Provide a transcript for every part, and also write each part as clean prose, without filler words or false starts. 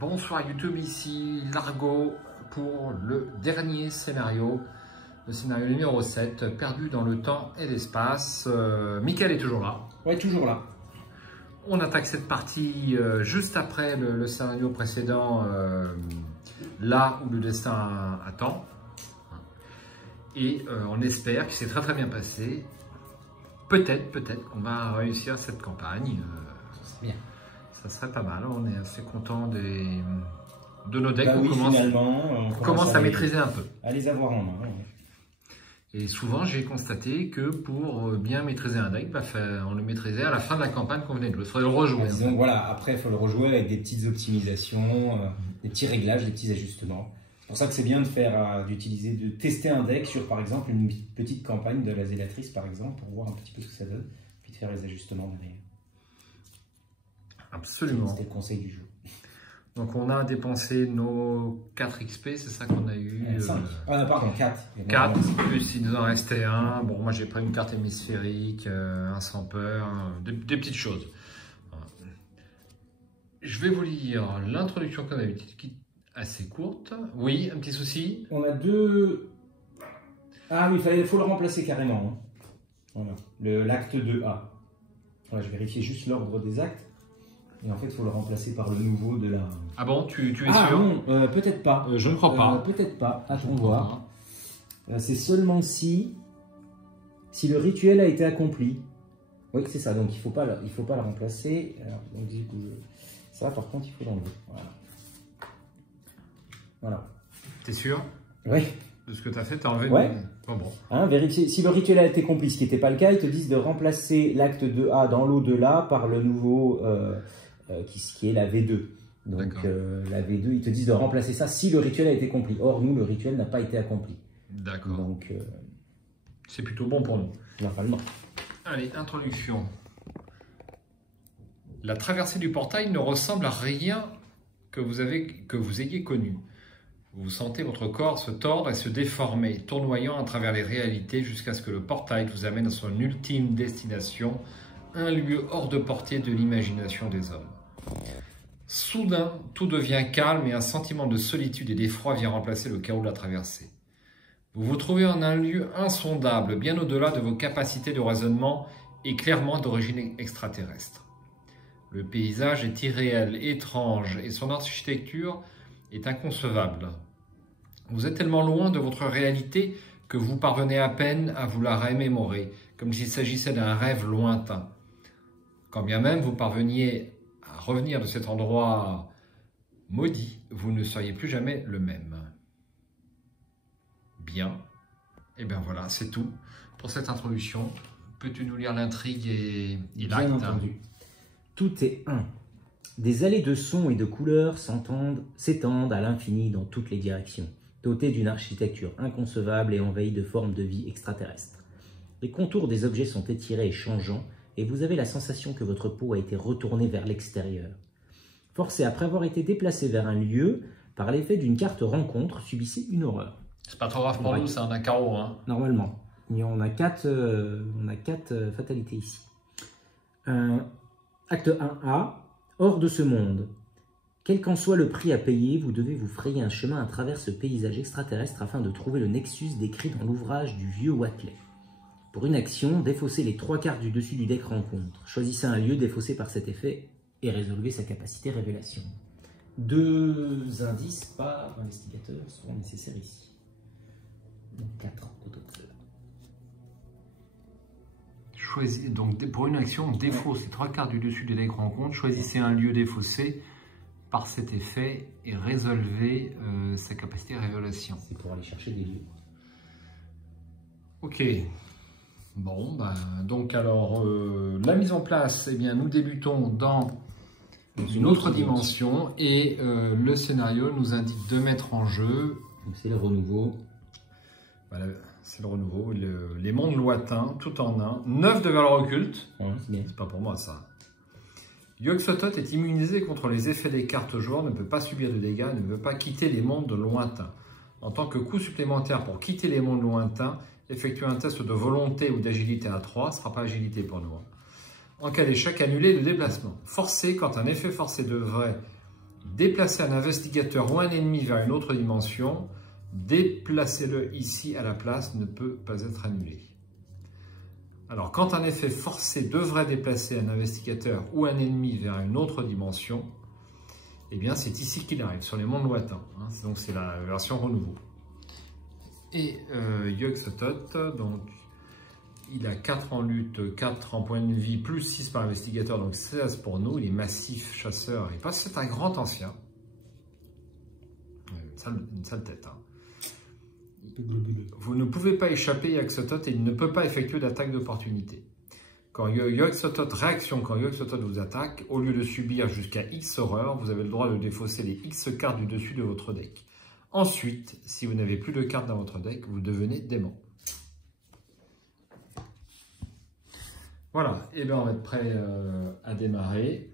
Bonsoir YouTube, ici Largo pour le dernier scénario, le scénario numéro 7, perdu dans le temps et l'espace. Mickaël est toujours là. Ouais, toujours là. On attaque cette partie juste après le scénario précédent, là où le destin attend. Et on espère que c'est très très bien passé. Peut-être qu'on va réussir cette campagne. C'est bien. Ça serait pas mal, on est assez content de nos decks. Bah oui, on commence à maîtriser un peu. À les avoir en main. Ouais. Et souvent, j'ai constaté que pour bien maîtriser un deck, on le maîtrisait à la fin de la campagne qu'on venait de jouer. Il faudrait le rejouer. Disons, voilà, après, il faut le rejouer avec des petites optimisations, des petits réglages, des petits ajustements. C'est pour ça que c'est bien de tester un deck sur, par exemple, une petite campagne de la Zélatrice, par exemple, pour voir un petit peu ce que ça donne, puis de faire les ajustements derrière. Absolument. C'était le conseil du jeu. Donc on a dépensé nos 4 XP, c'est ça qu'on a eu 5. Pardon, 4. 4, plus il nous en restait un. Bon, moi j'ai pris une carte hémisphérique, un sans peur, des petites choses. Je vais vous lire l'introduction qu'on a eue, qui est assez courte. Oui, un petit souci. On a deux... Ah oui, il faut le remplacer carrément. Hein. Voilà, l'acte 2A. Voilà, je vérifiais juste l'ordre des actes. Et en fait, il faut le remplacer par le nouveau de la... Ah bon, tu es sûr? Non, peut-être pas. Je ne crois pas. Peut-être pas, attends voir. C'est seulement si le rituel a été accompli. Oui, c'est ça, donc il faut pas le remplacer. Alors, donc, du coup, ça, par contre, il faut l'enlever. Voilà. T'es sûr? Oui. De ce que tu as fait, tu as enlevé? Ouais. Bon. Hein, vérifier. Si le rituel a été accompli, ce qui n'était pas le cas, ils te disent de remplacer l'acte 2A dans l'au-delà par le nouveau... qui est la V2. Donc la V2, ils te disent de remplacer ça si le rituel a été accompli. Or, nous, le rituel n'a pas été accompli. D'accord. Donc c'est plutôt bon pour nous. Normalement. Allez, introduction. La traversée du portail ne ressemble à rien que vous ayez connu. Vous sentez votre corps se tordre et se déformer, tournoyant à travers les réalités jusqu'à ce que le portail vous amène à son ultime destination, un lieu hors de portée de l'imagination des hommes. Soudain, tout devient calme et un sentiment de solitude et d'effroi vient remplacer le chaos de la traversée. Vous vous trouvez en un lieu insondable, bien au-delà de vos capacités de raisonnement et clairement d'origine extraterrestre. Le paysage est irréel, étrange et son architecture est inconcevable. Vous êtes tellement loin de votre réalité que vous parvenez à peine à vous la remémorer, comme s'il s'agissait d'un rêve lointain. Quand bien même vous parveniez à revenir de cet endroit maudit, vous ne seriez plus jamais le même. Bien. Et bien voilà, c'est tout pour cette introduction. Peux-tu nous lire l'intrigue et l'acte? Bien entendu. Tout est un. Des allées de sons et de couleurs s'étendent à l'infini dans toutes les directions, dotées d'une architecture inconcevable et envahies de formes de vie extraterrestres. Les contours des objets sont étirés et changeants, et vous avez la sensation que votre peau a été retournée vers l'extérieur. Forcé après avoir été déplacé vers un lieu, par l'effet d'une carte rencontre, subissez une horreur. C'est pas trop grave pour nous, c'est un carreau. Hein. Normalement. On a 4 fatalités ici. Acte 1A, hors de ce monde. Quel qu'en soit le prix à payer, vous devez vous frayer un chemin à travers ce paysage extraterrestre afin de trouver le nexus décrit dans l'ouvrage du vieux Watley. Pour une action, défaussez les 3 cartes du dessus du deck rencontre. Choisissez un lieu défaussé par cet effet et résolvez sa capacité révélation. 2 indices par investigateur seront nécessaires ici. Donc 4 au total. Donc pour une action, défaussez 3 cartes du dessus du deck rencontre. Choisissez un lieu défaussé par cet effet et résolvez sa capacité révélation. C'est pour aller chercher des lieux. Ok. Bon, donc alors, la mise en place, eh bien, nous débutons dans une autre dimension et le scénario nous indique de mettre en jeu... C'est le renouveau. Voilà, c'est le renouveau, les mondes lointains, tout en un. 9 de valeur occulte. Ouais, c'est pas pour moi ça. Yog-Sothoth est immunisé contre les effets des cartes joueurs, ne peut pas subir de dégâts, ne veut pas quitter les mondes lointains. En tant que coût supplémentaire pour quitter les mondes lointains, effectuer un test de volonté ou d'agilité à 3, ce ne sera pas agilité pour nous. En cas d'échec, annuler le déplacement. Forcé, quand un effet forcé devrait Déplacez un investigateur ou un ennemi vers une autre dimension, déplacez-le ici à la place ne peut pas être annulé. Alors, quand un effet forcé devrait déplacer un investigateur ou un ennemi vers une autre dimension, eh bien, c'est ici qu'il arrive, sur les mondes lointains. Hein. Donc, c'est la version renouveau. Et Yog-Sothoth, donc, il a 4 en lutte, 4 en point de vie, plus 6 par investigateur, donc 16 pour nous. Il est massif, chasseur, et c'est un grand ancien. Une sale tête. Hein. Vous ne pouvez pas échapper Yog-Sothoth et il ne peut pas effectuer d'attaque d'opportunité. Quand Yog-Sothoth réaction, quand Yog-Sothoth vous attaque, au lieu de subir jusqu'à X horreurs, vous avez le droit de défausser les X cartes du dessus de votre deck. Ensuite, si vous n'avez plus de cartes dans votre deck, vous devenez démon. Voilà, et bien on va être prêt à démarrer.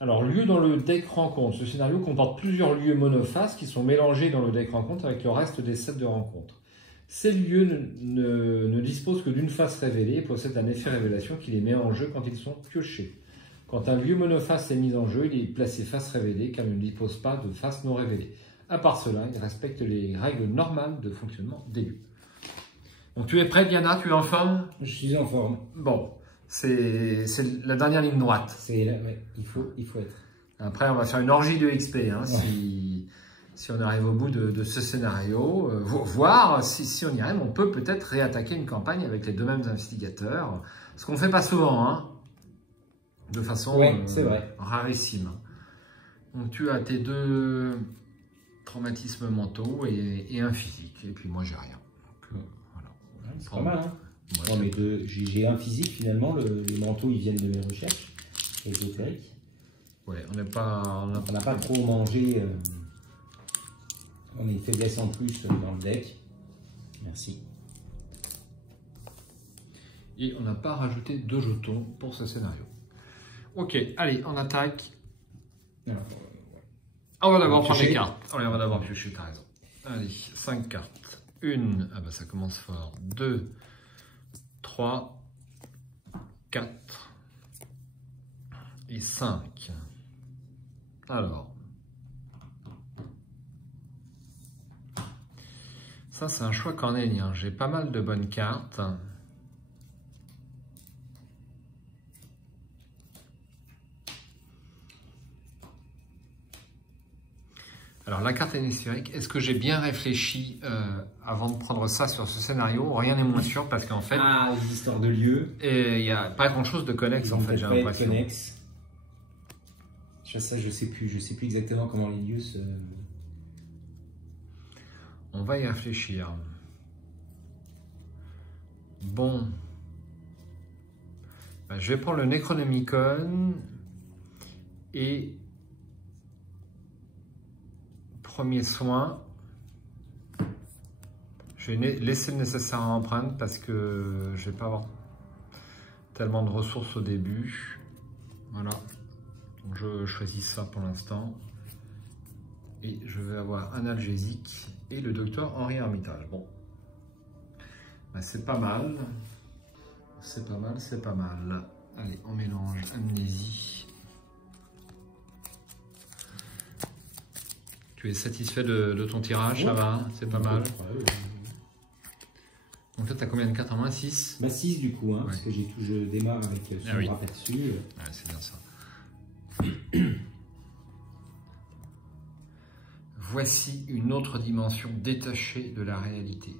Alors, lieu dans le deck rencontre. Ce scénario comporte plusieurs lieux monophases qui sont mélangés dans le deck rencontre avec le reste des sets de rencontre. Ces lieux ne disposent que d'une face révélée et possèdent un effet révélation qui les met en jeu quand ils sont piochés. Quand un lieu monophase est mis en jeu, il est placé face révélée car il ne dispose pas de face non révélée. À part cela, il respecte les règles normales de fonctionnement des lieux. Donc tu es prêt Diana, tu es en forme? Je suis en forme. Bon, c'est la dernière ligne droite. Ouais, il faut être. Après, on va faire une orgie de XP hein, si on arrive au bout de ce scénario. Voir si on y arrive, on peut peut-être réattaquer une campagne avec les deux mêmes investigateurs. Ce qu'on ne fait pas souvent, hein, de façon c'est vrai. Rarissime. Donc tu as tes 2 traumatismes mentaux et un physique. Et puis moi, j'ai rien. C'est pas mal, hein. Ouais, mais j'ai un physique finalement, les manteaux ils viennent de mes recherches ésotériques. Ouais, on n'a pas trop mangé, on a une faiblesse en plus dans le deck. Merci. Et on n'a pas rajouté 2 jetons pour ce scénario. Ok, allez, on attaque. Alors, on va d'abord prendre les cartes. Allez, on va d'abord piocher, t'as raison. Allez, 5 cartes. 1, ah bah ça commence fort. 2, 3, 4 et 5. Alors, ça c'est un choix cornélien. J'ai pas mal de bonnes cartes. Alors, la carte hémisphérique, est-ce que j'ai bien réfléchi avant de prendre ça sur ce scénario? Rien n'est moins sûr parce qu'en fait... Ah, les histoires de lieux. Et il n'y a pas grand-chose de connexe en fait, j'ai l'impression. Ça, je sais plus exactement comment les lieux se... On va y réfléchir. Bon. Ben, je vais prendre le Necronomicon et... Premier soin, je vais laisser le nécessaire à empreinte parce que je ne vais pas avoir tellement de ressources au début. Voilà, donc je choisis ça pour l'instant. Et je vais avoir un analgésique et le docteur Henri Hermitage. Bon, ben, c'est pas mal. C'est pas mal, c'est pas mal. Allez, on mélange amnésie. Tu es satisfait de ton tirage, ça va, c'est pas mal. Donc là, tu as combien de cartes en main? 6? Bah 6 du coup, hein, parce que je démarre avec son aperçu. Ouais, c'est bien ça. Voici une autre dimension détachée de la réalité.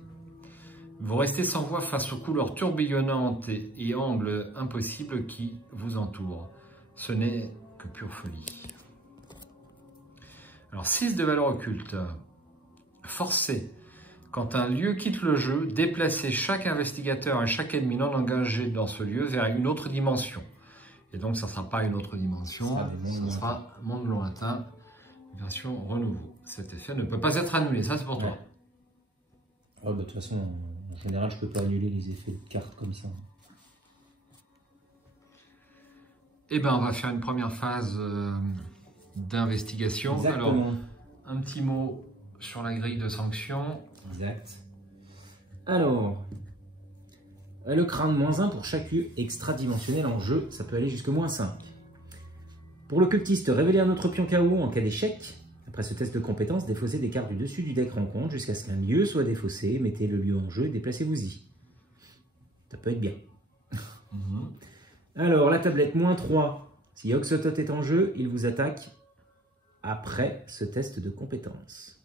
Vous restez sans voix face aux couleurs tourbillonnantes et angles impossibles qui vous entourent. Ce n'est que pure folie. Alors, 6 de valeur occulte. Forcé. Quand un lieu quitte le jeu, déplacez chaque investigateur et chaque ennemi non engagé dans ce lieu vers une autre dimension. Et donc, ça ne sera pas une autre dimension, ça sera monde lointain, version renouveau. Cet effet ne peut pas être annulé, ça c'est pour toi. Oh, bah, de toute façon, en général, je ne peux pas annuler les effets de cartes comme ça. Eh bien, on va faire une première phase d'investigation. Alors, un petit mot sur la grille de sanctions. Exact. Alors, le crâne -1 pour chaque lieu extra-dimensionnel en jeu, ça peut aller jusqu'à -5. Pour l'occultiste, révélez un autre pion KO en cas d'échec. Après ce test de compétence, défaussez des cartes du dessus du deck rencontre jusqu'à ce qu'un lieu soit défaussé. Mettez le lieu en jeu et déplacez-vous-y. Ça peut être bien. Alors, la tablette -3. Si Yogg-Sothoth est en jeu, il vous attaque après ce test de compétence.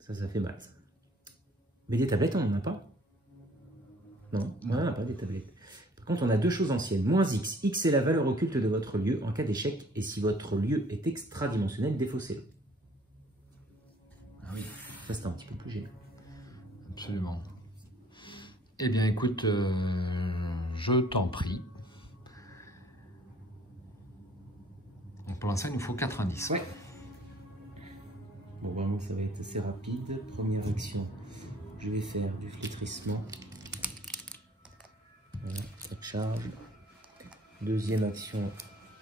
Ça fait mal. Ça. Mais des tablettes, on n'en a pas. Non, on n'en a pas des tablettes. Par contre, on a deux choses anciennes. -X. X est la valeur occulte de votre lieu en cas d'échec. Et si votre lieu est extradimensionnel, défaussez-le. Ah oui. Ça, c'est un petit peu plus gênant. Absolument. Eh bien, écoute, je t'en prie. Donc, pour l'instant, il nous faut 4 indices. Ouais. Bon, vraiment, ça va être assez rapide. Première action, je vais faire du flétrissement. Voilà, ça charge. Deuxième action,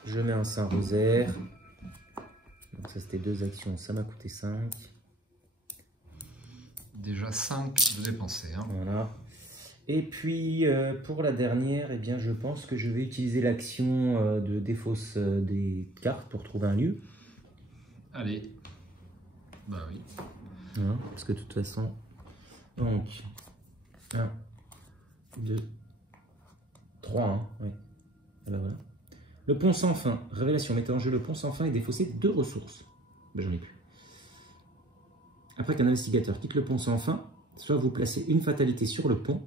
je mets un Saint-Rosaire. Donc ça, c'était 2 actions, ça m'a coûté 5. Déjà 5 de dépenser. Hein. Voilà. Et puis, pour la dernière, eh bien, je pense que je vais utiliser l'action de défausse des cartes pour trouver un lieu. Allez. Bah oui. Voilà, parce que de toute façon, donc, 1, 2, 3, hein, oui. Alors voilà. Le pont sans fin. Révélation, mettez en jeu le pont sans fin et défaussez 2 ressources. Ben, j'en ai plus. Après qu'un investigateur quitte le pont sans fin, soit vous placez une fatalité sur le pont,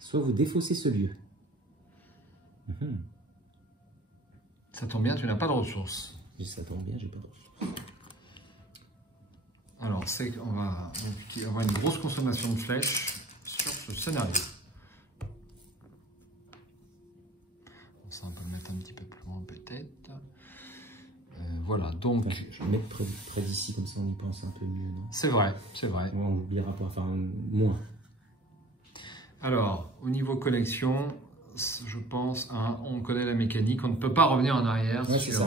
soit vous défaussez ce lieu. Ça tombe bien, tu n'as pas de ressources. Ça tombe bien, j'ai pas de ressources. Alors, c'est qu'on va avoir une grosse consommation de flèches sur ce scénario. Ça, on peut le mettre un petit peu plus loin peut-être. Voilà, donc... Enfin, je vais le mettre près d'ici, comme ça on y pense un peu mieux. C'est vrai, c'est vrai. On n'oubliera pas, enfin moins. Alors, au niveau collection, je pense, hein, on connaît la mécanique, on ne peut pas revenir en arrière Ouais, sur...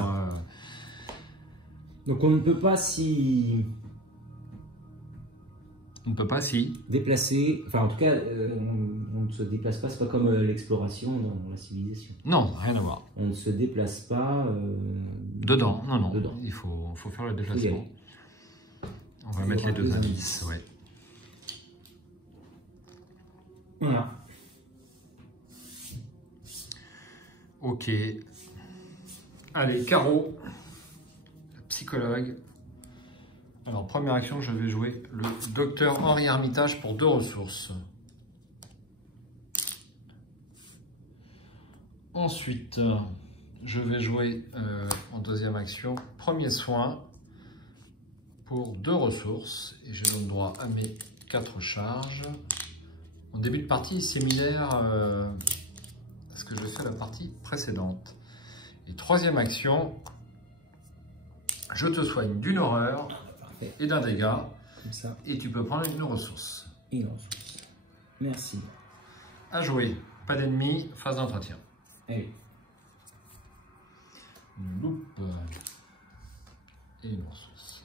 Donc on ne peut pas s'y... On ne peut pas s'y... déplacer, enfin en tout cas, on ne se déplace pas, c'est pas comme l'exploration dans la civilisation. Non, rien à voir. On ne se déplace pas... Dedans, non. Dedans. Il faut faire le déplacement. On va mettre les 2 indices, ouais. Voilà. Ok. Allez, Caro, psychologue. Alors, première action, je vais jouer le docteur Henri Hermitage pour 2 ressources. Ensuite, je vais jouer en deuxième action, premier soin pour 2 ressources. Et je donne droit à mes 4 charges. Mon début de partie est similaire à ce que je fais la partie précédente. Et troisième action, je te soigne d'une horreur et d'un dégât. Comme ça. Et tu peux prendre une ressource. Une ressource. Merci. À jouer. Pas d'ennemis, phase d'entretien. Allez. Une loupe et une ressource.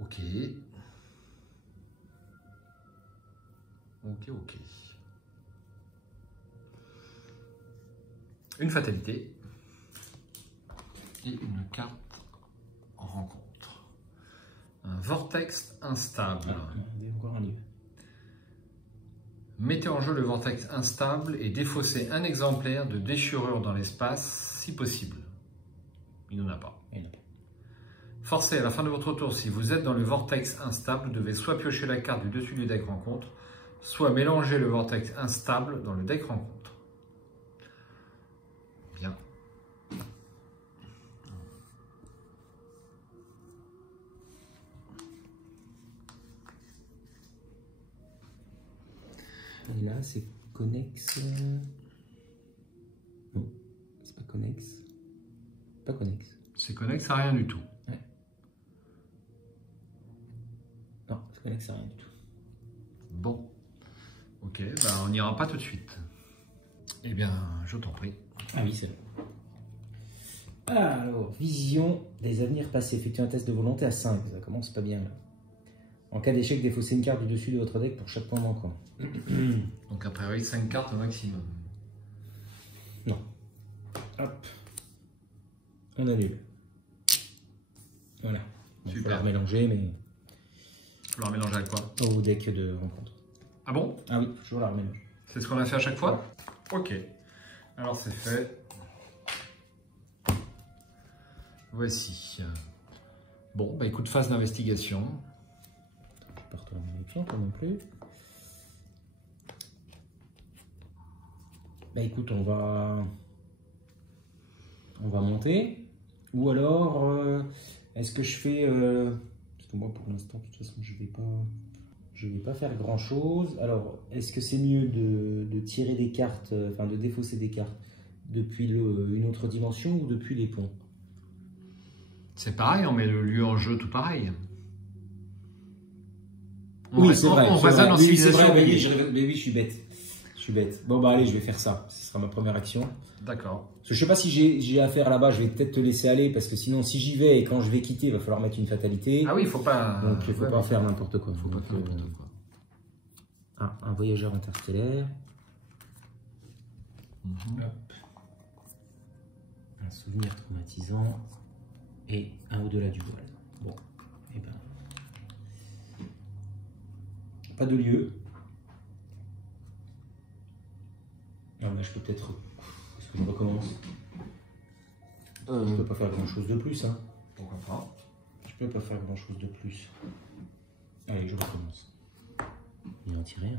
Ok. Ok. Une fatalité. Et une carte en rencontre. Un vortex instable. Il y a encore un lieu. Mettez en jeu le vortex instable et défaussez un exemplaire de déchirure dans l'espace, si possible. Il n'en a pas. Forcez à la fin de votre tour, si vous êtes dans le vortex instable, vous devez soit piocher la carte du dessus du deck rencontre, soit mélanger le vortex instable dans le deck rencontre. Bien. Et là, c'est connexe. Non, c'est pas connexe. Pas connexe. C'est connexe à rien du tout. Ouais. Non, c'est connexe à rien du tout. Bon. Ok, ben on n'ira pas tout de suite. Eh bien, je t'en prie. Ah oui, c'est vrai. Alors, vision des avenirs passés. Effectuez un test de volonté à 5. Ça commence pas bien là. En cas d'échec, défaussez une carte du dessus de votre deck pour chaque point manquant. Donc a priori 5 cartes au maximum. Non. Hop. On annule. Voilà. Il faut Super. la mélanger, mais Tu leur mélanger avec quoi? au deck de rencontre. Ah bon? Ah oui, toujours la remélange. C'est ce qu'on a fait à chaque fois? Ok. Alors c'est fait. Voici. Bon, bah écoute, phase d'investigation. Je peux pas retourner les pions, toi non plus. Bah écoute, on va monter. Ou alors, est-ce que je fais... parce que moi, pour l'instant, de toute façon, je vais pas faire grand-chose. Alors, est-ce que c'est mieux de tirer des cartes, enfin de défausser des cartes depuis une autre dimension ou depuis les ponts? C'est pareil, on met le lieu en jeu tout pareil. Oui, c'est vrai. On raisonne en civilisation. Mais oui, je suis bête. Je suis bête. Bon, bah allez, je vais faire ça. Ce sera ma première action. D'accord. Parce que je sais pas si j'ai affaire là-bas, je vais peut-être te laisser aller parce que sinon, si j'y vais et quand je vais quitter, il va falloir mettre une fatalité. Ah oui, il faut pas. Donc, il faut pas faire n'importe quoi. Faut pas faire n'importe quoi. Ah, un voyageur interstellaire. Mhm. Hop. Un souvenir traumatisant. Et un au-delà du voile. Bon, et ben. Pas de lieu. Ah, là, je peux peut-être. Est-ce que je recommence? Je peux pas faire grand chose de plus, hein. Pourquoi pas? Je peux pas faire grand chose de plus. Allez, je recommence. Il en tire rien.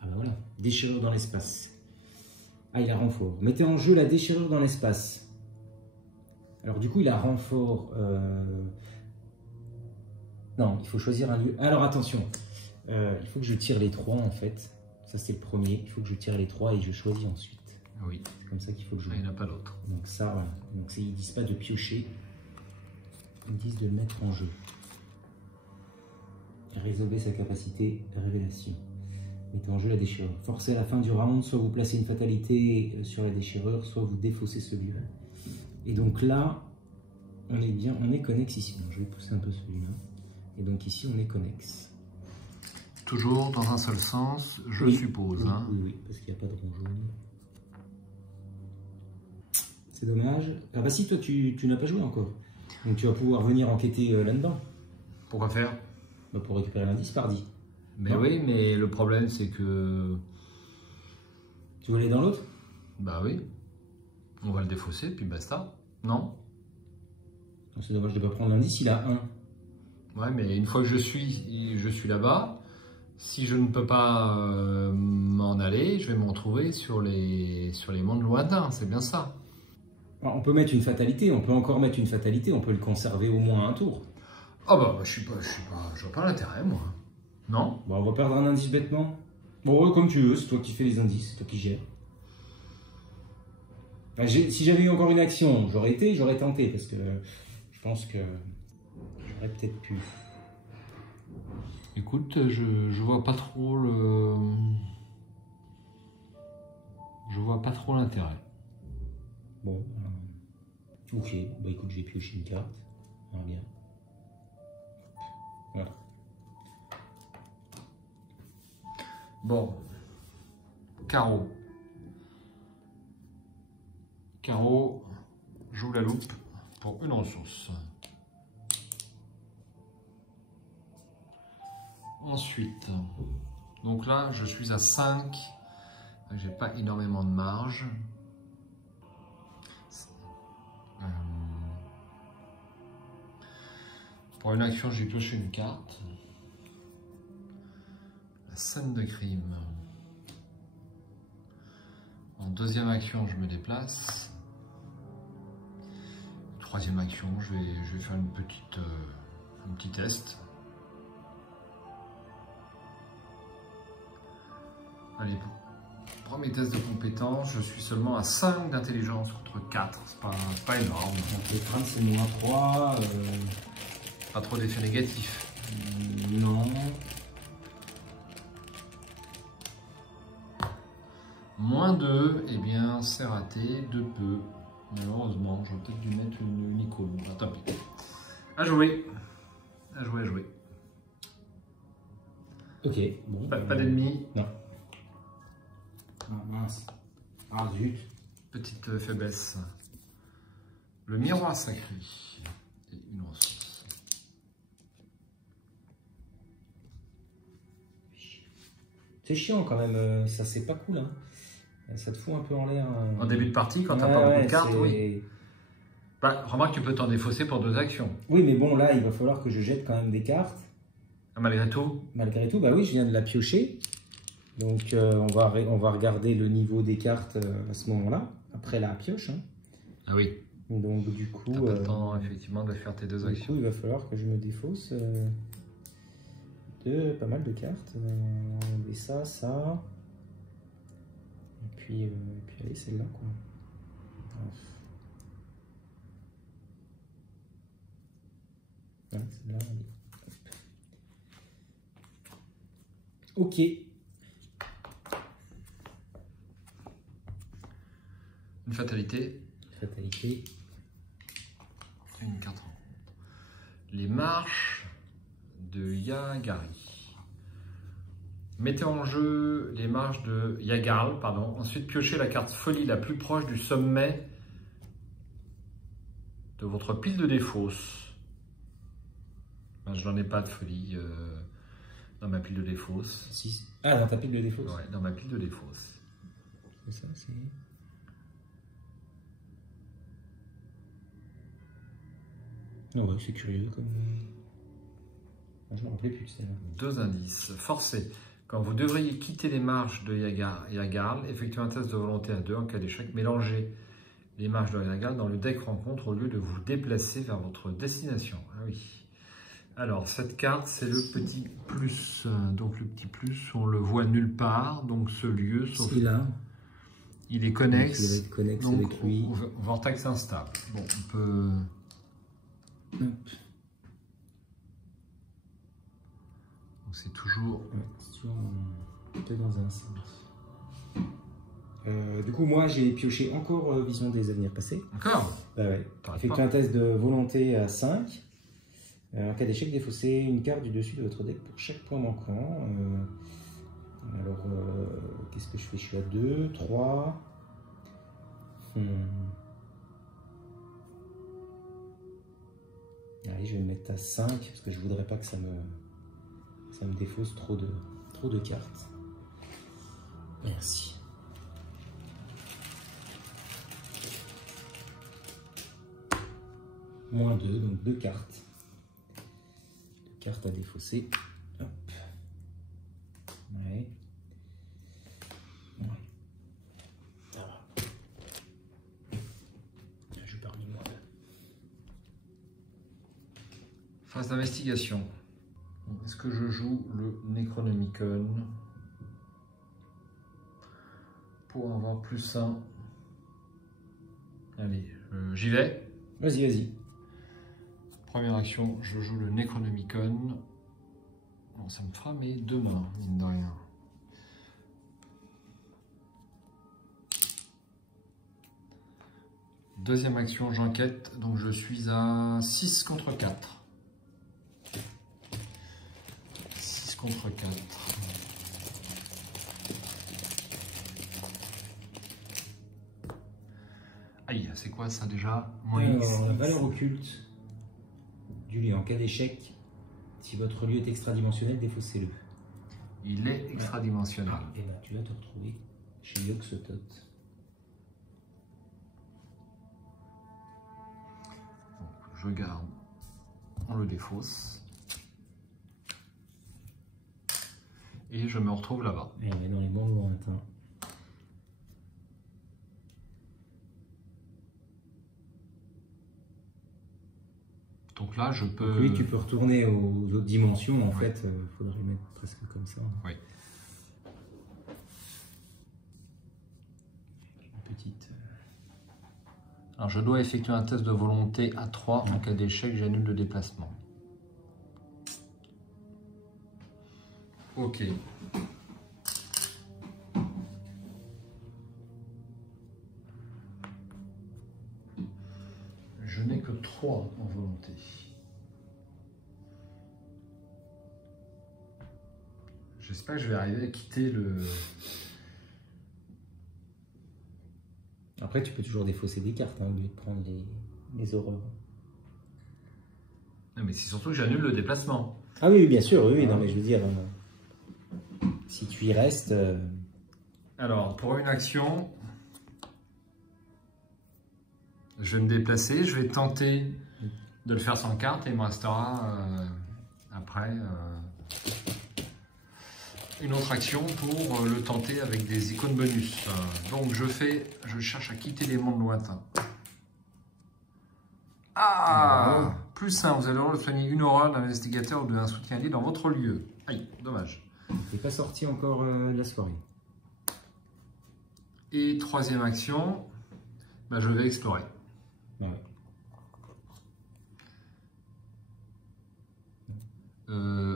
Ah bah voilà. Déchirure dans l'espace. Ah, il a renfort. Mettez en jeu la déchirure dans l'espace. Alors du coup, il a renfort. Non, il faut choisir un lieu. Alors attention, il faut que je tire les 3 en fait. Ça c'est le premier. Il faut que je tire les 3 et je choisis ensuite. Oui. C'est comme ça qu'il faut que je joue. Il n'y en a pas d'autre. Donc ça, voilà. Donc ils disent pas de piocher. Ils disent de le mettre en jeu. Résolvez sa capacité de révélation. Mettez en jeu la déchirure. Forcez à la fin du round, soit vous placez une fatalité sur la déchirure, soit vous défaussez ce lieu. Et donc là, on est bien, on est connexe ici. Donc, je vais pousser un peu celui-là. Et donc ici, on est connexe. Toujours dans un seul sens, je Oui. suppose. Oui, Hein. oui, parce qu'il n'y a pas de rond jaune. C'est dommage. Ah bah si, toi, tu n'as pas joué encore. Donc tu vas pouvoir venir enquêter là-dedans. Pourquoi faire? Bah, pour récupérer l'indice, pardi. Mais oui, mais le problème c'est que. Tu veux aller dans l'autre? Bah oui. On va le défausser, puis basta. Non? C'est dommage de ne pas prendre l'indice, il a 1. Ouais, mais une fois que je suis là-bas, si je ne peux pas m'en aller, je vais me retrouver sur les mondes lointains, c'est bien ça. Alors, on peut mettre une fatalité, on peut encore mettre une fatalité, on peut le conserver au moins un tour. Ah bah, je vois pas l'intérêt, moi. Non? Bon, on va perdre un indice bêtement. Bon, ouais, comme tu veux, c'est toi qui fais les indices, c'est toi qui gères. Enfin, si j'avais eu encore une action, j'aurais tenté, parce que je pense que j'aurais peut-être pu. Écoute, je vois pas trop le... Je vois pas trop l'intérêt. Bon, ok, bah écoute, je vais piocher une carte. Ah, bien. Voilà. Bon. Carreau. Carreau, joue la loupe pour une ressource. Ensuite, donc là, je suis à 5. J'ai pas énormément de marge. Pour une action, j'ai pioché une carte. La scène de crime. En deuxième action, je me déplace. Troisième action, je vais faire un petit test. Allez, premier test de compétence, je suis seulement à 5 d'intelligence contre 4. C'est pas énorme. Donc les crânes, c'est moins 3. Pas trop d'effets négatifs. Non. Moins 2, eh bien c'est raté de peu. Malheureusement, j'aurais peut-être dû mettre une icône. Tant pis. À jouer. À jouer, à jouer. Ok, bon. Pas d'ennemis. Non. Ah mince. Ah zut. Petite faiblesse. Le miroir sacré. Et une ressource. C'est chiant quand même, ça c'est pas cool. Hein. Ça te fout un peu en l'air. En début de partie, quand t'as pas beaucoup de cartes, oui. Bah, remarque, tu peux t'en défausser pour 2 actions. Oui, mais bon, là, il va falloir que je jette quand même des cartes. Ah, malgré tout? Malgré tout, bah oui, je viens de la piocher. Donc, on va regarder le niveau des cartes à ce moment-là, après la pioche. Hein. Ah oui. Donc, du coup... T'as pas le temps, effectivement, de faire tes 2 actions. Du coup, il va falloir que je me défausse de pas mal de cartes. Et ça. Et puis allez, celle-là, quoi. Voilà, celle-là, allez. Ok. Une fatalité. Fatalité. Une carte en haut. Les marches de Yagari. Mettez en jeu les marches de Yagarl, pardon. Ensuite, piochez la carte folie la plus proche du sommet de votre pile de défausse. Ben, je n'en ai pas de folie dans ma pile de défausse. Ah, dans ta pile de défausse. Ouais, dans ma pile de défausse. Ça, c'est... Ah ouais, c'est curieux comme... Je ne me rappelais plus de celle-là. 2 indices. Forcé. Quand vous devriez quitter les marches de Yagarl, effectuez un test de volonté à 2 en cas d'échec. Mélangez les marches de Yagarl dans le deck rencontre au lieu de vous déplacer vers votre destination. Ah oui. Alors, cette carte, c'est le petit plus. Donc, le petit plus, on le voit nulle part. Donc, ce lieu, sauf... là. Il est connexe. Il va être connexe donc, avec lui. Vortex instable. Bon, on peut... Hop. Donc, c'est toujours... Ouais, c'est toujours un peu dans un sens. Du coup, moi, j'ai pioché encore Vision des avenirs passés. Encore ouais. Effectuez un test de volonté à 5. En cas d'échec, défaussez une carte du dessus de votre deck pour chaque point manquant. Alors, qu'est-ce que je fais? Je suis à 2, 3. Allez, je vais me mettre à 5 parce que je voudrais pas que ça me défausse trop de cartes. Merci. Moins 2, donc 2 cartes. 2 cartes à défausser. Hop. Ouais. Ouais. Ça va. Je pars moins 2. Phase d'investigation. Est-ce que je joue le Necronomicon pour avoir plus 1? Allez, j'y vais. Vas-y, vas-y. Première action, je joue le Necronomicon. Bon, ça me fera mes 2 mains, mine de rien. Deuxième action, j'enquête. Donc je suis à 6 contre 4. 6 contre 4. Aïe, c'est quoi ça déjà? Alors, la valeur occulte du lieu. En cas d'échec, si votre lieu est extradimensionnel, défaussez-le. Il est extradimensionnel. Et ben, tu vas te retrouver chez Yog-Sothoth. Je garde, on le défausse. Et je me retrouve là-bas. Et on est dans les bancs lointains. Donc là, je peux... Donc oui, tu peux retourner aux autres dimensions. En fait, il faudrait le mettre presque comme ça. Oui. Une petite... Alors, je dois effectuer un test de volonté à 3. En cas d'échec, j'annule le déplacement. Ok. Je n'ai que 3 en volonté. J'espère que je vais arriver à quitter le... Après, tu peux toujours défausser des cartes, hein, au lieu de prendre les horreurs. Non, mais c'est surtout que j'annule le déplacement. Ah oui, bien sûr, oui, non, mais je veux dire, si tu y restes... Alors, pour une action, je vais me déplacer, je vais tenter de le faire sans carte et il me restera après une autre action pour le tenter avec des icônes bonus. Donc je cherche à quitter les mondes lointains. Ah, plus 1, vous avez le droit de soigner une horreur d'un investigateur ou d'un soutien allié dans votre lieu. Aïe, dommage. Tu n'es pas sorti encore de la soirée. Et troisième action, bah, je vais explorer. Ouais.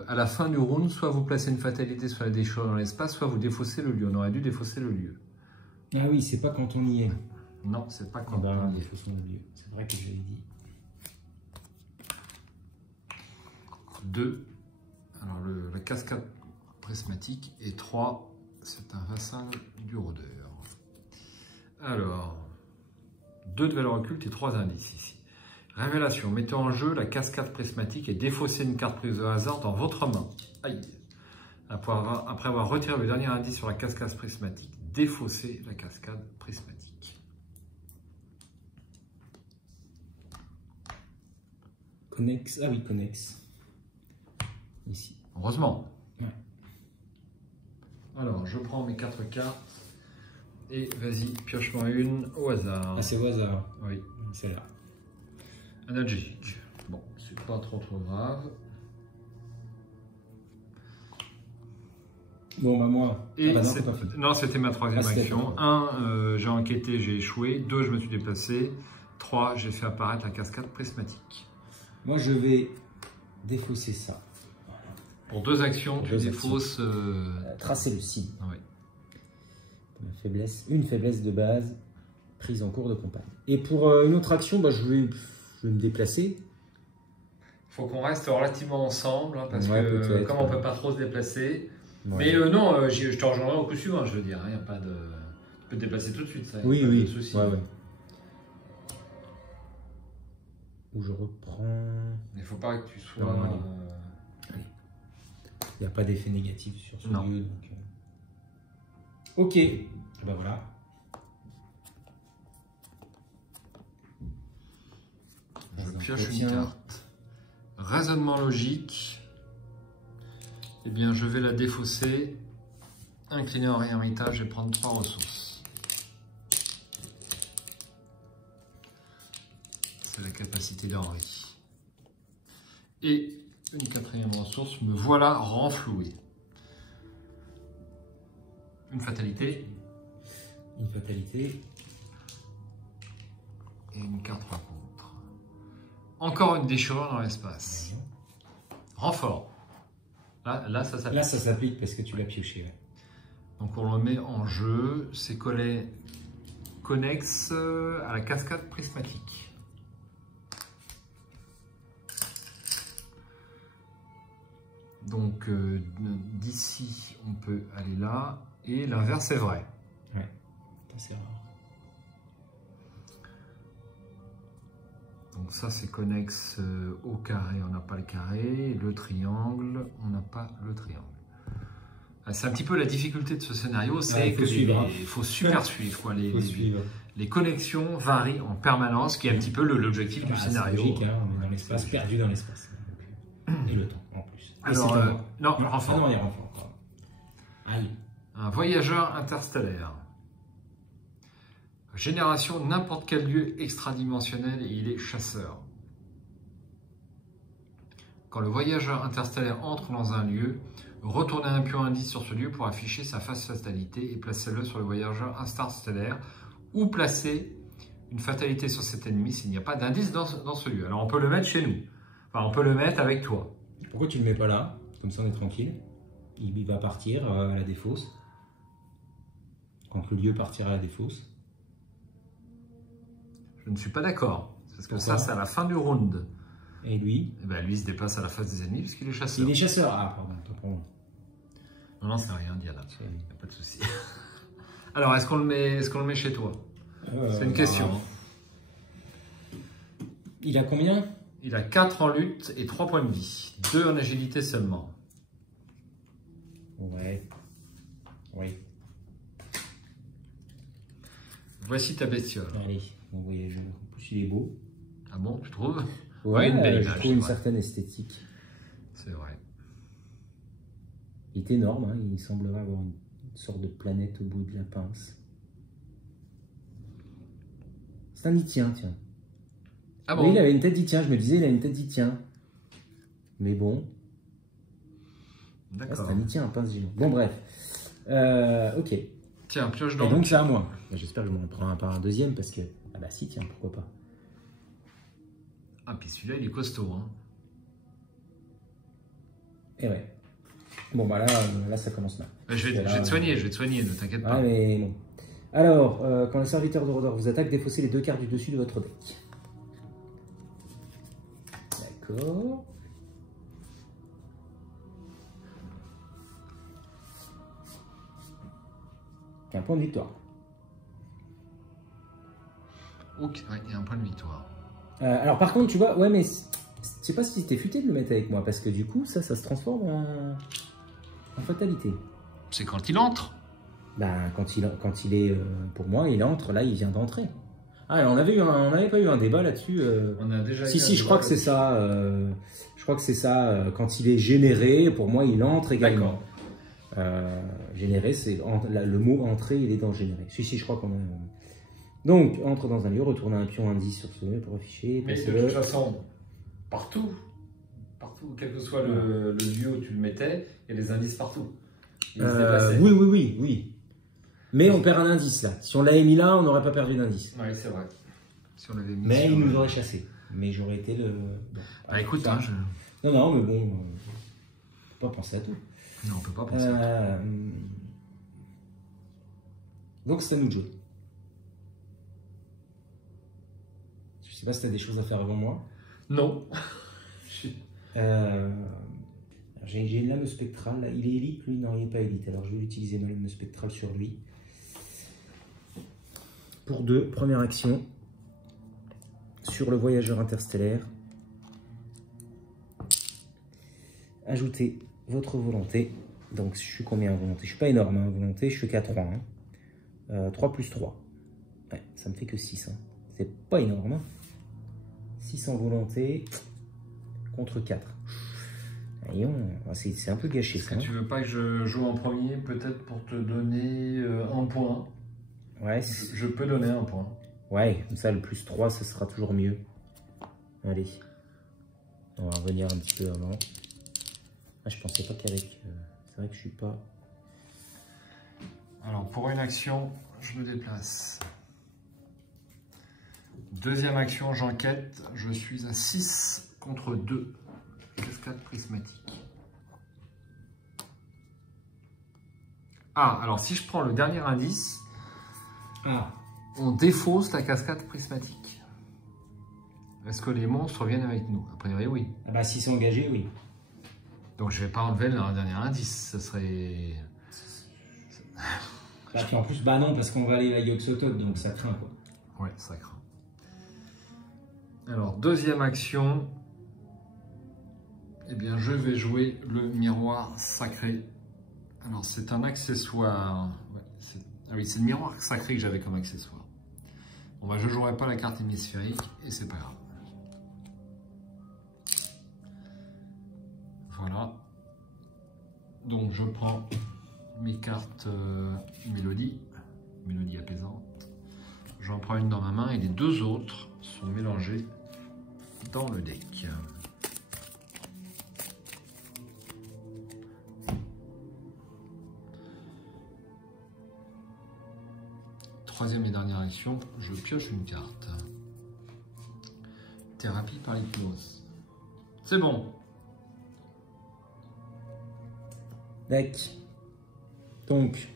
À la fin du round, soit vous placez une fatalité sur la déchirure dans l'espace, soit vous défaussez le lieu. On aurait dû défausser le lieu. Ah oui, c'est pas quand on y est. Non, c'est pas quand on on y est. défaussons le lieu. C'est vrai que j'avais dit. 2. Alors la cascade prismatique. Et 3, c'est un vassal du rôdeur. Alors, 2 de valeur occulte et 3 indices ici. Révélation. Mettez en jeu la cascade prismatique et défaussez une carte prise au hasard dans votre main. Aïe. Après avoir retiré le dernier indice sur la cascade prismatique, défaussez la cascade prismatique. Connex. Ah oui, Connex. Ici. Heureusement. Ouais. Alors, je prends mes 4 cartes. Et vas-y, pioche-moi une au hasard. Ah, c'est au hasard. Oui. C'est là. Analgésique. Bon, c'est pas trop grave. Bon, bah moi. Et ah bah non, c'était ma troisième action. 1, j'ai enquêté, j'ai échoué. 2, je me suis déplacé. 3, j'ai fait apparaître la cascade prismatique. Moi, je vais défausser ça. Pour 2 actions, tu défausses... Tracer le signe. Oui. Une faiblesse de base prise en cours de campagne. Et pour une autre action, bah, je vais me déplacer. Il faut qu'on reste relativement ensemble, hein, parce que comme on ne peut pas trop se déplacer. Ouais. Mais non, je te rejoindrai au coup suivant, je veux dire. Il n'y a pas de... Tu peux te déplacer tout de suite, ça. Oui, oui. Pas de souci. Ouais. Où je reprends... Il ne faut pas que tu sois... Il n'y a pas d'effet négatif sur ce lieu. Donc... Ok. Ben voilà. Je pioche une carte. Raisonnement logique. Eh bien, je vais la défausser, incliner en réhéritage et prendre 3 ressources. C'est la capacité d'Henri. Et une 4e ressource, me voilà renfloué. Une fatalité. Une fatalité. Et une carte rencontre. Encore une déchirure dans l'espace. Renfort. Là, ça s'applique. Là, ça s'applique parce que tu l'as pioché. Ouais. Donc, on le met en jeu. C'est connexe à la cascade prismatique. Donc, d'ici, on peut aller là. Et l'inverse est vrai. Ouais, c'est rare. Donc ça, c'est connexe au carré, on n'a pas le carré. Le triangle, on n'a pas le triangle. C'est un petit peu la difficulté de ce scénario, c'est qu'il faut super suivre. Quoi. Les connexions varient en permanence, qui est un petit peu l'objectif du scénario. C'est logique, hein, on est dans l'espace, perdu dans l'espace. Et le temps, en plus. Alors, non, renfort. Ah non, il y a renfort. Allez. Un voyageur interstellaire. Génération de n'importe quel lieu extradimensionnel et il est chasseur. Quand le voyageur interstellaire entre dans un lieu, retournez un pion indice sur ce lieu pour afficher sa face fatalité et placez-le sur le voyageur interstellaire ou placez une fatalité sur cet ennemi s'il n'y a pas d'indice dans ce lieu. Alors on peut le mettre chez nous. Enfin, on peut le mettre avec toi. Pourquoi tu ne le mets pas là? Comme ça on est tranquille. Il va partir à la défausse. Quand le lieu partira à la défausse. Je ne suis pas d'accord. Parce que ça, c'est à la fin du round. Et lui? Eh ben, lui, il se déplace à la face des ennemis parce qu'il est chasseur. Il est chasseur. Ah, pardon. Non, c'est rien, Diana. Il n'y a pas de souci. Alors, est-ce qu'on le met chez toi? C'est une question. Il a combien? Il a 4 en lutte et 3 points de vie. 2 en agilité seulement. Ouais. Oui. Voici ta bestiole. Allez, bon voyageur. En plus, il est beau. Ah bon, tu trouves? Ouais, une belle je image. trouve une certaine esthétique. C'est vrai. Il est énorme, hein. Il semblerait avoir une sorte de planète au bout de la pince. C'est un Ittien, tiens. Ah bon? Oui, il avait une tête d'Ittien, je me disais, il a une tête d'Ittien. Mais bon. D'accord. C'est un Ittien, un pince géant. Bon, bref. Ok. Tiens, pioche Et donc. donc, c'est à moi. J'espère que je m'en prends pas un deuxième parce que. Ah bah si, tiens, pourquoi pas. Ah, puis celui-là, il est costaud. Hein. Et ouais. Bon, bah là ça commence mal. Je vais te soigner, ne t'inquiète pas. Ah, mais bon. Alors, quand le serviteur de Rodor vous attaque, défaussez les 2 cartes du dessus de votre deck. D'accord. Un point de victoire. Ok, ouais, il y a un point de victoire. Alors par contre, tu vois, ouais, mais je sais pas si c'était futé de le mettre avec moi, parce que du coup, ça se transforme en fatalité. C'est quand il entre. Ben, quand il est, pour moi, il entre, là, il vient d'entrer. Ah, on n'avait pas eu un débat là-dessus. On a déjà. Si, je crois que c'est ça. Je crois que c'est ça. Quand il est généré, pour moi, il entre également. Généré, c'est le mot entrer, il est dans généré. Si, je crois qu'on a. Donc, entre dans un lieu, retourne un pion indice sur ce lieu pour afficher. Mais de toute façon, partout, quel que soit le lieu où tu le mettais, il y a des indices partout. Oui. Mais on perd un indice là. Si on l'avait mis là, on n'aurait pas perdu d'indice. Oui, c'est vrai. Si on l'avait mis mais il nous aurait chassé. Mais j'aurais été le. Bon, bah écoute, hein, non, mais bon, on peut pas penser à tout. Non, on peut pas penser à tout. Donc c'est à nous de jouer. Je sais pas si tu as des choses à faire avant moi. Non. J'ai une lame spectrale. Là. Il est élite, lui, non, il n'est pas élite. Alors je vais utiliser ma lame spectrale sur lui. Pour 2, première action. Sur le voyageur interstellaire. Ajoutez votre volonté. Donc je suis combien en volonté? Je suis pas énorme en volonté, je suis qu'à 3. Hein. 3 plus 3. Ouais, ça me fait que 6. Hein. C'est pas énorme. Hein. 6 en volonté contre 4. C'est un peu gâché. Est-ce que tu veux pas que je joue en premier, peut-être pour te donner un point? Ouais. Je peux donner un point. Ouais, comme ça le plus 3, ça sera toujours mieux. Allez. On va revenir un petit peu avant. Ah, je pensais pas qu'avec... c'est vrai que je suis pas... Alors, pour une action, je me déplace. Deuxième action, j'enquête. Je suis à 6 contre 2. Cascade prismatique. Ah, alors si je prends le dernier indice, on défausse la cascade prismatique. Est-ce que les monstres viennent avec nous? A priori, oui. Ah bah, s'ils sont engagés, oui. Donc, je vais pas enlever le dernier indice. Ça serait... Bah, puis en plus, bah non, parce qu'on va aller à Yoxotot, donc ça craint, quoi. Ouais, ça craint. Alors, deuxième action. Eh bien, je vais jouer le miroir sacré. Alors, c'est un accessoire. Ouais, ah oui, c'est le miroir sacré que j'avais comme accessoire. Bon, bah, je ne jouerai pas la carte hémisphérique et c'est pas grave. Voilà. Donc, je prends mes cartes mélodie apaisante. J'en prends une dans ma main et les 2 autres sont mélangées dans le deck. Troisième et dernière action, je pioche une carte. Thérapie par l'hypnose. C'est bon. D'accord. Donc,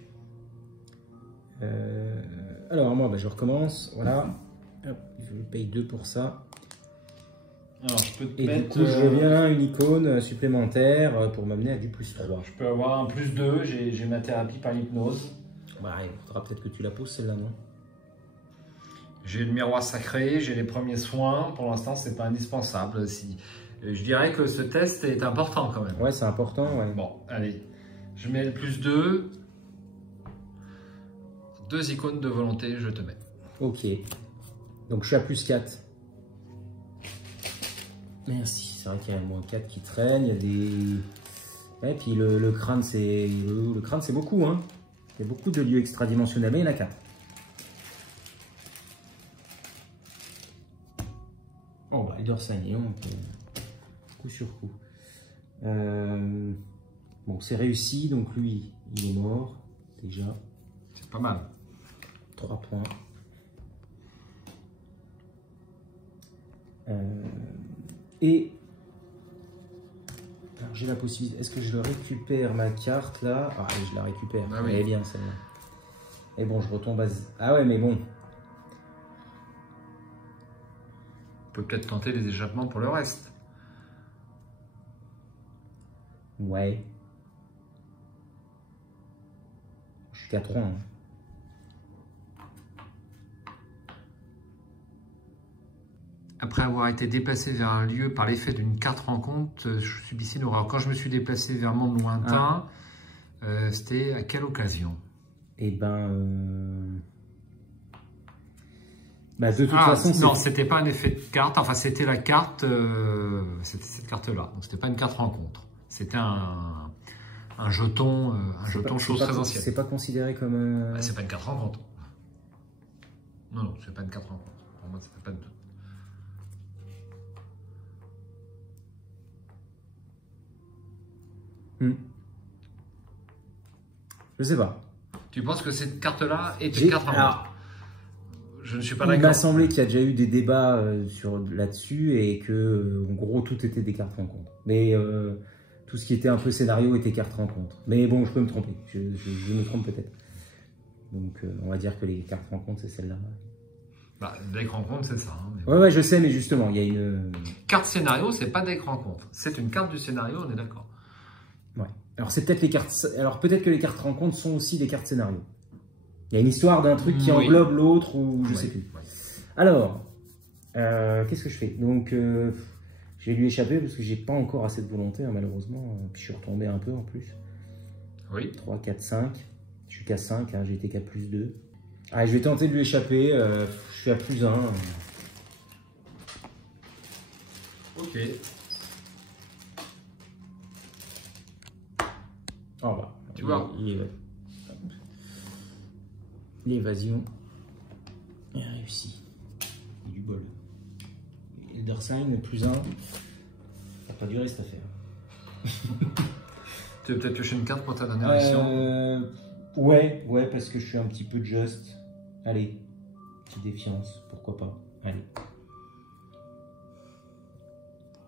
alors moi, bah, je recommence. Voilà. Hop, je paye 2 pour ça. Alors, je peux te Et mettre... du coup, je reviens une icône supplémentaire pour m'amener à du plus 3. Je peux avoir un plus 2, j'ai ma thérapie par l'hypnose. Bah, il faudra peut-être que tu la poses celle-là, non? J'ai le miroir sacré, j'ai les premiers soins. Pour l'instant, c'est pas indispensable. Je dirais que ce test est important quand même. Ouais, c'est important, ouais. Bon, allez. Je mets le plus 2. 2 icônes de volonté, je te mets. Ok. Donc, je suis à plus 4. Merci. C'est vrai qu'il y a un moins 4 qui traîne. Il y a des... Et puis, le crâne, c'est beaucoup, hein. Il y a beaucoup de lieux extradimensionnels, mais il y en a 4. Oh, bah, Eldersheim, on peut... coup sur coup. Bon, c'est réussi, donc lui, il est mort, déjà. C'est pas mal. 3 points. Et... alors, j'ai la possibilité... est-ce que je récupère ma carte, là? Ah, je la récupère. Ah, oui. Elle est bien, celle-là. Et bon, je retombe à... ah ouais, mais bon... On peut peut-être tenter les échappements pour le reste. Ouais. Je suis qu'à 3. Hein. Après avoir été déplacé vers un lieu par l'effet d'une carte rencontre, je subissais une horreur. Quand je me suis déplacé vers un monde lointain, c'était à quelle occasion? Eh ben... bah, de toute façon... non, c'était pas un effet de carte. Enfin, c'était la carte... c'était cette carte-là. Donc, c'était pas une carte rencontre. C'était un jeton, chose très ancienne. C'est pas considéré comme... Bah, c'est pas une carte rencontre. Non, c'est pas une carte rencontre. Pour moi, ça fait pas de doute. Je sais pas. Tu penses que cette carte-là est une carte rencontre? Je ne suis pas d'accord. Il m'a semblé qu'il y a déjà eu des débats là-dessus et que, en gros, tout était des cartes rencontres. Mais tout ce qui était un peu scénario était cartes rencontres. Mais bon, je peux me tromper. Je me trompe peut-être. Donc, on va dire que les cartes rencontres, c'est celle-là. Bah, deck rencontre, c'est ça. Hein, ouais, je sais, mais justement, il y a une... carte scénario, c'est pas deck rencontre. C'est une carte du scénario, on est d'accord. Ouais. Alors, c'est peut-être les cartes... alors, peut-être que les cartes rencontres sont aussi des cartes scénario. Il y a une histoire d'un truc qui englobe l'autre ou je sais plus. Ouais. Alors, qu'est-ce que je fais? Donc, je vais lui échapper parce que j'ai pas encore assez de volonté, hein, malheureusement. Puis je suis retombé un peu en plus. Oui. 3, 4, 5. Je suis qu'à 5, hein, j'ai été qu'à plus 2. Ah, je vais tenter de lui échapper. Je suis à plus 1. Ok. Oh bah. Tu vois. L'évasion est réussie. Il y a du bol. Eldersheim, plus 1. Ça n'a pas duré cette affaire. Tu veux peut-être piocher une carte pour ta dernière action? Ouais, parce que je suis un petit peu just. Allez, petite défiance, pourquoi pas. Allez.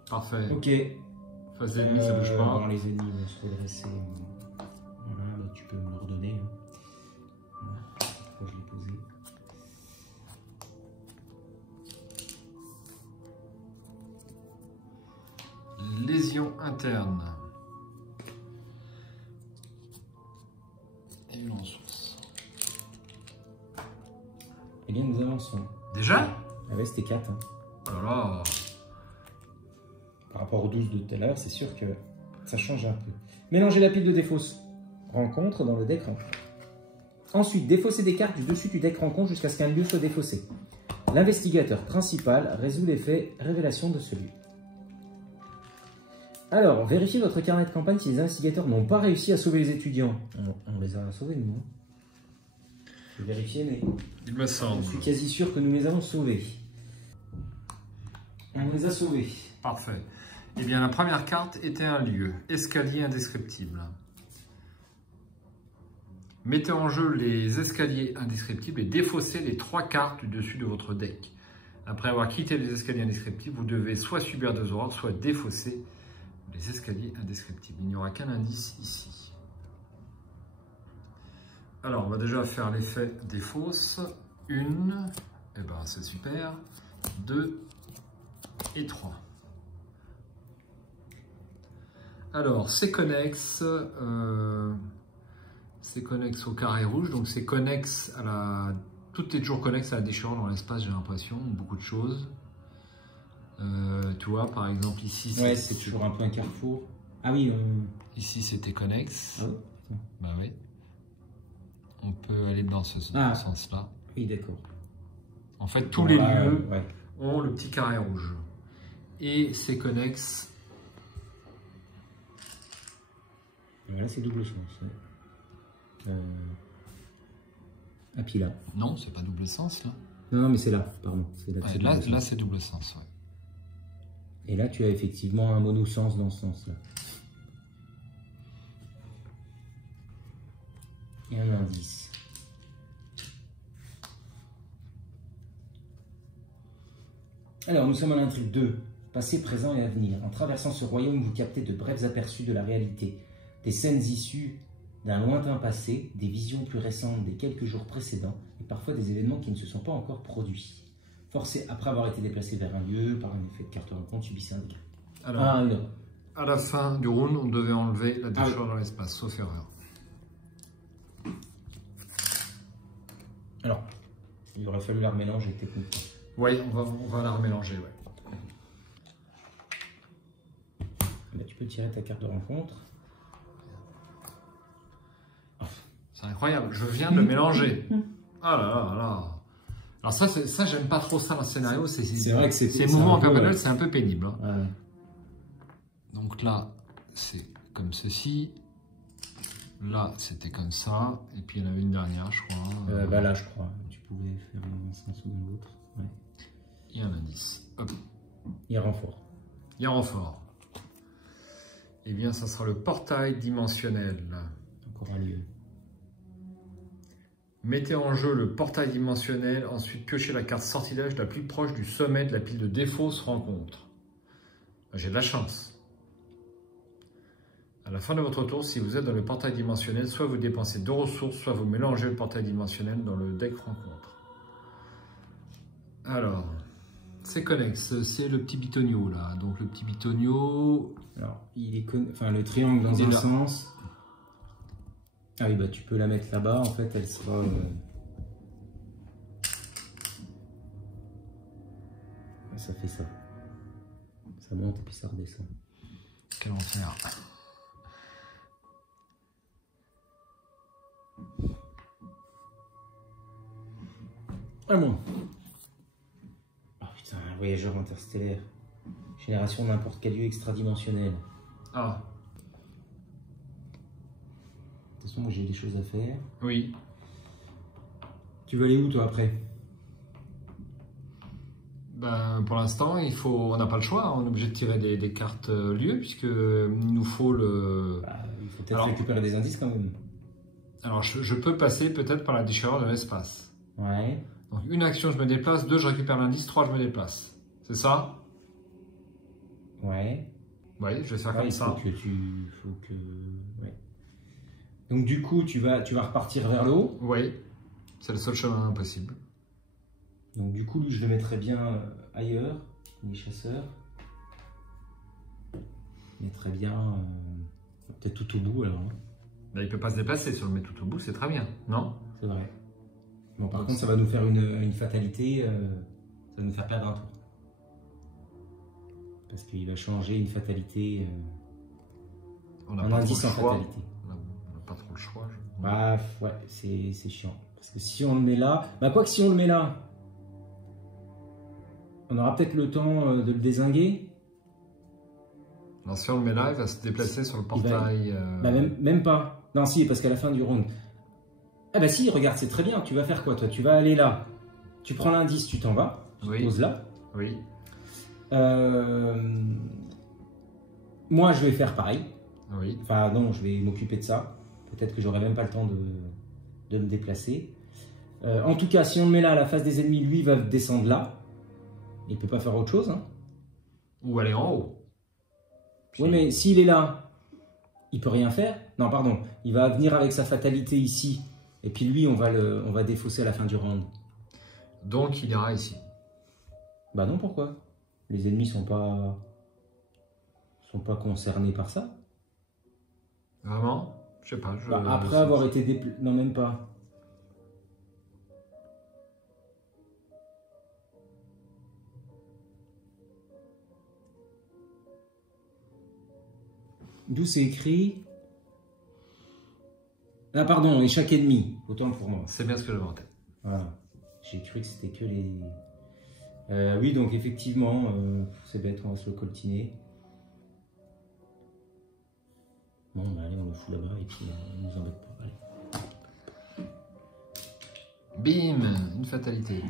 Parfait. Ok. Face des ennemis, ça bouge pas. Alors les ennemis vont se redresser. Voilà, bah, tu peux me le redonner. Hein. Voilà, pourquoi je l'ai posé. Lésion interne. Et une ressource. Eh bien, nous avançons. Déjà? Ah ouais, c'était 4. Hein. Oh là là. Par rapport aux 12 de tout à l'heure, c'est sûr que ça change un peu. Mélangez la pile de défausse rencontre dans le deck rencontre. Ensuite, défausser des cartes du dessus du deck rencontre jusqu'à ce qu'un lieu soit défaussé. L'investigateur principal résout l'effet révélation de ce lieu. Alors, vérifiez votre carnet de campagne si les investigateurs n'ont pas réussi à sauver les étudiants. On les a sauvés, nous. Je vais vérifier, mais il me semble. Je suis quasi sûr que nous les avons sauvés. On les a sauvés. Parfait. Eh bien, la première carte était un lieu. Escalier indescriptible. Mettez en jeu les escaliers indescriptibles et défaussez les 3 cartes du dessus de votre deck. Après avoir quitté les escaliers indescriptibles, vous devez soit subir 2 horreurs, soit défausser les escaliers indescriptibles. Il n'y aura qu'un indice ici. Alors, on va déjà faire l'effet des fausses. 1, et ben c'est super. 2 et 3. Alors, c'est connexe au carré rouge, donc c'est connexe à la... Tout est toujours connexe à la déchirure dans l'espace, j'ai l'impression, beaucoup de choses. Tu vois, par exemple, ici... Ouais, c'est toujours un peu un carrefour. Ah oui, ici, c'était connexe. Ah oui. Bah oui. On peut aller dans ce sens-là. Oui, d'accord. En fait, tous les lieux ont le petit carré rouge. Et c'est connexe. Voilà, c'est double sens. Ah, puis là. Non, c'est pas double sens, là. Non, mais c'est là, pardon. Là, c'est double sens, ouais. Et là, tu as effectivement un monosens dans ce sens-là. Et un indice. Alors, nous sommes à l'intrigue 2. Passé, présent et avenir. En traversant ce royaume, vous captez de brefs aperçus de la réalité. Des scènes issues d'un lointain passé, des visions plus récentes des quelques jours précédents, et parfois des événements qui ne se sont pas encore produits. Forcé, après avoir été déplacé vers un lieu, par un effet de carte rencontre, subissez un dégât. Alors, à la fin du round, on devait enlever la déchirure dans l'espace, sauf erreur. Alors, il aurait fallu la remélanger techniquement. Oui, on va la remélanger, ouais. Là, tu peux tirer ta carte de rencontre. C'est incroyable, je viens de le mélanger. Ah là là là. Alors ça j'aime pas trop ça dans le scénario. C'est vrai que ces mouvements en permanence, c'est un peu pénible. Hein. Ouais. Donc là, c'est comme ceci. Là, c'était comme ça. Et puis il y en avait une dernière, je crois. Bah là, je crois. Tu pouvais faire un sens ou l'autre. Ouais. Il y a un indice. Hop. Il y a renfort. Il y a renfort. Eh bien, ça sera le portail dimensionnel. Encore un lieu. Mettez en jeu le portail dimensionnel, ensuite piochez la carte sortilège la plus proche du sommet de la pile de défausse rencontre. J'ai de la chance. À la fin de votre tour, si vous êtes dans le portail dimensionnel, soit vous dépensez 2 ressources, soit vous mélangez le portail dimensionnel dans le deck rencontre. Alors, c'est connexe, c'est le petit bitonio là. Donc le petit bitonio... Alors, il est enfin, le triangle dans un sens... Ah oui, bah tu peux la mettre là-bas, en fait elle sera... Ça fait ça. Ça monte et puis ça redescend. Quel enfer. Ah bon. Oh putain, un voyageur interstellaire. Génération de n'importe quel lieu extradimensionnel. Ah. De toute façon, moi j'ai des choses à faire. Oui. Tu veux aller où toi après? Ben, pour l'instant, on n'a pas le choix. On est obligé de tirer des cartes lieux puisque il nous faut le. Bah, il faut peut-être récupérer des indices quand même. Alors, je peux passer peut-être par la déchirure de l'espace. Ouais. Donc, une action, je me déplace. 2, je récupère l'indice. 3, je me déplace. C'est ça? Ouais. Oui, je vais faire comme ça. Faut que. Ouais. Donc du coup, tu vas repartir vers le haut. Oui, c'est le seul chemin possible. Donc du coup, lui, je le mettrais bien ailleurs, les chasseurs. Je mettrais bien peut-être tout au bout alors. Là, il ne peut pas se déplacer, si on le met tout au bout, c'est très bien, non? C'est vrai. Bon, par contre, ça va nous faire une fatalité, ça va nous faire perdre un tour. Parce qu'il va changer une fatalité, un indice en fatalité. On n'a pas trop le choix. Bah ouais, c'est chiant. Parce que si on le met là, bah quoi que si on le met là, on aura peut-être le temps de le dézinguer. Non, si on le met là, il va se déplacer sur le portail. Bah même pas. Non, si, parce qu'à la fin du round. Ah bah si, regarde, c'est très bien. Tu vas faire quoi toi? Tu vas aller là. Tu prends l'indice, tu t'en vas. Tu te poses là. Oui. Moi, je vais faire pareil. Oui. Enfin, non, je vais m'occuper de ça. Peut-être que j'aurai même pas le temps de me déplacer. En tout cas, si on le met là à la face des ennemis, lui va descendre là. Il peut pas faire autre chose. Hein. Ou aller en haut. Puis... Oui, mais s'il est là, il peut rien faire. Non, pardon. Il va venir avec sa fatalité ici. Et puis lui, on va défausser à la fin du round. Donc, il ira ici. Bah non, pourquoi? Les ennemis sont pas concernés par ça. Vraiment? Je sais pas. Après avoir été déplacé... Non, même pas. D'où c'est écrit? Ah pardon, échec ennemi. Autant pour moi. C'est bien ce que j'avais en tête. Voilà. J'ai cru que c'était que les... oui, donc effectivement, c'est bête, on va se le coltiner. Bon, bah, allez, on le fout là-bas et puis on nous embête pas. Allez. Bim, une fatalité.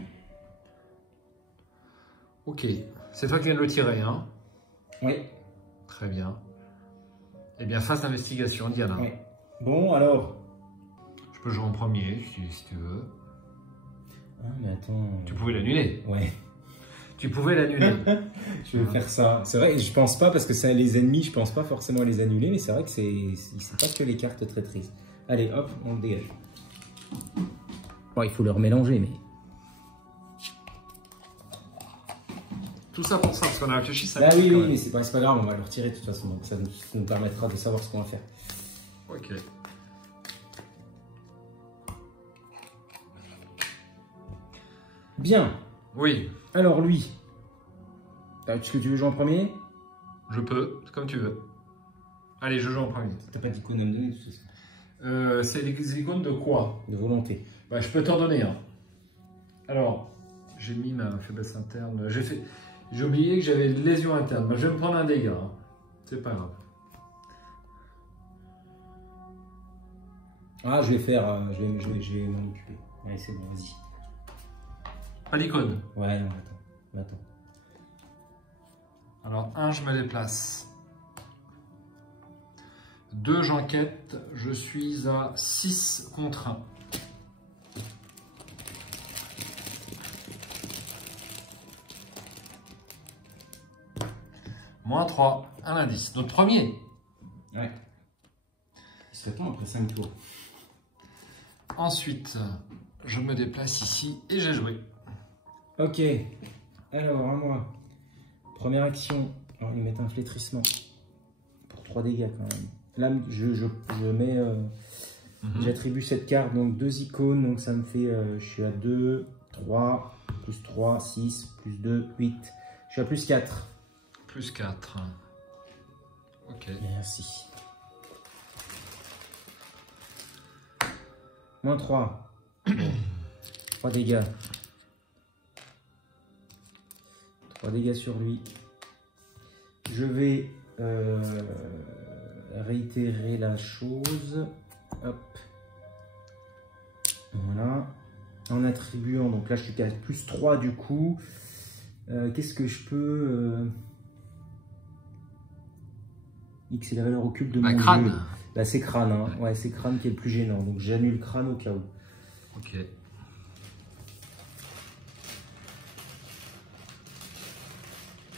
Ok, c'est toi qui viens de le tirer, hein? Oui. Très bien. Eh bien, phase d'investigation, Diana. Oui. Bon, alors. Je peux jouer en premier, si tu veux. Ah, mais attends. Tu pouvais l'annuler. Ouais. Tu pouvais l'annuler. Je vais faire ça. C'est vrai, je pense pas, parce que c'est les ennemis, je pense pas forcément à les annuler, mais c'est vrai que c'est pas que les cartes traîtrises. Allez, hop, on le dégage. Bon, il faut le remélanger, mais... Tout ça pour ça, parce qu'on a réfléchi ça. Ah oui, mais c'est pas grave, on va le retirer de toute façon, donc ça nous permettra de savoir ce qu'on va faire. Ok. Bien. Oui. Alors lui, est-ce que tu veux jouer en premier? Je peux, comme tu veux. Allez, je joue en premier. T'as pas d'icône à me donner de toute façon. C'est les icônes de quoi? De volonté. Bah, je peux t'en donner un. Alors, j'ai mis ma faiblesse interne. J'ai oublié que j'avais une lésion interne. Bah, je vais me prendre un dégât. Hein. C'est pas grave. Ah, je vais faire. Je vais m'en occuper. Allez, c'est bon, vas-y. Pas l'icône. Ouais, non, attends. Alors, 1, je me déplace. 2, j'enquête. Je suis à 6 contre 1. Moins 3, un indice. Notre premier. Ouais. Il serait temps après 5 tours. Ensuite, je me déplace ici et j'ai joué. Ok. Alors, à moi. Première action. On va lui mettre un flétrissement. Pour 3 dégâts quand même. Là, je mets... J'attribue cette carte, donc 2 icônes. Donc ça me fait... je suis à 2, 3, plus 3, 6, plus 2, 8. Je suis à plus 4. Plus 4. Ok. Merci. Moins 3. Bon. 3 dégâts. 3 dégâts sur lui. Je vais réitérer la chose. Hop. Voilà. En attribuant, donc là je suis qu'à plus 3 du coup. Qu'est-ce que je peux... X est la valeur occulte de mon crâne. jeu. Là c'est crâne, hein. Ouais, c'est crâne qui est le plus gênant. Donc j'annule crâne au cas où. Ok.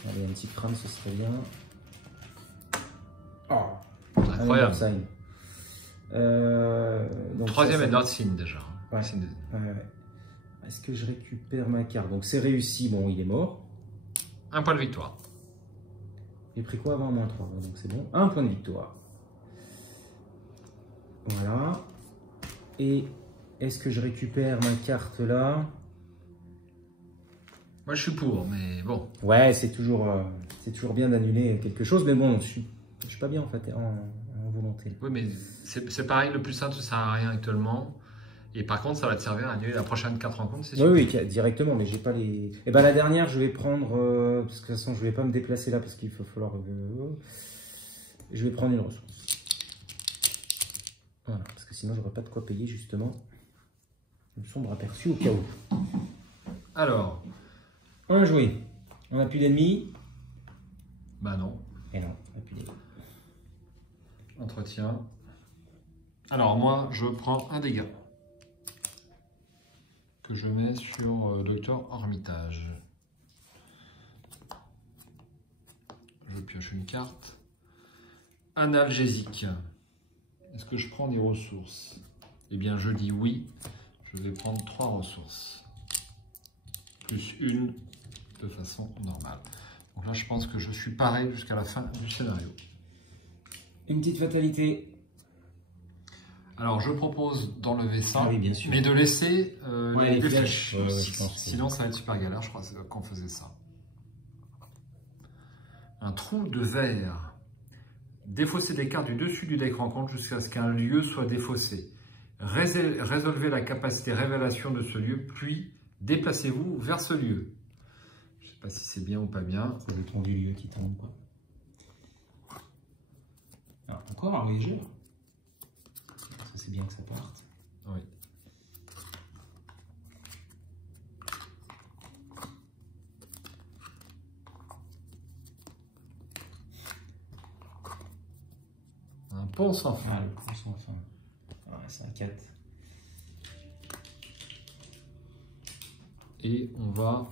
Allez, un petit crâne, ce serait bien. Oh, incroyable. Donc troisième ça, Edward Sin déjà. Ouais. Ouais. Est-ce que je récupère ma carte? Donc c'est réussi, bon il est mort. Un point de victoire. J'ai pris quoi avant? Moins 3, donc c'est bon. Un point de victoire. Voilà. Et est-ce que je récupère ma carte là? Moi je suis pour, mais bon. Ouais, c'est toujours bien d'annuler quelque chose, mais bon, je suis pas bien en fait en volonté. Oui, mais c'est pareil, le plus simple, ça sert à rien actuellement. Et par contre, ça va te servir à annuler la prochaine 4 rencontres, c'est sûr. Oui, directement, mais j'ai pas les... Et ben la dernière, je vais prendre... parce que de toute façon, je vais pas me déplacer là parce qu'il va falloir... je vais prendre une ressource. Voilà, parce que sinon, j'aurais pas de quoi payer justement une sombre aperçu au cas où. Alors... On a joué. On n'a plus d'ennemis. Bah non. Et non, on n'a plus d'ennemis. Entretien. Alors moi, je prends un dégât que je mets sur Docteur Armitage. Je pioche une carte. Analgésique. Est-ce que je prends des ressources? Eh bien, je dis oui. Je vais prendre 3 ressources. Plus une de façon normale. Donc là, je pense que je suis pareil jusqu'à la fin du scénario. Une petite fatalité. Alors, je propose d'enlever ça, Ah oui, bien sûr. mais de laisser Ouais, les les flèches. flèches. Ouais, je pense que- Sinon, ça va être super galère, je crois, qu'on faisait ça. Un trou de verre. Défausser des cartes du dessus du deck rencontre jusqu'à ce qu'un lieu soit défaussé. Résolvez la capacité révélation de ce lieu, puis déplacez-vous vers ce lieu. Je ne sais pas si c'est bien ou pas bien. C'est le ton du lieu qui tombe, quoi. Ah, encore un léger. Ça, c'est bien que ça parte. Oui. Un pont sans fin. Ah, le coup sans fin. Ah, c'est un 4. Et on va...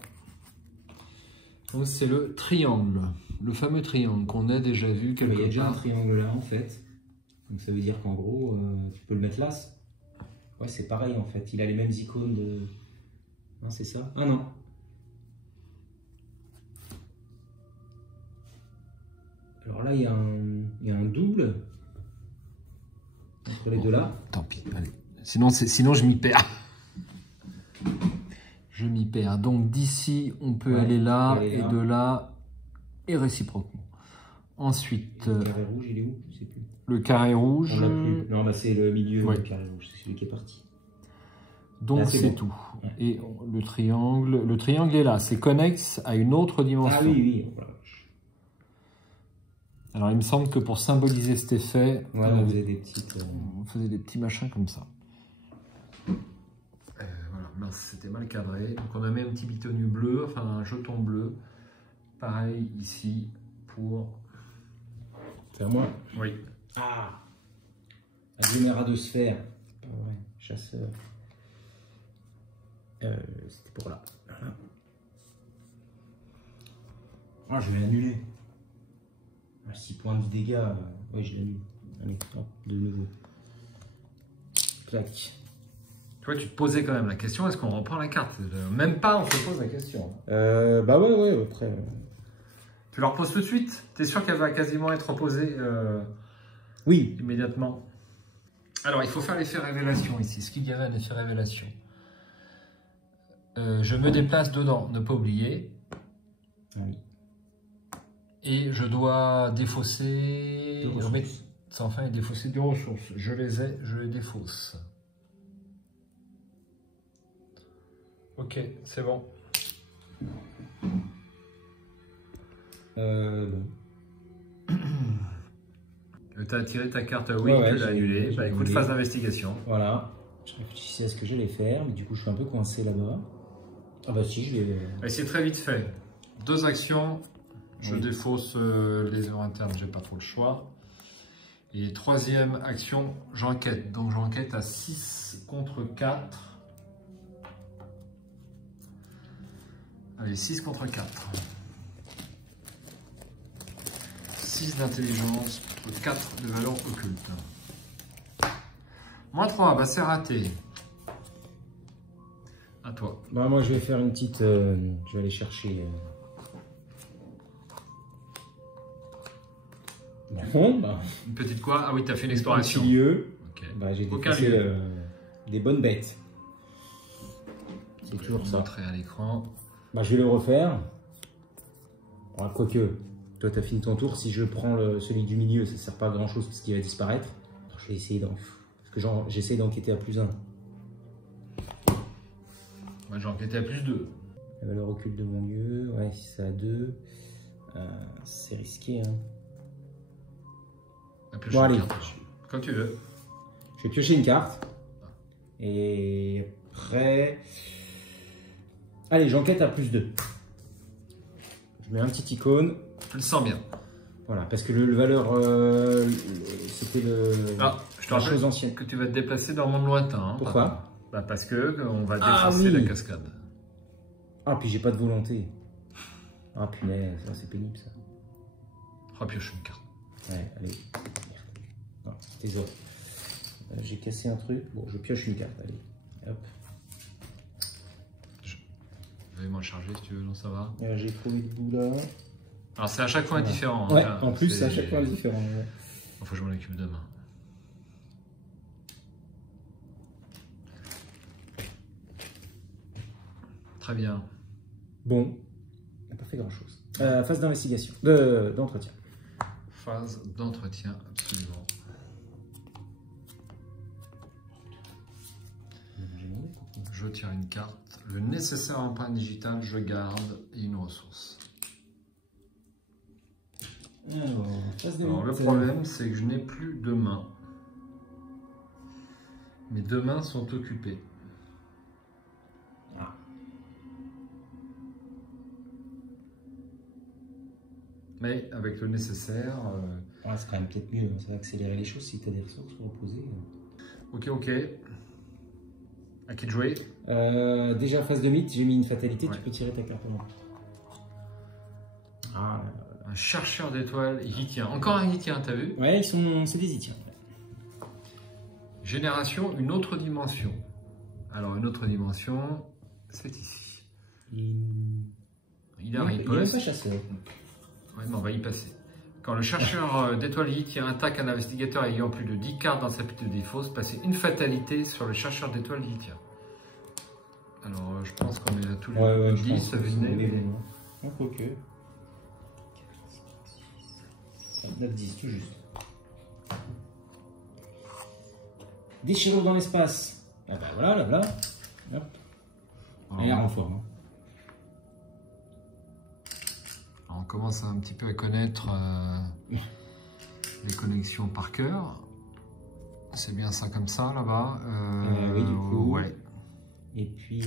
Donc c'est le triangle. Le fameux triangle qu'on a déjà vu quelque Il y a déjà un part. triangle là, en fait. Donc ça veut dire qu'en gros, tu peux le mettre là. Ouais, c'est pareil, en fait. Il a les mêmes icônes de... Non, c'est ça? Ah non. Alors là, il y a un double entre les deux là. Tant pis, allez. Sinon je m'y perds. Je m'y perds. Donc d'ici, on peut aller là et de là, et réciproquement. Ensuite, Le carré rouge, il est où? Je sais plus. le carré rouge. On l'a plus. Non, bah c'est le milieu, Ouais. le carré rouge, c'est celui qui est parti. Donc Là, c'est bon. tout. Ouais. Et le triangle est là. C'est connexe à une autre dimension. Ah oui, oui. Voilà. Alors il me semble que pour symboliser cet effet, Voilà, on faisait des petites... on faisait des petits machins comme ça. Voilà, mince, c'était mal cadré. Donc on a mis un petit bitonu bleu, enfin un jeton bleu. Pareil ici pour... C'est à moi. Oui. Ah, agglomérat de sphères. Pas vrai, chasseur. C'était pour là. Voilà. Ah, je vais l'annuler. 6 points de dégâts. Ouais, je l'annule. Allez, hop, de nouveau. Clac. Toi, tu te posais quand même la question, est-ce qu'on reprend la carte? Même pas, on se pose la question. Bah ouais, après. Tu la reposes tout de suite? T'es sûr qu'elle va quasiment être reposée Oui. immédiatement? Alors, il faut faire l'effet révélation ici. Est-ce qu'il y avait un effet révélation? Je me déplace dedans, ne pas oublier. Ah oui. Et je dois défausser... Deux ressources. remettre sans fin et défausser deux ressources. Je les ai, je les défausse. Ok, c'est bon. Non. Tu as tiré ta carte oui, Ouais, tu l'as annulée. Bah écoute, annulé. phase d'investigation. Voilà. Je réfléchissais à ce que j'allais faire, mais du coup, je suis un peu coincé là-bas. Ah bah si, je vais... Et c'est très vite fait. Deux actions. Je Oui. défausse les heures internes, j'ai pas trop le choix. Et troisième action, j'enquête. Donc j'enquête à 6 contre 4. Allez, 6 contre 4. 6 d'intelligence contre 4 de valeur occulte. Moins 3, bah c'est raté. À toi. Bah moi, je vais faire une petite... je vais aller chercher... Bon, bah... Une petite quoi? Ah oui, tu as fait une Un exploration. petit lieu. Ok. Bah, j'ai Aucun dépassé lieu. des bonnes bêtes. C'est toujours Je vais ça. montrer à l'écran. Bah, je vais le refaire. Bon, quoique, toi, tu as fini ton tour. Si je prends celui du milieu, ça ne sert pas à grand chose parce qu'il va disparaître. Alors, je vais essayer j'essaie d'enquêter à +1. Moi, j'ai enquêté à +2. La valeur occulte de mon lieu. Ouais, si c'est à 2. C'est risqué. Hein. Bon, allez. Quand tu veux. Je vais piocher une carte. Et après... Allez, j'enquête à +2. Je mets un petit icône. Je le sens bien. Voilà, parce que le valeur... c'était Ah, je te la rappelle chose ancienne. que tu vas te déplacer dans le monde lointain. Hein, Pourquoi? bah parce que on va Ah dépasser oui. la cascade. Ah, puis j'ai pas de volonté. Ah, punaise, ça c'est pénible ça. Repioche une carte. Ouais, allez. Merde. Non, désolé. J'ai cassé un truc. Bon, je pioche une carte, allez. Hop. Je vais m'en charger si tu veux, non ça va. J'ai trouvé le bout là. Alors c'est à chaque fois Voilà. différent. Ouais, hein. en plus c'est à chaque fois différent. Ouais. Faut que je m'en occupe demain. Très bien. Bon, on n'a pas fait grand-chose. Phase d'investigation, d'entretien. Phase d'entretien, absolument. Je tire une carte. Le nécessaire empreinte digitale, je garde et une ressource. Alors, le problème, c'est que je n'ai plus de mains. Mes deux mains sont occupées. Ah. Mais avec le nécessaire... Ouais, c'est quand même peut-être mieux, ça va accélérer les choses si tu as des ressources pour opposer. Ok, ok. À qui de jouer? Déjà, phase de mythe, j'ai mis une fatalité, Ouais. tu peux tirer ta carte en main. Ah, Un chercheur d'étoiles, Yitien. Encore un Yitien, t'as vu? ouais, c'est des Itiens. Génération, une autre dimension. Alors, une autre dimension, c'est ici. Il arrive. Il n'est pas chasseur. Ouais, mais on va y passer. Quand le chercheur d'étoiles Yitien attaque un investigateur ayant plus de 10 cartes dans sa pile de défauts, passez une fatalité sur le chercheur d'étoiles Yitien. Alors, je pense qu'on est à tous les 10, ça venait. Quoique. 9, 10, tout juste. Déchirure dans l'espace. Ah bah voilà, là. Hop. Et en forme. On commence un petit peu à connaître les connexions par cœur. C'est bien ça comme ça là-bas. Oui, du coup. Ouais. Et puis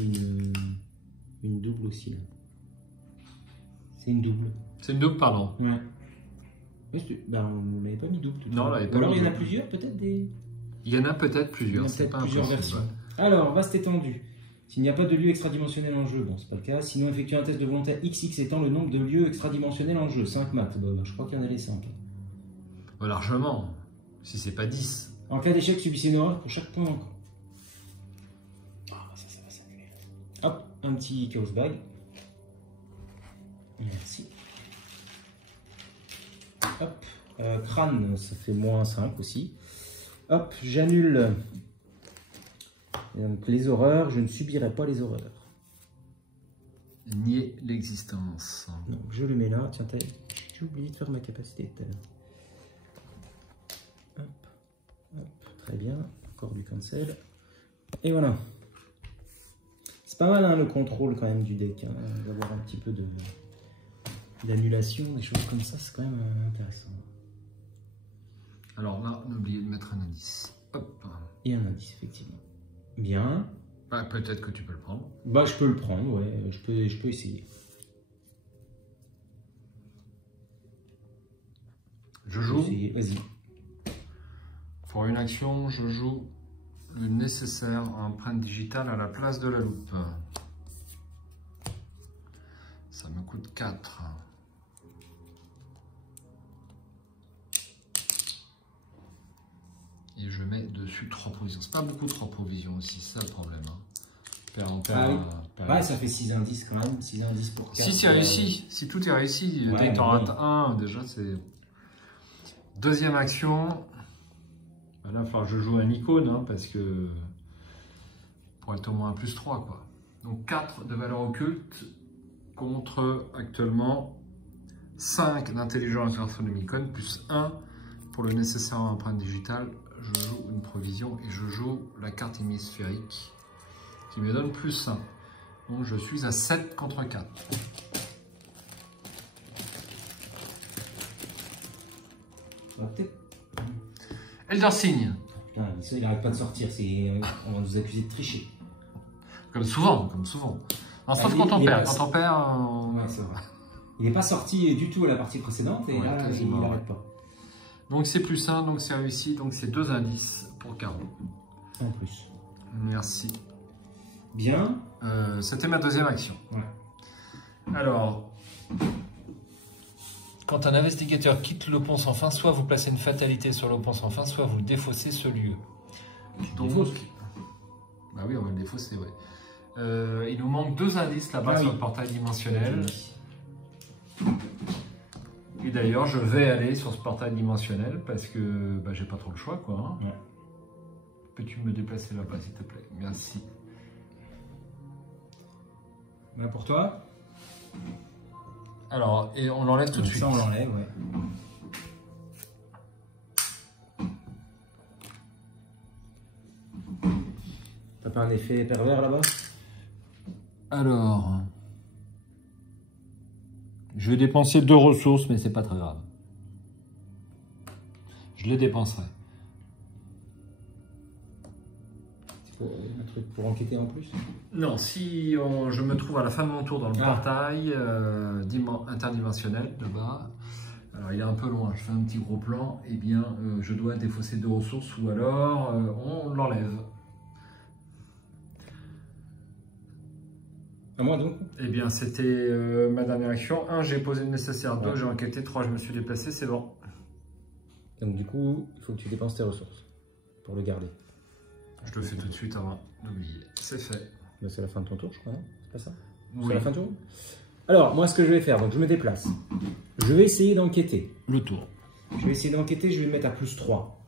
une double aussi. Là. C'est une double. C'est une double, pardon. Ouais. Ben, on n'avait pas mis double. Tout Non, là, il y a pas alors mis il y en a double. plusieurs, peut-être des. Il y en a peut-être Il y plusieurs. en a C'est peut-être pas plusieurs impossible. versions. Alors, vaste étendue. S'il n'y a pas de lieu extradimensionnel en jeu, bon, c'est pas le cas. Sinon, effectuez un test de volonté XX étant le nombre de lieux extradimensionnels en jeu. 5 max. Bah, je crois qu'il y en a les 5. Largement. Si c'est pas 10. En cas d'échec, subissez une horreur pour chaque point manquant. Ah, ça va s'annuler. Hop, un petit chaos bag. Merci. Hop, crâne, ça fait moins 5 aussi. Hop, j'annule. Donc les horreurs, je ne subirai pas les horreurs. Nier l'existence. Donc je le mets là. Tiens, j'ai oublié de faire ma capacité tout à l'heure. Hop, hop, très bien. Encore du cancel. Et voilà. C'est pas mal hein, le contrôle quand même du deck. Hein, d'avoir un petit peu d'annulation, des choses comme ça, c'est quand même intéressant. Alors là, n'oubliez de mettre un indice. Hop. Et un indice, effectivement. Bien. Bah, peut-être que tu peux le prendre. Bah, je peux le prendre, ouais. Je peux essayer. Je joue. Vas-y. Pour une action, je joue le nécessaire empreinte digitale à la place de la loupe. Ça me coûte 4. Et je mets dessus 3 provisions. C'est pas beaucoup 3 provisions aussi, c'est ça le problème. Ouais, ça fait 6 indices quand même. 6 indices pour 4. Si c'est réussi, si tout est réussi, Ouais, dès que tu en rates un, déjà c'est... Deuxième action. Là, il va falloir que je joue un icône, hein, parce que... Pour être au moins un plus 3, quoi. Donc 4 de valeur occulte contre actuellement 5 d'intelligence grâce au icône, plus 1 pour le nécessaire empreinte digitale. Je joue une provision et je joue la carte hémisphérique qui me donne plus 1. Donc je suis à 7 contre 4. Elder Sign. Putain, ça, il arrête pas de sortir. On va nous accuser de tricher. Comme souvent, comme souvent. Non, sauf quand on perd. Quand on perd, ouais, c'est vrai. Il n'est pas sorti du tout à la partie précédente et ouais, là, il n'arrête pas. Donc c'est plus 1, donc c'est réussi. Donc c'est 2 indices pour Caro. En plus. Merci. Bien. C'était ma deuxième action. Ouais. Alors, quand un investigateur quitte le pont sans fin, soit vous placez une fatalité sur le pont sans fin, soit vous défaussez ce lieu. Donc, bah oui, on va le défausser, ouais. Il nous manque 2 indices là-bas sur le portail dimensionnel. Et d'ailleurs, je vais aller sur ce portail dimensionnel parce que bah, j'ai pas trop le choix, quoi. Hein. Ouais. Peux-tu me déplacer là-bas, s'il te plaît? Merci. Là pour toi. Alors, et on l'enlève tout de suite. Ça, on l'enlève, ouais. T'as pas un effet pervers là-bas? Alors, je vais dépenser 2 ressources, mais c'est pas très grave. Je les dépenserai. Un truc pour enquêter en plus? Non, si je me trouve à la fin de mon tour dans le portail interdimensionnel de bas, alors il est un peu loin, je fais un petit gros plan, et bien je dois défausser 2 ressources ou alors on l'enlève. À moi donc? Eh bien c'était ma dernière action. 1, j'ai posé le nécessaire. 2, j'ai enquêté. 3, je me suis déplacé, c'est bon. Donc du coup, il faut que tu dépenses tes ressources pour le garder. Je le fais tout de suite avant d'oublier. C'est fait. C'est la fin de ton tour, je crois, non? C'est pas ça? Oui. C'est la fin de tour? Alors, moi, ce que je vais faire, donc je me déplace. Je vais essayer d'enquêter. Le tour. Je vais essayer d'enquêter, je vais me mettre à plus 3.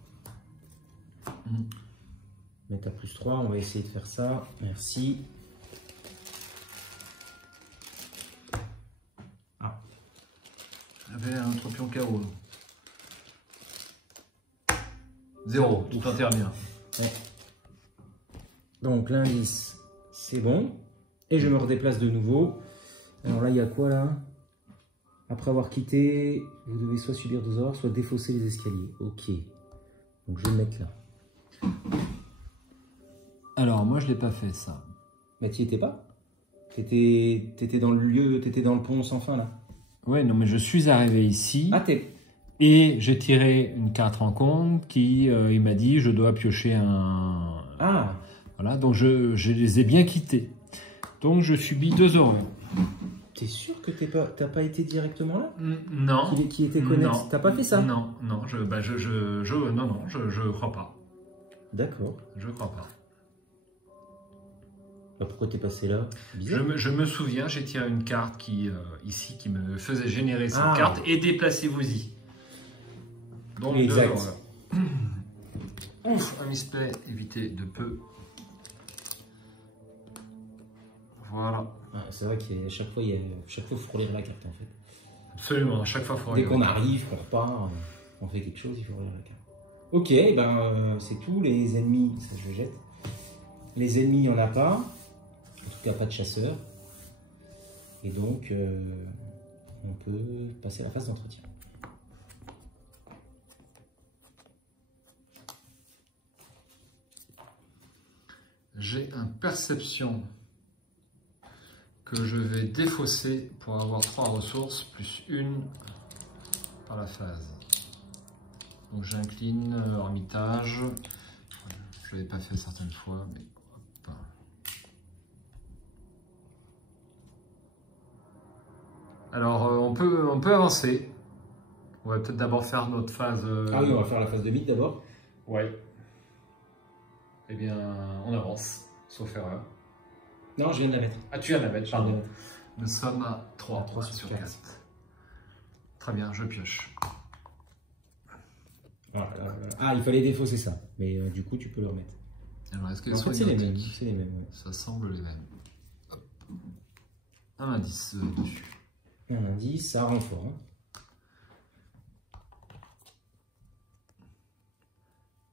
Mettre à plus 3, on va essayer de faire ça. Merci. Ah. J'avais un tropion KO. 0, tout intervient. Ouais. Donc l'indice, c'est bon. Et je me redéplace de nouveau. Alors là, il y a quoi là? Après avoir quitté, vous devez soit subir 2 horreurs, soit défausser les escaliers. Ok. Donc je vais le mettre là. Alors moi je l'ai pas fait ça. Mais tu y étais pas? T'étais dans le lieu, t'étais dans le pont sans fin là. Ouais, non mais je suis arrivé ici. Ah t'es... Et j'ai tiré une carte rencontre qui, il m'a dit, je dois piocher un... Ah. Voilà, donc je les ai bien quittés. Donc je subis 2 horreurs. T'es sûr que t'as pas été directement là? Non. Qui était connexe? T'as pas fait ça? Non, non, je crois pas. D'accord. Je crois pas. Bah, pourquoi t'es passé là? Bizarre. Je me souviens, j'ai tiré une carte qui, ici, qui me faisait générer cette carte et déplacez-vous-y. Donc, exact. Ouf, un misplay évité de peu. Voilà. Ah, c'est vrai qu'à chaque fois, il faut relire la carte en fait. Absolument, à chaque fois, il faut Dès regarder. qu'on arrive, qu'on repart, on fait quelque chose, il faut relire la carte. Ok, ben c'est tout. Les ennemis, ça je jette. Les ennemis, il n'y en a pas. En tout cas, pas de chasseurs. Et donc, on peut passer à la phase d'entretien. J'ai un perception que je vais défausser pour avoir 3 ressources plus 1 par la phase. Donc j'incline Hermitage. Je ne l'avais pas fait certaines fois, mais hop. Alors on peut avancer. On va peut-être d'abord faire notre phase. Ah oui, on va faire la phase de mythe d'abord. Ouais. Eh bien, on avance, sauf erreur. Non, je viens de la mettre. Ah, tu viens de la mettre, pardon. Nous sommes à 3 sur 4. Très bien, je pioche. Ah, il fallait défausser ça. Mais du coup, tu peux le remettre. Alors, est-ce que en fait, c'est les mêmes. C'est les mêmes, ouais. Ça semble les mêmes. Hop. Un indice dessus. Un indice, ça renfort. Hein.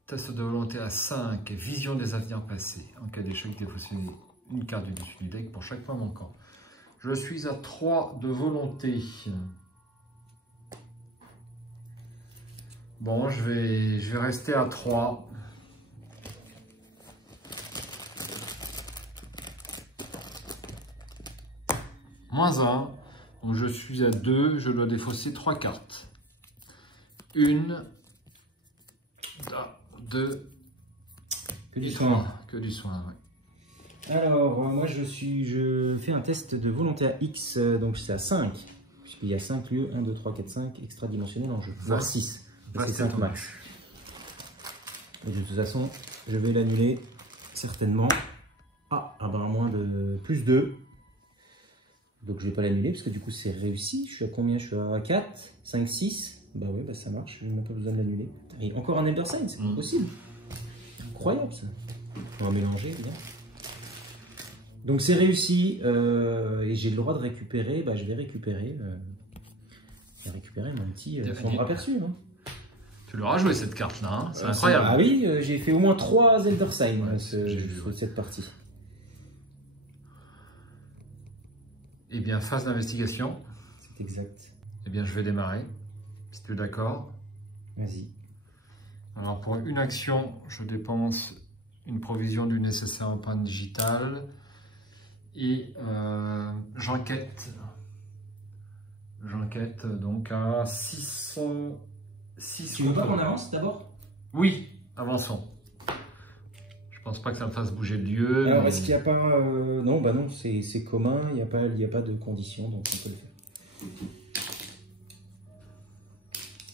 Test de volonté à 5, vision des avenirs passés. En cas d'échec, défausser une carte du dessus du deck pour chaque point manquant. Je suis à 3 de volonté. Bon, je vais rester à 3. Moins 1. Donc je suis à 2. Je dois défausser 3 cartes. 1, 2, que du soin. Que du soin, oui. Alors, moi je fais un test de volonté à X, donc c'est à 5. Puisqu'il y a 5 lieux, 1, 2, 3, 4, 5 extra-dimensionnels en jeu. Voire 6. C'est 5 max. Et de toute façon, je vais l'annuler certainement. Ah, ben moins de plus 2. Donc je ne vais pas l'annuler parce que du coup c'est réussi. Je suis à combien? Je suis à 4, 5, 6. Bah ouais, bah ça marche, je n'ai même pas besoin de l'annuler. Et encore un Elder Sign, c'est pas possible. Incroyable ça. On va mélanger, bien. Donc c'est réussi et j'ai le droit de récupérer. Bah, je vais récupérer, mon petit sombre aperçu. Hein. Tu l'auras joué cette carte-là, hein, c'est incroyable. Ah oui, j'ai fait au moins 3 Elder Sign cette partie. Eh bien, phase d'investigation. C'est exact. Eh bien, je vais démarrer, si tu es d'accord. Vas-y. Alors, pour une action, je dépense une provision du nécessaire empreinte digitale et j'enquête. J'enquête donc à 6. Tu veux pas qu'on avance d'abord? Oui, avançons. Je pense pas que ça me fasse bouger le lieu. Alors, est-ce qu'il n'y a pas... Non, bah non, c'est commun, il n'y a pas de conditions, donc on peut le faire.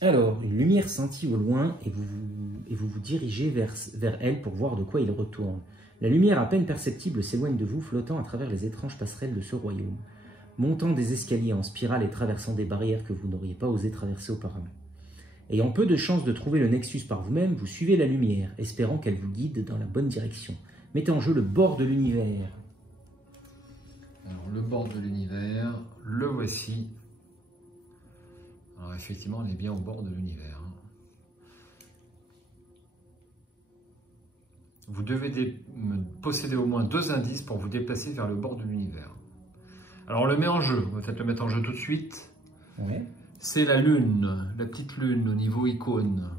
Alors, une lumière scintille au loin et vous vous dirigez vers elle pour voir de quoi il retourne. La lumière à peine perceptible s'éloigne de vous, flottant à travers les étranges passerelles de ce royaume, montant des escaliers en spirale et traversant des barrières que vous n'auriez pas osé traverser auparavant. Ayant peu de chances de trouver le Nexus par vous-même, vous suivez la lumière, espérant qu'elle vous guide dans la bonne direction. Mettez en jeu le bord de l'univers. Alors, le bord de l'univers, le voici. Alors, effectivement, on est bien au bord de l'univers. Vous devez posséder au moins 2 indices pour vous déplacer vers le bord de l'univers. Alors, on le met en jeu. On va peut-être le mettre en jeu tout de suite. Ouais. C'est la lune, la petite lune au niveau icône.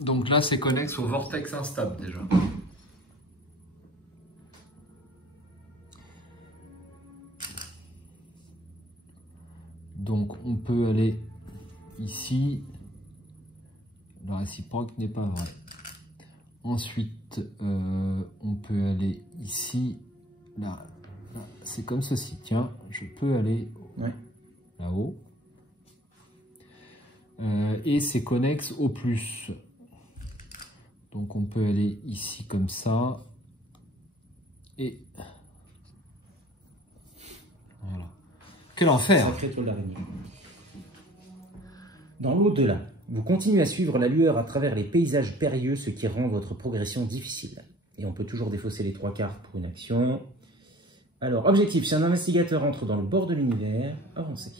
Donc là, c'est connexe au vortex instable déjà. Donc on peut aller ici. La réciproque n'est pas vrai. Ensuite, on peut aller ici. Là, c'est comme ceci. Tiens, je peux aller là-haut. Et c'est connexe au plus. Donc on peut aller ici comme ça. Et voilà. Quel enfer! Sacré toile d'araignée. Dans l'au-delà, vous continuez à suivre la lueur à travers les paysages périlleux, ce qui rend votre progression difficile. Et on peut toujours défausser les 3 cartes pour une action. Alors, objectif, si un investigateur entre dans le bord de l'univers, avancez.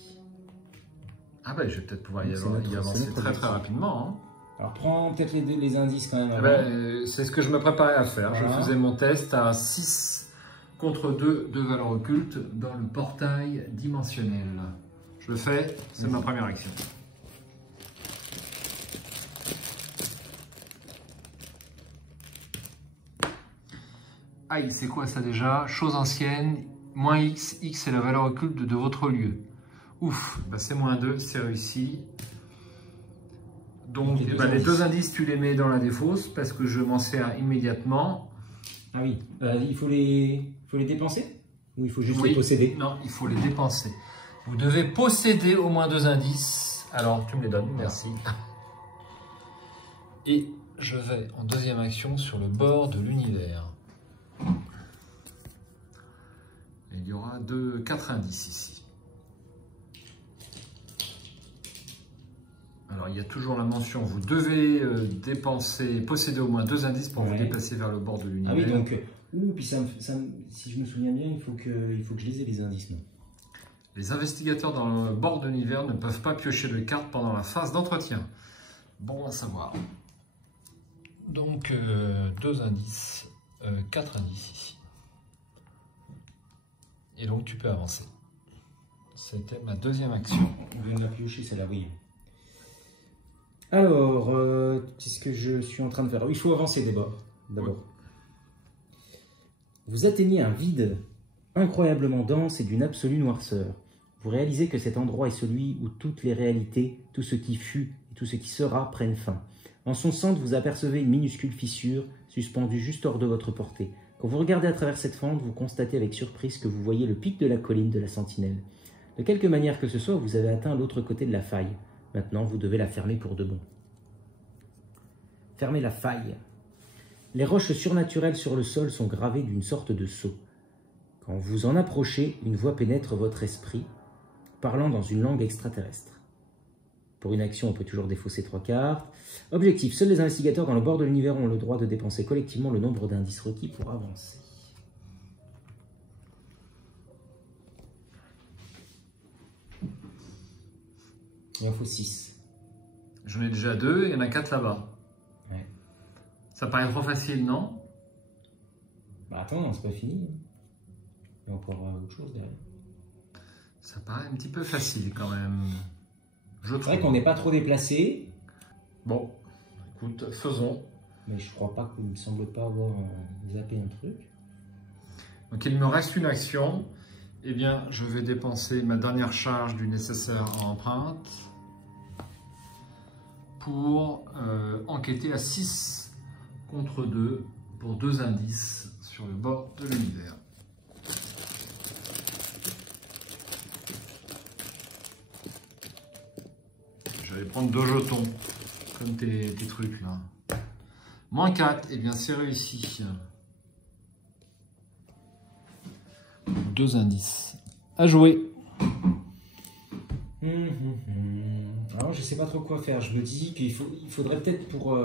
Ah ben, je vais peut-être pouvoir y avancer très rapidement. Hein. Alors, prends peut-être les indices quand même. C'est ce que je me préparais à faire. Voilà. Je faisais mon test à 6 contre 2 de valeur occulte dans le portail dimensionnel. Je le fais, c'est ma première action. Aïe, c'est quoi ça déjà? Chose ancienne, moins X, X c'est la valeur occulte de votre lieu. Ouf, bah c'est moins 2, c'est réussi. Donc les 2 indices, tu les mets dans la défausse parce que je m'en sers immédiatement. Ah oui, il faut les dépenser? Ou il faut juste les posséder? Non, il faut les dépenser. Vous devez posséder au moins 2 indices. Alors, tu me les donnes, merci. Et je vais en deuxième action sur le bord de l'univers. Il y aura 4 indices ici. Alors, il y a toujours la mention, vous devez posséder au moins 2 indices pour vous déplacer vers le bord de l'univers. Ah oui, donc, puis si je me souviens bien, il faut que je les ai les indices, non? Les investigateurs dans le bord de l'univers ne peuvent pas piocher de cartes pendant la phase d'entretien. Bon à savoir. Donc, 2 indices, 4 indices ici. Et donc, tu peux avancer. C'était ma deuxième action. On vient de la piocher, celle-là, oui. Alors, qu'est-ce que je suis en train de faire? Il faut avancer d'abord. Oui. Vous atteignez un vide incroyablement dense et d'une absolue noirceur. Vous réalisez que cet endroit est celui où toutes les réalités, tout ce qui fut et tout ce qui sera prennent fin. En son centre, vous apercevez une minuscule fissure suspendue juste hors de votre portée. Quand vous regardez à travers cette fente, vous constatez avec surprise que vous voyez le pic de la colline de la Sentinelle. De quelque manière que ce soit, vous avez atteint l'autre côté de la faille. Maintenant, vous devez la fermer pour de bon. Fermez la faille. Les roches surnaturelles sur le sol sont gravées d'une sorte de sceau. Quand vous en approchez, une voix pénètre votre esprit, parlant dans une langue extraterrestre. Pour une action, on peut toujours défausser 3 cartes. Objectif, seuls les investigateurs dans le bord de l'univers ont le droit de dépenser collectivement le nombre d'indices requis pour avancer. Il en faut 6. J'en ai déjà 2, il y en a 4 là-bas. Ouais. Ça paraît trop facile, non? Bah attends, non, c'est pas fini. Il y a encore autre chose derrière. Ça paraît un petit peu facile quand même. C'est vrai qu'on n'est pas trop déplacé. Bon, écoute, faisons. Mais je crois pas qu'il me semble pas avoir zappé un truc. Donc il me reste une action. Eh bien, je vais dépenser ma dernière charge du nécessaire en empreinte pour enquêter à 6 contre 2 pour 2 indices sur le bord de l'univers. Je vais prendre 2 jetons, comme tes trucs là. Moins 4, eh bien c'est réussi. 2 indices. À jouer. Alors je sais pas trop quoi faire. Je me dis qu'il faudrait peut-être pour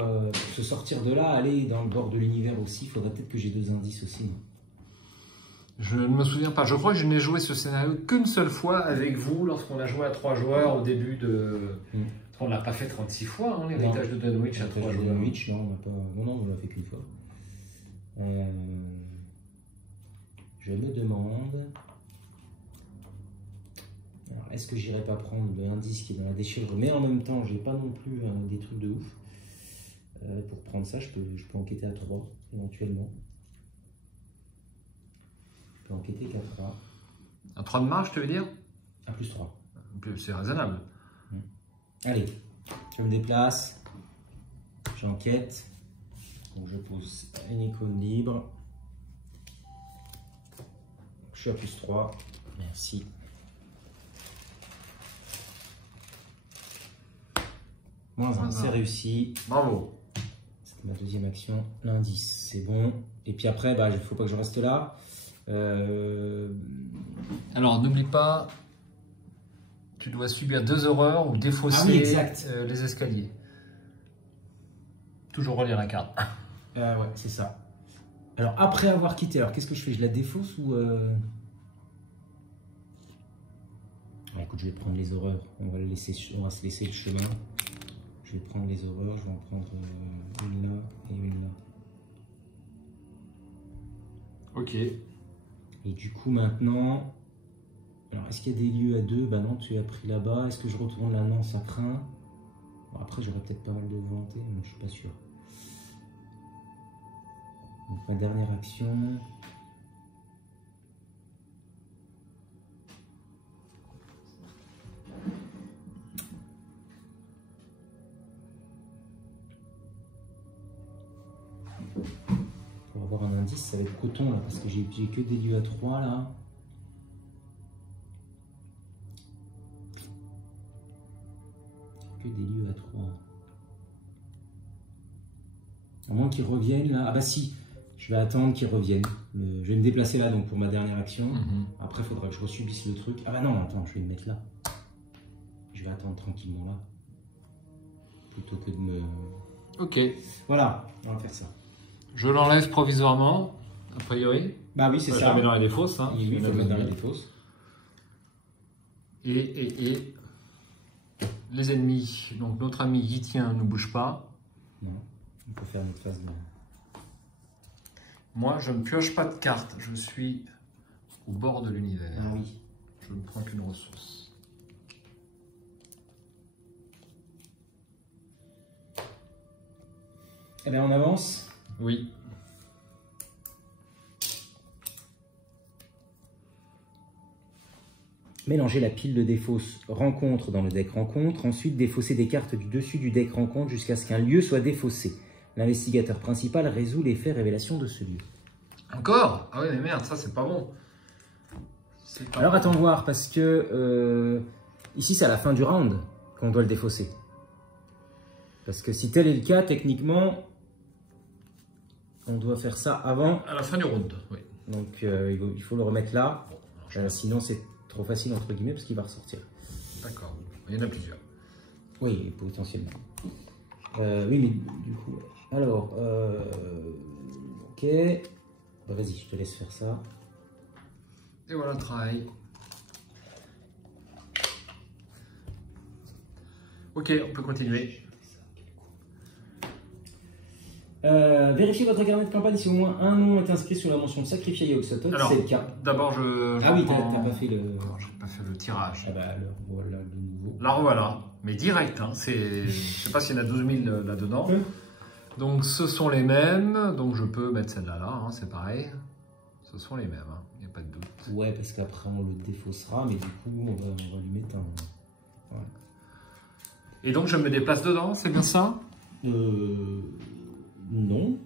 se sortir de là, aller dans le bord de l'univers aussi. Il faudrait peut-être que j'ai 2 indices aussi. Je ne me souviens pas. Je crois que je n'ai joué ce scénario qu'une seule fois avec vous lorsqu'on a joué à 3 joueurs au début de... On ne l'a pas fait 36 fois, hein, l'héritage de Dunwich à 3 joueurs. Dunwich, non, on n'a pas... non, on l'a fait qu'une fois. Je me demande... Alors, est-ce que j'irai pas prendre l'indice qui est dans la déchirure? Mais en même temps, j'ai pas non plus des trucs de ouf. Pour prendre ça, je peux enquêter à 3, éventuellement. Je peux enquêter qu'à 3. À 3 de marge, tu veux dire? À plus 3. C'est raisonnable. Allez, je me déplace. J'enquête. Donc je pose une icône libre. Je suis à plus 3. Merci. Moins 1, c'est réussi. Bravo. C'était ma deuxième action. L'indice, c'est bon. Et puis après, bah, il ne faut pas que je reste là. Alors, n'oublie pas, tu dois subir 2 horreurs ou défausser les escaliers. Toujours relire la carte. Ouais, c'est ça. Alors, après avoir quitté, alors qu'est-ce que je fais? Je la défausse ou... Ouais, écoute, je vais prendre les horreurs. On va se laisser le chemin. Je vais prendre les horreurs. Je vais en prendre une là et une là. Ok. Et du coup, maintenant... Alors, est-ce qu'il y a des lieux à 2? Bah non, tu as pris là-bas. Est-ce que je retourne là? Non, ça craint. Bon, après, j'aurais peut-être pas mal de volonté, mais je suis pas sûr. Donc, ma dernière action... Pour avoir un indice, ça va être coton là, parce que j'ai que des lieux à 3 là. Que des lieux à 3. À moins qu'ils reviennent là. Ah bah si, je vais attendre qu'ils reviennent. Je vais me déplacer là donc pour ma dernière action. Après, il faudra que je resubisse le truc. Ah bah non, attends, je vais me mettre là. Je vais attendre tranquillement là. Plutôt que de me... Ok. Voilà, on va faire ça. Je l'enlève provisoirement, a priori. Bah oui, c'est ça. Je la mets dans les défausses. Hein, oui, il faut le mettre dans les défausses. Et les ennemis, donc notre ami Yitien ne bouge pas. Non, on peut faire notre phase de... Moi, je ne pioche pas de cartes, je suis au bord de l'univers. Ah oui. Je ne prends qu'une ressource. Eh bien, on avance. Oui. Mélanger la pile de défausse rencontre dans le deck rencontre. Ensuite, défausser des cartes du dessus du deck rencontre jusqu'à ce qu'un lieu soit défaussé. L'investigateur principal résout l'effet révélation de ce lieu. Encore? Ah oui, mais merde, ça c'est pas bon. Alors attends de voir, parce que ici c'est à la fin du round qu'on doit le défausser. Parce que si tel est le cas, techniquement, on doit faire ça avant. À la fin du round, oui. Donc il faut le remettre là. Sinon c'est trop facile entre guillemets parce qu'il va ressortir. D'accord, il y en a plusieurs. Oui, potentiellement. Oui, mais du coup... Alors, ok. Vas-y, je te laisse faire ça. Et voilà le travail. Ok, on peut continuer. Vérifiez votre carnet de campagne si au moins un nom est inscrit sur la mention sacrifié à Yog-Sothoth, c'est le cas. D'abord, je. Ah oui, t'as pas fait le. Non, j'ai pas fait le tirage. Ah bah alors voilà de nouveau. La revoilà, mais direct. Hein. Je sais pas s'il y en a 12 000 là-dedans. Donc ce sont les mêmes. Donc je peux mettre celle-là là, hein, c'est pareil. Ce sont les mêmes, il n'y a pas de doute. Ouais, parce qu'après on le défaussera, mais du coup on va lui mettre un. Ouais. Et donc je me déplace dedans, c'est bien ça? Non.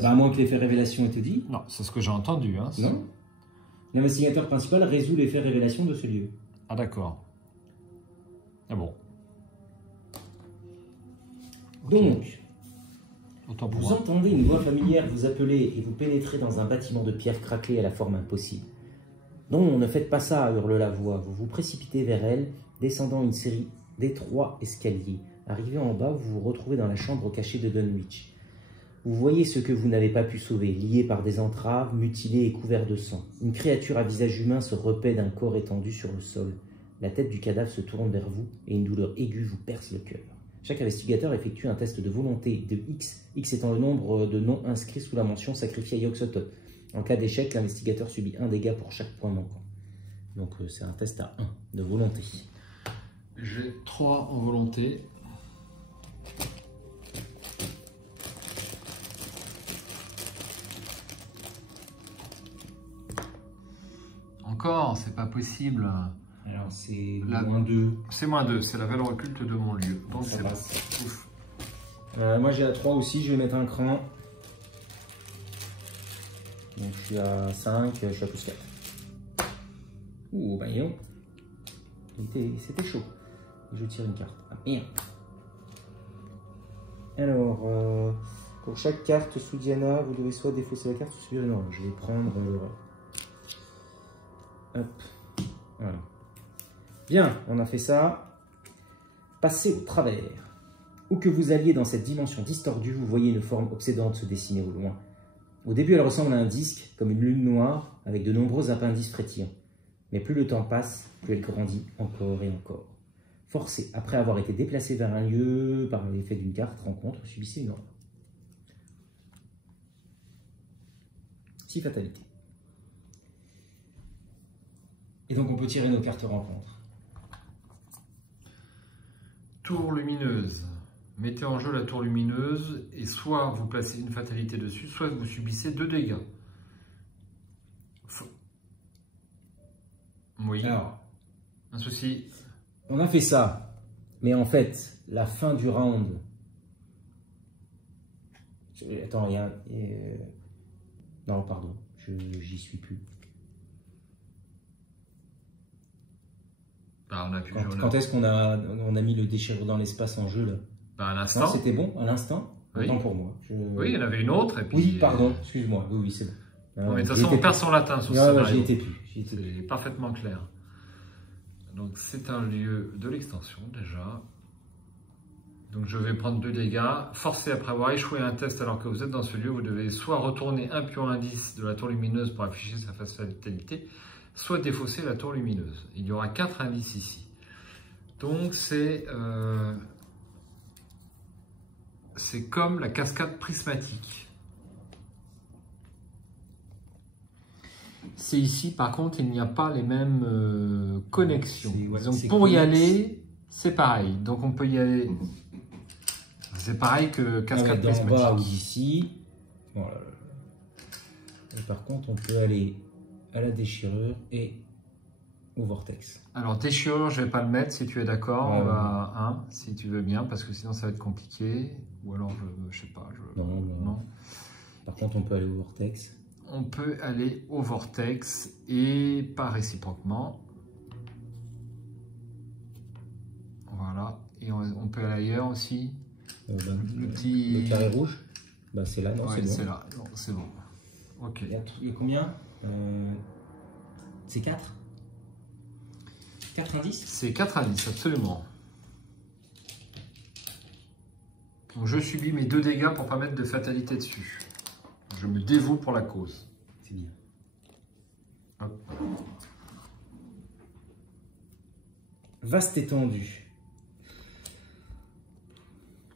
À moins que l'effet révélation ait été dit. Non, c'est ce que j'ai entendu. Hein, non. L'investigateur principal résout l'effet révélation de ce lieu. Ah d'accord. Ah bon. Donc, okay. Vous entendez une voix familière vous appeler et vous pénétrez dans un bâtiment de pierre craquelée à la forme impossible. Non, ne faites pas ça, hurle la voix. Vous vous précipitez vers elle, descendant une série d'étroits escaliers. Arrivé en bas, vous vous retrouvez dans la chambre cachée de Dunwich. Vous voyez ce que vous n'avez pas pu sauver, lié par des entraves, mutilé et couvert de sang. Une créature à visage humain se repaît d'un corps étendu sur le sol. La tête du cadavre se tourne vers vous et une douleur aiguë vous perce le cœur. Chaque investigateur effectue un test de volonté de X, X étant le nombre de noms inscrits sous la mention sacrifié à Yog-Sothoth. En cas d'échec, l'investigateur subit un dégât pour chaque point manquant. Donc c'est un test à 1 de volonté. J'ai 3 en volonté. Encore, c'est pas possible. Alors c'est moins 2. C'est moins 2, c'est la valeur occulte de mon lieu. Donc ça c'est passe. Ouf. Moi j'ai à 3 aussi, je vais mettre un cran. Donc je suis à 5, je suis à plus 4. Ouh, bah non. C'était chaud. Et je tire une carte. Ah merde. Alors, pour chaque carte sous Diana, vous devez soit défausser la carte ou subir une orange. Je vais prendre... hop. Voilà. Bien, on a fait ça. Passez au travers. Où que vous alliez dans cette dimension distordue, vous voyez une forme obsédante se dessiner au loin. Au début, elle ressemble à un disque, comme une lune noire, avec de nombreux appendices frétillants. Mais plus le temps passe, plus elle grandit encore et encore. Forcé, après avoir été déplacé vers un lieu par l'effet d'une carte rencontre, subissez une horreur. 6 fatalités. Et donc on peut tirer nos cartes rencontres. Tour lumineuse. Mettez en jeu la tour lumineuse et soit vous placez une fatalité dessus, soit vous subissez 2 dégâts. Oui. Alors, un souci. On a fait ça, mais en fait, la fin du round... Attends, il y a... Non, pardon, j'y suis plus. Bah, on a pu, quand est-ce qu'on a mis le déchirure dans l'espace en jeu là? Bah, à l'instant. C'était bon, à l'instant. Oui. Autant pour moi. Oui, il y en avait une autre. Et puis... Oui, pardon, excuse-moi. Oui, c'est bon. Non, mais de toute façon, on perd son latin sur ce scénario. J'y étais plus. C'est parfaitement clair. Donc, c'est un lieu de l'extension déjà. Donc, je vais prendre 2 dégâts. Forcé après avoir échoué un test alors que vous êtes dans ce lieu, vous devez soit retourner un pion indice de la tour lumineuse pour afficher sa fatalité, soit défausser la tour lumineuse. Il y aura 4 indices ici. Donc, c'est comme la cascade prismatique. C'est ici, par contre, il n'y a pas les mêmes connexions. Donc, pour y aller, c'est pareil. Donc, on peut y aller. C'est pareil que cascade prismatique. D'en bas ou d'ici. Voilà. Et par contre, on peut aller à la déchirure et au vortex. Alors, déchirure, je ne vais pas le mettre si tu es d'accord. On va à 1, si tu veux bien, parce que sinon, ça va être compliqué. Ou alors, je sais pas. Non. Par contre, on peut aller au vortex. On peut aller au vortex et pas réciproquement. Voilà. Et on peut aller ailleurs aussi. Le carré rouge, bah, c'est là, non? Ouais, c'est bon. C'est là, non, c'est bon. Ok. Il y a combien? C'est 4? 4 indices? C'est 4 indices, absolument. Donc je subis mes 2 dégâts pour pas mettre de fatalité dessus. Je me dévoue pour la cause. C'est bien. Hop. Vaste étendue.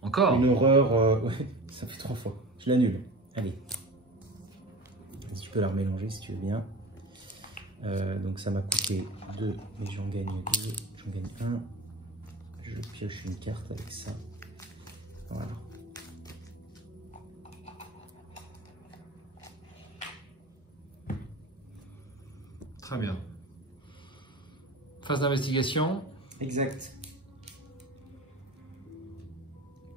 Encore? Une horreur. Ouais, ça fait 3 fois. Je l'annule. Allez. Tu peux la remélanger si tu veux bien. Donc ça m'a coûté 2, mais j'en gagne 2. J'en gagne 1. Je pioche une carte avec ça. Voilà. Très bien. Phase d'investigation. Exact.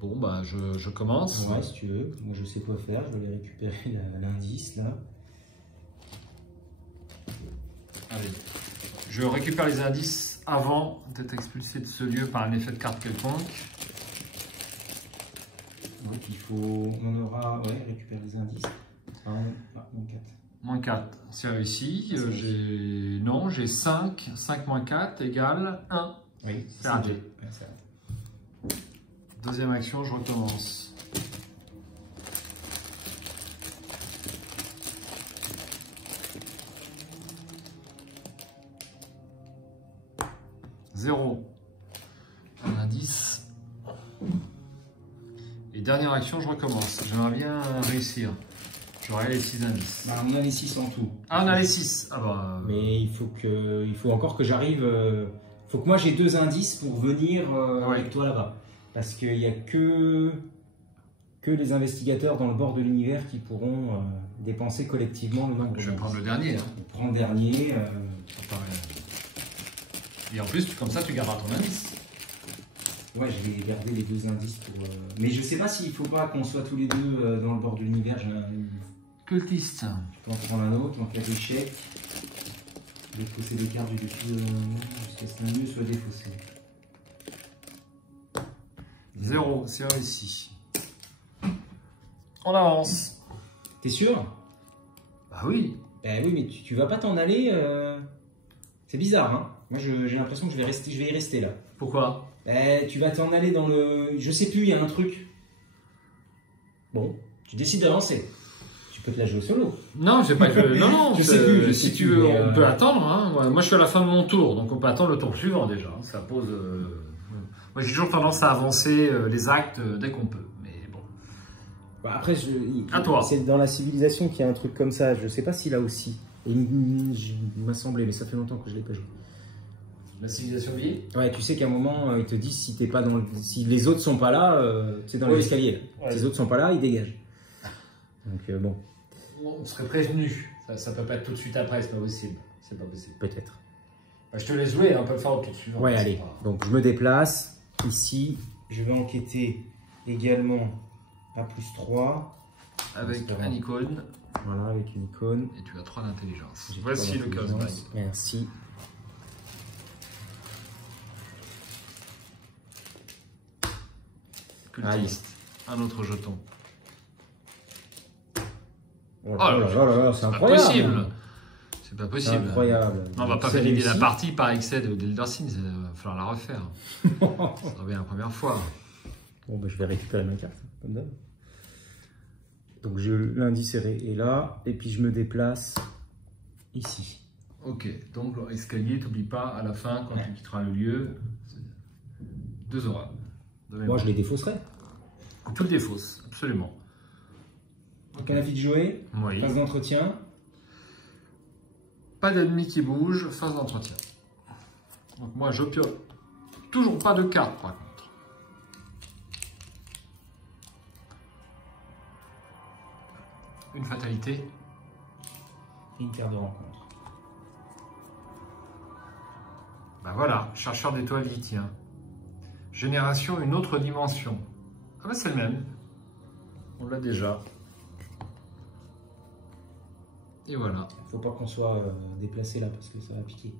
Bon, bah, je commence. Ouais, si tu veux. Moi, je sais quoi faire. Je vais aller récupérer l'indice, là. Allez. Je récupère les indices avant d'être expulsé de ce lieu par un effet de carte quelconque. Donc, il faut... On aura... Ouais, récupérer les indices. Ah, moins 4. Moins 4, c'est réussi. Non, j'ai 5. 5 moins 4 égale 1. Oui, c'est raté. Ouais, c'est raté. Deuxième action, je recommence. Zéro. Un indice. Et dernière action, je recommence. J'aimerais bien réussir. J'aurai les 6 indices. Bah, on a les 6 en tout. Ah, on a les 6. Ah bah, Mais il faut encore que j'arrive. Il faut que moi j'ai 2 indices pour venir avec toi là-bas. Parce qu'il n'y a que les investigateurs dans le bord de l'univers qui pourront dépenser collectivement le nombre. Je vais prendre le dernier. Hein. On prend le dernier. Et en plus, comme ça, tu garderas ton indice. Ouais, je vais garder les 2 indices pour. Mais je sais pas s'il faut pas qu'on soit tous les deux dans le bord de l'univers. Cultiste. Je peux en prendre un autre en cas d'échec. Défausser les cartes du dessus jusqu'à ce qu'un lieu soit défaussé. 0, c'est réussi. On avance. T'es sûr? Bah oui. Ben oui, mais tu vas pas t'en aller. C'est bizarre, hein? Moi, j'ai l'impression que je vais y rester là. Pourquoi? Tu vas t'en aller dans le. Je sais plus, il y a un truc. Bon, tu décides d'avancer. Tu peux te la jouer au solo. Non, j'ai pas joué. Non, je sais plus. Si tu veux, on peut attendre. Hein. Moi, je suis à la fin de mon tour, donc on peut attendre le tour suivant déjà. Ça pose. Moi, j'ai toujours tendance à avancer les actes dès qu'on peut. Mais bon. Bah, après, à toi. C'est dans la civilisation qu'il y a un truc comme ça. Je sais pas si là aussi. Il m'a semblé, mais ça fait longtemps que je l'ai pas joué. La civilisation vie. Ouais, tu sais qu'à un moment, ils te disent si t'es pas dans si les autres sont pas là, c'est dans l'escalier. Ouais. Si les autres sont pas là, ils dégagent. Donc bon. On serait prévenu. Ça peut pas être tout de suite après, c'est pas possible. C'est pas possible. Peut-être. Bah, je te laisse jouer, on peut le faire au tour suivant. Ouais, allez. Pas... Donc je me déplace. Ici, je vais enquêter également à +3. Avec une icône. Voilà, avec une icône. Et tu as 3 d'intelligence. Voici le chaos. Merci. Cultiste. Un autre jeton. Oh là, c'est incroyable. Possible. C'est pas possible. C'est incroyable. Non, on va pas valider la partie par excès d'Eldersin, il va falloir la refaire. Ça sera bien la première fois. Bon, ben, je vais récupérer ma carte, comme d'hab. Donc l'indice est là, et puis je me déplace ici. Ok, donc escalier, t'oublie pas, à la fin, quand tu quitteras le lieu, 2 auras. Moi, je les défausserai. Tu le défausses, absolument. Donc, à la vie de jouer, oui. Phase d'entretien. Pas d'ennemi qui bouge, phase d'entretien. Donc moi, je pioche. Toujours pas de carte, par contre. Une fatalité. Et une carte de rencontre. Ben voilà, chercheur d'étoiles lythien. Génération, une autre dimension. Ah ben c'est le même. On l'a déjà. Et voilà. Il faut pas qu'on soit déplacé là parce que ça va piquer.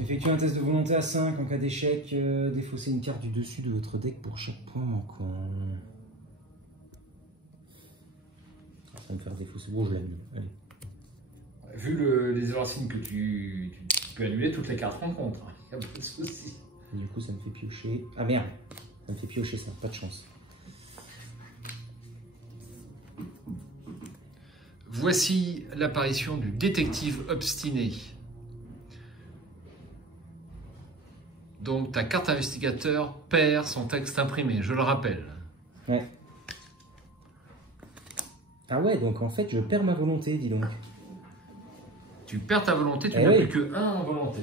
Effectuez un test de volonté à 5 en cas d'échec. Défaussez une carte du dessus de votre deck pour chaque point manquant. Ça va me faire défausser. Bon, je l'annule. Allez. Vu les racines que tu peux annuler, toutes les cartes rencontrent. Il n'y a pas de souci. Du coup, ça me fait piocher. Ah merde, ça me fait piocher ça, pas de chance. Voici l'apparition du détective obstiné. Donc ta carte investigateur perd son texte imprimé, je le rappelle. Ouais. Ah ouais, donc en fait, je perds ma volonté, dis donc. Tu perds ta volonté, tu Eh n'as oui. plus que 1 en volonté.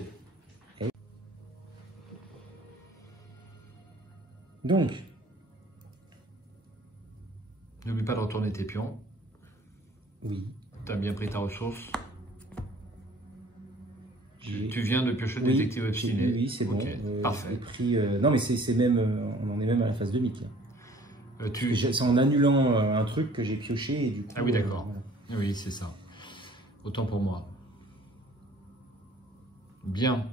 Donc, N'oublie pas de retourner tes pions. oui. Tu as bien pris ta ressource. J'ai- Tu viens de piocher le Oui, détective obstiné. oui, c'est bon. Ok, parfait. J'ai pris, non, mais c'est même, on en est même à la phase de mythe, là. Tu... C'est en annulant un truc que j'ai pioché et du coup... Ah oui, d'accord. voilà. Oui, c'est ça. Autant pour moi. Bien.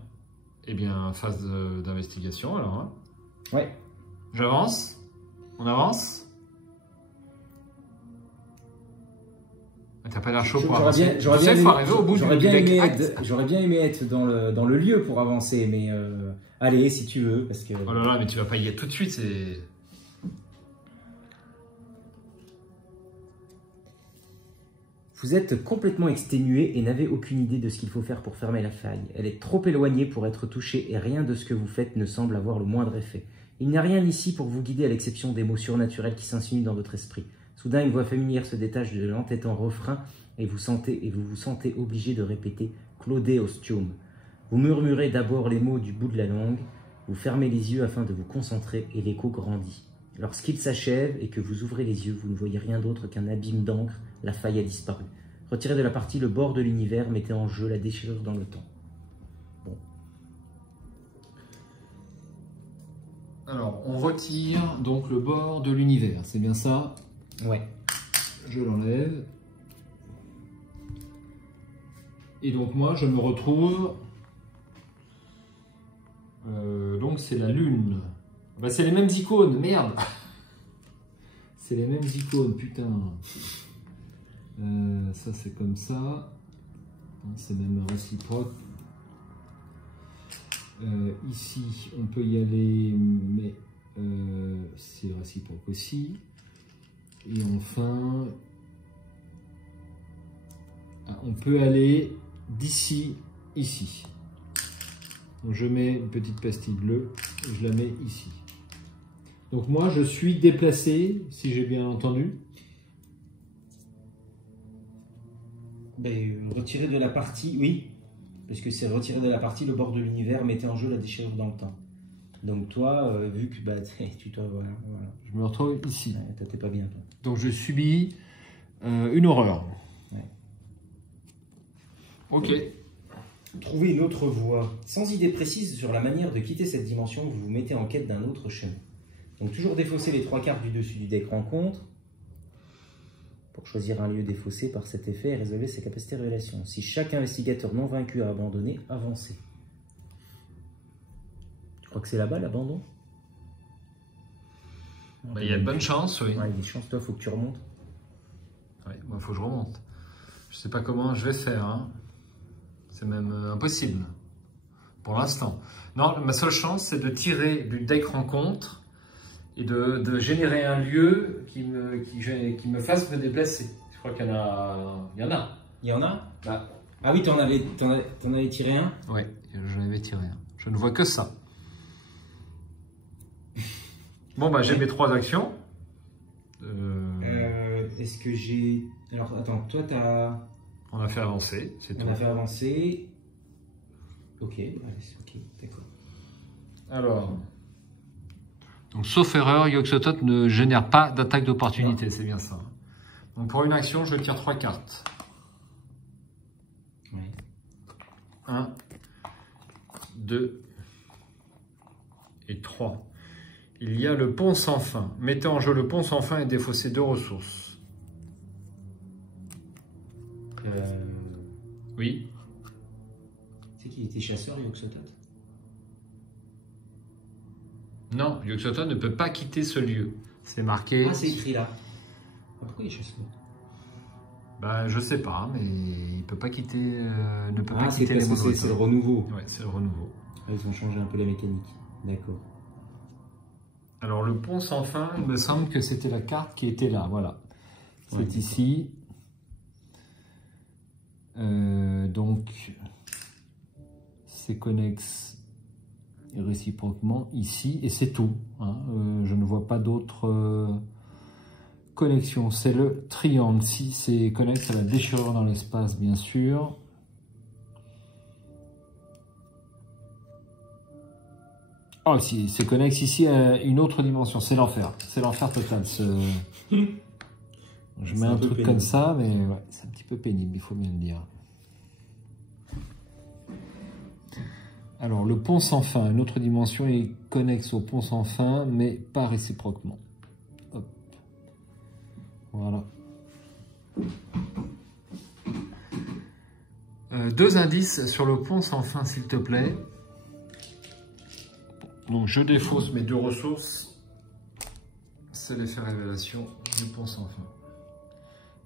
Eh bien, phase d'investigation alors. Hein. Ouais. J'avance. On avance. T'as pas l'air chaud pour avancer. J'aurais bien aimé aimé être dans le lieu pour avancer, mais allez, si tu veux, parce que... Oh là là, mais tu vas pas y être tout de suite, c'est... Vous êtes complètement exténué et n'avez aucune idée de ce qu'il faut faire pour fermer la faille. Elle est trop éloignée pour être touchée et rien de ce que vous faites ne semble avoir le moindre effet. Il n'y a rien ici pour vous guider à l'exception des mots surnaturels qui s'insinuent dans votre esprit. Soudain, une voix familière se détache de l'entêtant refrain et vous vous sentez obligé de répéter « Claude ostium ». Vous murmurez d'abord les mots du bout de la langue, vous fermez les yeux afin de vous concentrer et l'écho grandit. Lorsqu'il s'achève et que vous ouvrez les yeux, vous ne voyez rien d'autre qu'un abîme d'encre, la faille a disparu. Retirez de la partie le bord de l'univers, mettez en jeu la déchirure dans le temps. Bon. Alors, on retire donc le bord de l'univers, c'est bien ça? Ouais. Je l'enlève. Et donc moi, je me retrouve... donc c'est la lune. Bah, c'est les mêmes icônes, merde. C'est les mêmes icônes, putain. Ça c'est comme ça. C'est même réciproque. Ici, on peut y aller, mais c'est réciproque aussi. Et enfin, on peut aller d'ici, ici. Donc je mets une petite pastille bleue, et je la mets ici. Donc moi, je suis déplacé, si j'ai bien entendu. Ben, retirer de la partie, oui, parce que c'est retirer de la partie le bord de l'univers, mettez en jeu la déchirure dans le temps. Donc toi, vu que bah, voilà. Je me retrouve ici. Ouais, t'es pas bien, toi. Donc je subis une horreur. Ouais. Ok. Trouvez une autre voie. Sans idée précise sur la manière de quitter cette dimension, vous vous mettez en quête d'un autre chemin. Donc toujours défausser les 3 cartes du dessus du deck rencontre pour choisir un lieu défaussé par cet effet et résolver ses capacités de révélation. Si chaque investigateur non vaincu a abandonné, avancez. Tu crois que c'est là-bas l'abandon? Il y a de bonnes chances, oui. Ouais, il y a des chances, toi, il faut que tu remontes. Ouais, moi, il faut que je remonte. Je sais pas comment je vais faire. Hein. C'est même impossible. Pour l'instant. Non, ma seule chance, c'est de tirer du deck rencontre et de générer un lieu qui me fasse me déplacer. Je crois qu'il y en a. Il y en a. Il y en a? Là. Ah oui, t'en avais tiré un? Ouais, j'en avais tiré un. Je ne vois que ça. Bon, bah, j'ai mes 3 actions. Est-ce que j'ai... Alors, attends, toi, t'as... On a fait avancer, c'est tout. On a fait avancer. Ok, allez, ok, d'accord. Alors... Donc, sauf erreur, Yog-Sothoth ne génère pas d'attaque d'opportunité, c'est bien ça. Donc, pour une action, je tire 3 cartes. Ouais. 1, 2 et 3. Il y a le pont sans fin. Mettez en jeu le pont sans fin et défaussez 2 ressources. Oui. Tu sais qu'il était chasseur, Yog-Sothoth? Non, Yog-Sothoth ne peut pas quitter ce lieu. C'est marqué. Ah, c'est écrit là. Ah, pourquoi il est chasseur? Bah, je sais pas, mais il peut pas quitter. Ne peut pas c'est quitter les parce que mondes. c'est le renouveau. Ouais, c'est le renouveau. Ah, ils ont changé un peu la mécanique. D'accord. Alors le pont sans fin, il me semble que c'était la carte qui était là. Voilà. C'est Ouais, ici. Donc c'est connexe et réciproquement ici, et c'est tout. Hein. Je ne vois pas d'autres connexions. C'est le triangle. Si c'est connexe à la déchirure dans l'espace, bien sûr. Oh, si, c'est connexe ici à une autre dimension. C'est l'enfer. C'est l'enfer total. Je mets un truc pénible comme ça, mais ouais, c'est un petit peu pénible, il faut bien le dire. Alors, le pont sans fin, une autre dimension est connexe au pont sans fin, mais pas réciproquement. Hop. Voilà. Deux indices sur le pont sans fin, s'il te plaît. Donc, je défausse mes deux ressources. C'est l'effet révélation du pont sans fin.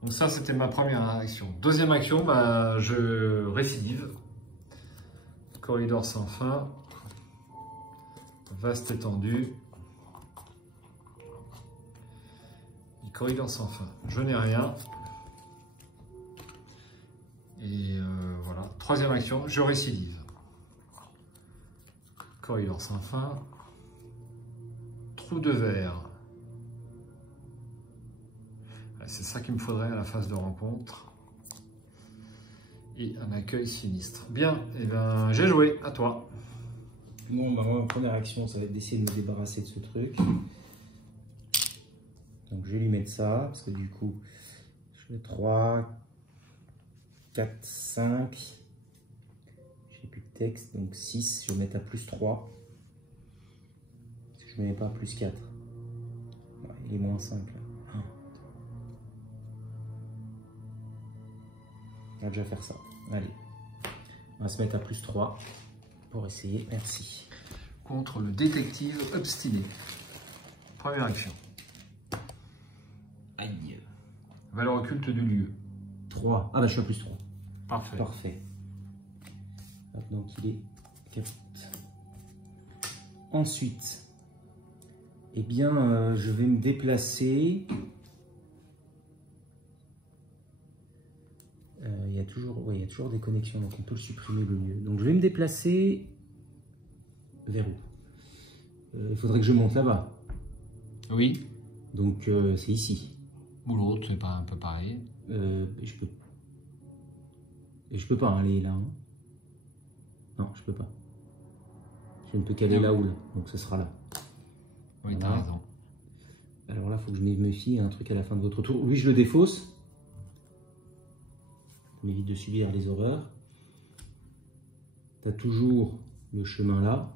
Donc ça, c'était ma première action. Deuxième action, bah, je récidive. Corridor sans fin. Vaste étendue. Et corridor sans fin. Je n'ai rien. Et voilà. Troisième action, je récidive. Corridor sans fin. Trou de verre. C'est ça qu'il me faudrait à la phase de rencontre. Et un accueil sinistre. Bien, et ben j'ai joué, à toi. Bon, bah, moi, ma première action, ça va être d'essayer de me débarrasser de ce truc. Donc je vais lui mettre ça, parce que du coup, je fais 3, 4, 5. J'ai plus de texte, donc 6, je vais mettre à plus 3. Parce que je ne mets pas à plus 4. Ouais, il est moins 5 là. On va déjà faire ça. Allez, on va se mettre à plus 3 pour essayer. Merci. Contre le détective obstiné. Première action. Aïe. Valeur occulte du lieu. 3. Ah bah je suis à plus 3. Parfait. Parfait. Donc il est caput. Ensuite, eh bien, je vais me déplacer. Il y a toujours des connexions, donc on peut supprimer le lieu. Donc je vais me déplacer vers où? Il faudrait que je monte là-bas. Oui. Donc c'est ici. Ou l'autre, c'est pas un peu pareil. Je peux pas aller là. Hein. Non, je peux pas. Je ne peux qu'aller là ou là. Donc ce sera là. Oui, voilà. T'as raison. Alors là, il faut que je me méfie un truc à la fin de votre tour. Lui, je le défausse. Ça m'évite de subir les horreurs. Tu as toujours le chemin là,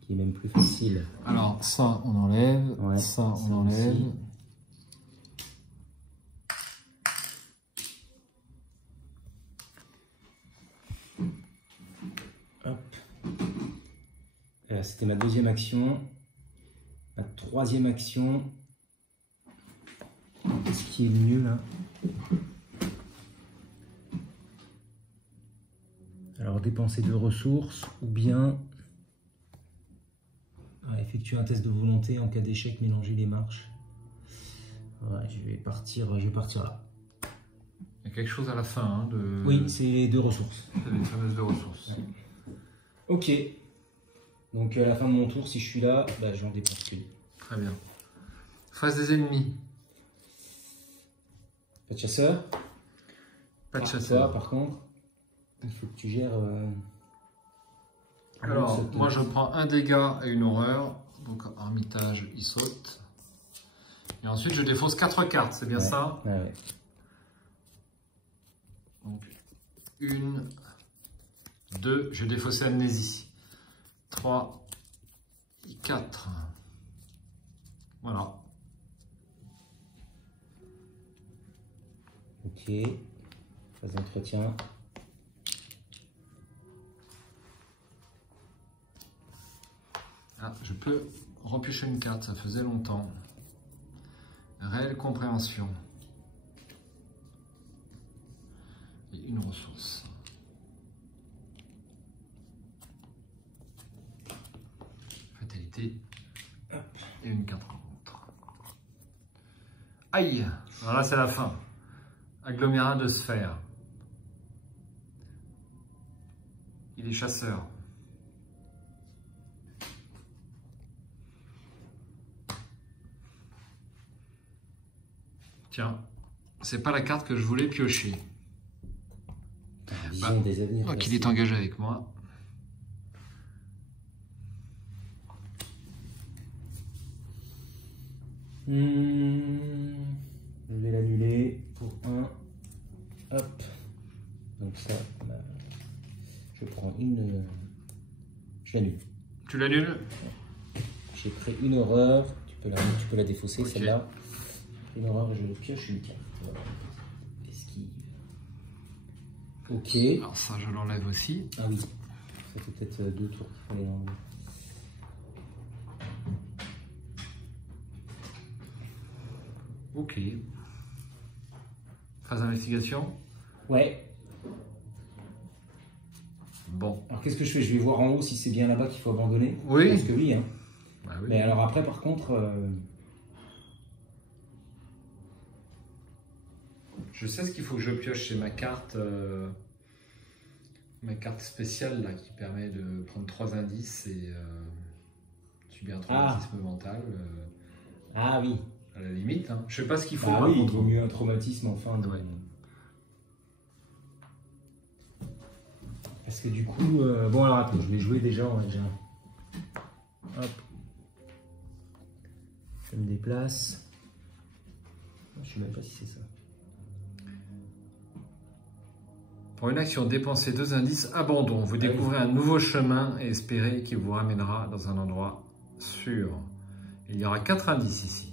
qui est même plus facile. Alors, ça, on enlève. Ouais, ça, on enlève. Aussi. C'était ma deuxième action. Ma troisième action. Qu'est-ce qui est le mieux là? Alors dépenser 2 ressources ou bien effectuer un test de volonté en cas d'échec, mélanger les marches. Ouais, je vais partir là. Il y a quelque chose à la fin hein, de... Oui, c'est les 2 ressources. C'est les fameuses 2 ressources. Ouais. Ok. Donc à la fin de mon tour, si je suis là, bah, j'en dépense plus. Très bien. Face des ennemis. Pas de chasseur. Pas de chasseur. Toi, par contre, il faut que tu gères... Alors, moi je prends un dégât et une horreur. Donc Armitage, il saute. Et ensuite je défausse 4 cartes, c'est bien ça? Ouais. Donc 1, 2, j'ai défaussé Amnésie. 3, 4. Voilà. Ok. Phase d'entretien. Ah, je peux repiocher une carte, ça faisait longtemps. Réelle compréhension. Et une ressource. Fatalité. Et une carte rencontre. Aïe! Alors là, c'est la fin. Agglomérat de sphères. Il est chasseur. Tiens, c'est pas la carte que je voulais piocher. Vision des avenirs. Donc il est engagé avec moi. Je vais l'annuler pour un. Hop. Donc ça, bah, je prends une. Je l'annule. Tu l'annules? J'ai pris une horreur. Tu peux la défausser, Ok. celle-là. Une horreur, je pioche une carte. Voilà. Esquive. Ok. Alors ça, je l'enlève aussi. Ah oui. Ça fait peut-être 2 tours qu'il fallait l'enlever. Ok. Phase d'investigation. Ouais. Bon. Alors qu'est-ce que je fais? Je vais voir en haut si c'est bien là-bas qu'il faut abandonner. Oui. Je pense que oui, hein. Bah oui. Mais alors après, par contre, Je sais ce qu'il faut que je pioche, c'est ma carte spéciale là, qui permet de prendre 3 indices et subir un traumatisme mental. ah oui. À la limite. Hein. Je sais pas ce qu'il faut. Bah par oui, il contre. vaut mieux un traumatisme en fin de. Ouais. Parce que du coup, bon alors attends, je vais jouer déjà, on va déjà. Hop. Je me déplace. Je sais même pas si c'est ça. Pour une action, dépensez 2 indices, abandon. Vous découvrez un nouveau chemin et espérez qu'il vous ramènera dans un endroit sûr. Il y aura 4 indices ici.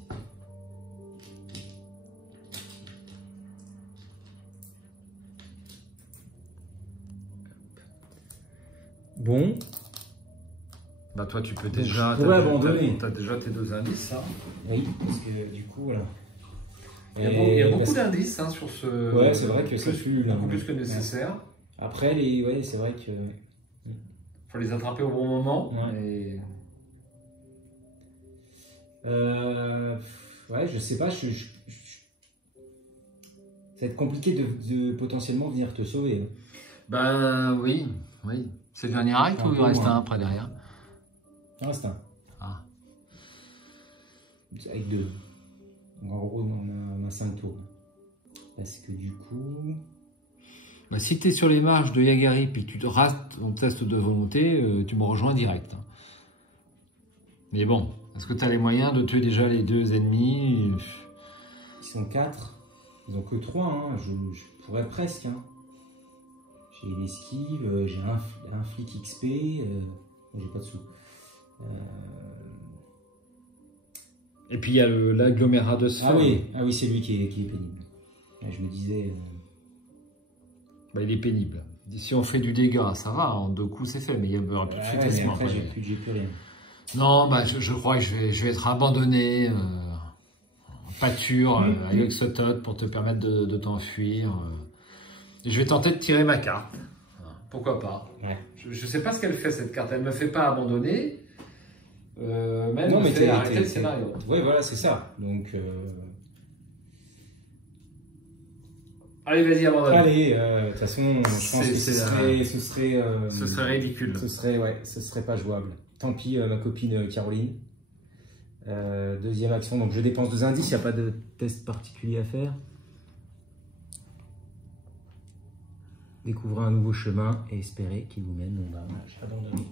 Bon. Bah toi tu peux Donc, déjà... je pourrais abandonner. Tu as déjà tes 2 indices. Hein. Oui, parce que du coup, voilà. Il y a beaucoup parce- d'indices hein, sur ce... Ouais, c'est vrai que ça fut beaucoup plus que nécessaire. Après, ouais, c'est vrai que. Faut les attraper au bon moment. Ouais. Et... Ouais, je sais pas, ça va être compliqué de potentiellement venir te sauver. Ben oui, oui. C'est le dernier acte Un ou il peu reste moins. un après derrière? Ah, c'est un. Ah. Avec 2. Donc, en gros, on a 5 tours. Parce que du coup. Bah, si tu es sur les marges de Yagari puis que tu te rates ton test de volonté, tu me rejoins direct. Hein. Mais bon, est-ce que tu as les moyens de tuer déjà les 2 ennemis? Ils sont 4. Ils ont que 3. Hein. Je pourrais presque. Hein. J'ai une esquive, j'ai un flic XP. J'ai pas de sous. Et puis il y a l'agglomérat de sphère. Ah oui, c'est lui qui est pénible. Ouais, je me disais. Bah, il est pénible. Si on fait du dégât, ça va, en 2 coups c'est fait, mais il y aura plus de mais flétrissement. après, j'ai plus rien. Non, bah, je crois que je vais être abandonné en pâture avec ce tot pour te permettre de t'enfuir. Et je vais tenter de tirer ma carte. Pourquoi pas? Ouais. Je ne sais pas ce qu'elle fait cette carte. Elle ne me fait pas abandonner. Mais elle Non, me mais fait arrêter le scénario. Oui, voilà, c'est ça. Donc. Allez, vas-y, abandonne. Allez, de toute façon, je pense que ce serait ridicule. Ce serait pas jouable. Tant pis, ma copine Caroline. Deuxième action, donc je dépense 2 indices, il n'y a pas de test particulier à faire. Découvrez un nouveau chemin et espérez qu'il vous mène. Bon, bah, j'ai abandonné.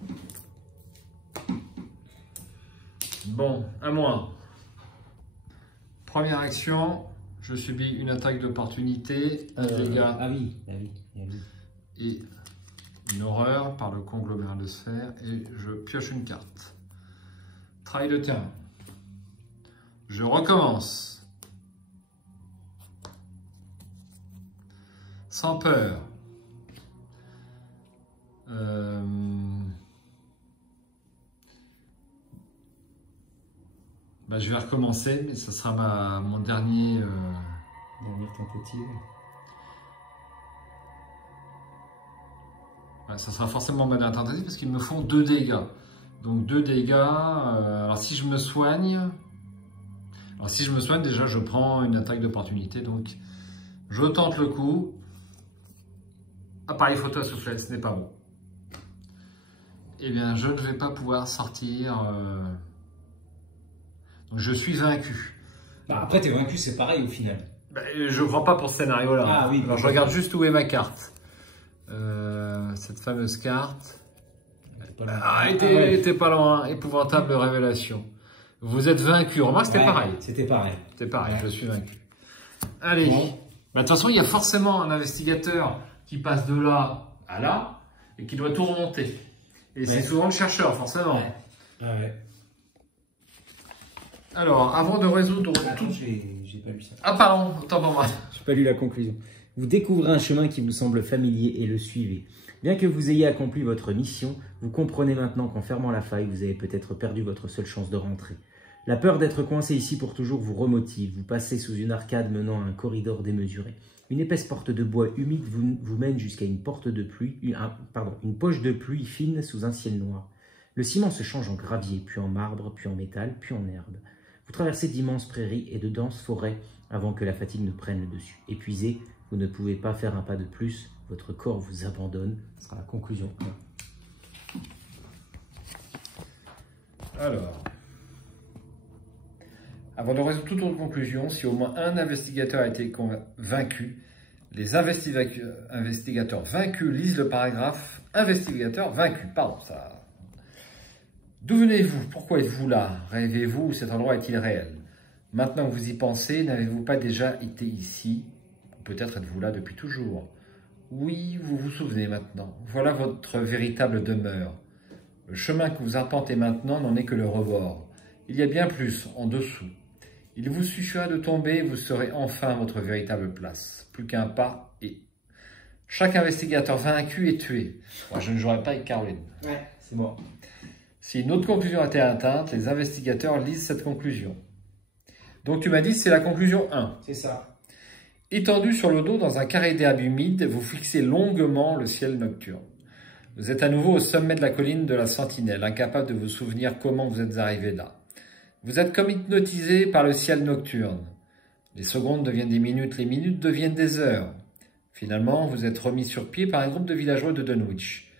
Bon, à moi. Première action, je subis une attaque d'opportunité, un dégât Ah oui. et une horreur par le conglomérat de sphères et je pioche une carte. Travail de terrain. Je recommence. Sans peur. Bah, je vais recommencer, mais ce sera mon dernier... Dernière tentative. Ouais, ça sera forcément ma dernière tentative parce qu'ils me font 2 dégâts. Donc 2 dégâts. Alors si je me soigne... déjà je prends une attaque d'opportunité. Donc je tente le coup. Appareil photo à soufflette, ce n'est pas bon. Eh bien je ne vais pas pouvoir sortir... Donc je suis vaincu. Bah, après, t'es vaincu, c'est pareil au final. Je ne crois pas pour ce scénario-là. Ah oui. Alors je regarde juste où est ma carte. Cette fameuse carte. Était pas loin. Épouvantable révélation. Vous êtes vaincu. Remarque, c'était pareil. C'était pareil. C'était pareil, je suis vaincu. Allez. Bon. De toute façon, il y a forcément un investigateur qui passe de là à là et qui doit tout remonter. Et c'est souvent le chercheur, forcément. Ouais. Alors, avant de résoudre tout... J'ai pas lu ça. Ah pardon, autant pour moi. J'ai pas lu la conclusion. Vous découvrez un chemin qui vous semble familier et le suivez. Bien que vous ayez accompli votre mission, vous comprenez maintenant qu'en fermant la faille, vous avez peut-être perdu votre seule chance de rentrer. La peur d'être coincé ici pour toujours vous remotive. Vous passez sous une arcade menant à un corridor démesuré. Une épaisse porte de bois humide vous mène jusqu'à une poche de pluie fine sous un ciel noir. Le ciment se change en gravier, puis en marbre, puis en métal, puis en herbe. Vous traversez d'immenses prairies et de denses forêts avant que la fatigue ne prenne le dessus. Épuisé, vous ne pouvez pas faire un pas de plus. Votre corps vous abandonne. Ce sera la conclusion. Alors, avant de résoudre toute autre conclusion, si au moins un investigateur a été vaincu, les investigateurs vaincus lisent le paragraphe « Investigateur vaincu ». Pardon, ça... D'où venez-vous? Pourquoi êtes-vous là? Rêvez-vous ou cet endroit est-il réel? Maintenant que vous y pensez, n'avez-vous pas déjà été ici? Peut-être êtes-vous là depuis toujours. Oui, vous vous souvenez maintenant. Voilà votre véritable demeure. Le chemin que vous arpentez maintenant n'en est que le rebord. Il y a bien plus en dessous. Il vous suffira de tomber et vous serez enfin à votre véritable place. Plus qu'un pas et... Chaque investigateur vaincu est tué. Moi, je ne jouerai pas avec Caroline. Ouais, c'est bon. Si une autre conclusion a été atteinte, les investigateurs lisent cette conclusion. Donc tu m'as dit c'est la conclusion 1. C'est ça. Étendu sur le dos dans un carré d'herbe humide, vous fixez longuement le ciel nocturne. Vous êtes à nouveau au sommet de la colline de la Sentinelle, incapable de vous souvenir comment vous êtes arrivé là. Vous êtes comme hypnotisé par le ciel nocturne. Les secondes deviennent des minutes, les minutes deviennent des heures. Finalement, vous êtes remis sur pied par un groupe de villageois de Dunwich.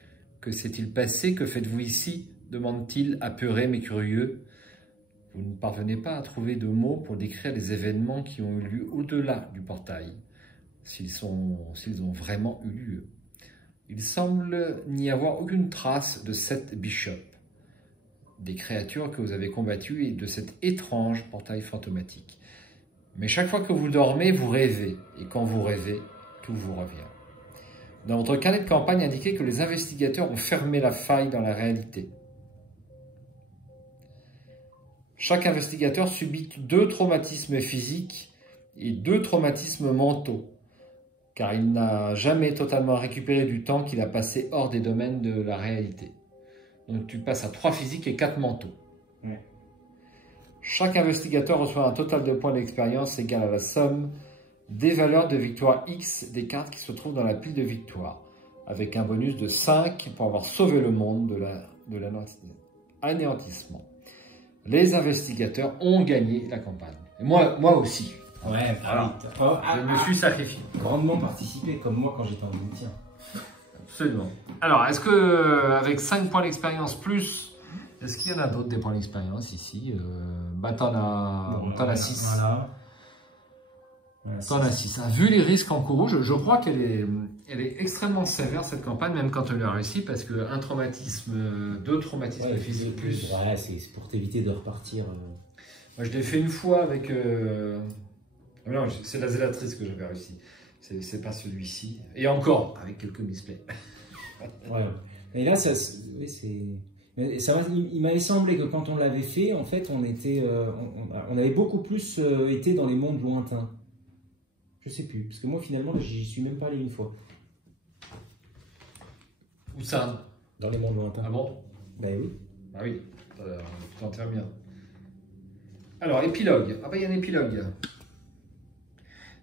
Que s'est-il passé? Que faites-vous ici? Demande-t-il, apeuré mais curieux. Vous ne parvenez pas à trouver de mots pour décrire les événements qui ont eu lieu au-delà du portail, s'ils ont vraiment eu lieu. Il semble n'y avoir aucune trace de Seth Bishop, des créatures que vous avez combattues et de cet étrange portail fantomatique. Mais chaque fois que vous dormez, vous rêvez, et quand vous rêvez, tout vous revient. Dans votre carnet de campagne indiquait que les investigateurs ont fermé la faille dans la réalité. Chaque investigateur subit 2 traumatismes physiques et 2 traumatismes mentaux, car il n'a jamais totalement récupéré du temps qu'il a passé hors des domaines de la réalité. Donc tu passes à 3 physiques et 4 mentaux. Ouais. Chaque investigateur reçoit un total de points d'expérience égal à la somme des valeurs de victoire X des cartes qui se trouvent dans la pile de victoire, avec un bonus de 5 pour avoir sauvé le monde de l'anéantissement. Les investigateurs ont gagné la campagne. Et moi aussi. Ouais, alors, je me suis sacrifié. Grandement participé, comme moi quand j'étais en multi. Absolument. Alors, est-ce que avec 5 points d'expérience plus, est-ce qu'il y en a d'autres des points d'expérience ici? T'en as 6. Voilà. T'en as 6. Vu les risques encourus, je crois qu'elle est extrêmement sévère cette campagne, même quand elle a réussi, parce qu'un traumatisme, 2 traumatismes physiques plus. Ouais, c'est pour t'éviter de repartir. Moi, je l'ai fait une fois avec. Non, c'est la zélatrice que j'avais réussi. C'est pas celui-ci. Et encore, avec quelques misplays. Ouais. Et là, oui, il m'avait semblé que quand on l'avait fait, en fait, on avait beaucoup plus été dans les mondes lointains. Je sais plus, parce que moi finalement j'y suis même pas allé une fois. Où ça? Dans les mondes lointains. Ah bon? Ben oui. Ah oui, t'en très bien. Alors, épilogue. Ah bah il y a un épilogue.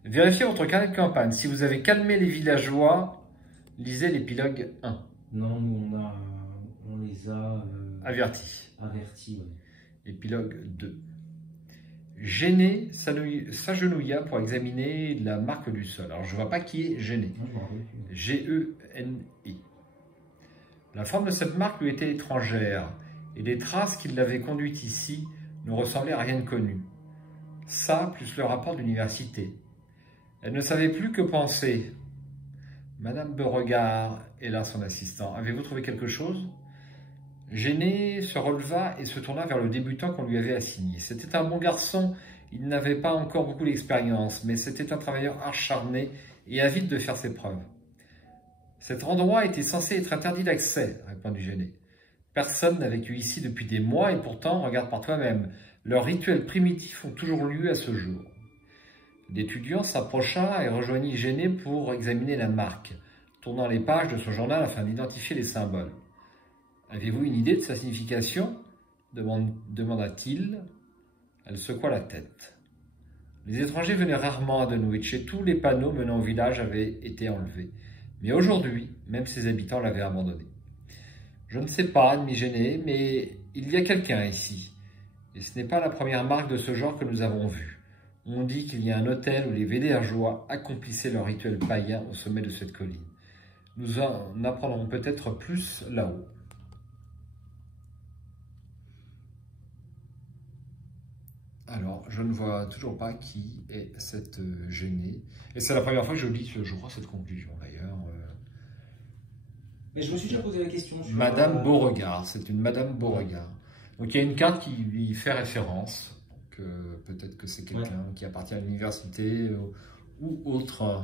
Vérifiez votre carnet de campagne. Si vous avez calmé les villageois, lisez l'épilogue 1. Non, nous on les a... avertis. Avertis, ouais. Épilogue 2. Gêné s'agenouilla pour examiner la marque du sol. Alors, je ne vois pas qui est Gêné. G-E-N-I. La forme de cette marque lui était étrangère, et les traces qui l'avaient conduite ici ne ressemblaient à rien de connu. Ça, plus le rapport d'université. Elle ne savait plus que penser. Madame Beauregard est là, son assistant. Avez-vous trouvé quelque chose? Gêné se releva et se tourna vers le débutant qu'on lui avait assigné. C'était un bon garçon, il n'avait pas encore beaucoup d'expérience, mais c'était un travailleur acharné et avide de faire ses preuves. Cet endroit était censé être interdit d'accès, répondit Gêné. Personne n'a vécu ici depuis des mois et pourtant, regarde par toi-même, leurs rituels primitifs ont toujours lieu à ce jour. L'étudiant s'approcha et rejoignit Gêné pour examiner la marque, tournant les pages de son journal afin d'identifier les symboles. « Avez-vous une idée de sa signification » demanda-t-il. Elle secoua la tête. Les étrangers venaient rarement à Dunwich et tous les panneaux menant au village avaient été enlevés. Mais aujourd'hui, même ses habitants l'avaient abandonné. « Je ne sais pas, admit Gêné, mais il y a quelqu'un ici. Et ce n'est pas la première marque de ce genre que nous avons vue. On dit qu'il y a un hôtel où les villageois accomplissaient leur rituel païen au sommet de cette colline. Nous en apprendrons peut-être plus là-haut. » Alors, je ne vois toujours pas qui est cette Gênée. Et c'est la première fois que je lis, je crois, cette conclusion d'ailleurs. Mais je me suis déjà posé la question. Sur Madame Beauregard, c'est une Madame Beauregard. Donc il y a une carte qui lui fait référence. Peut-être que c'est quelqu'un qui appartient à l'université ou autre.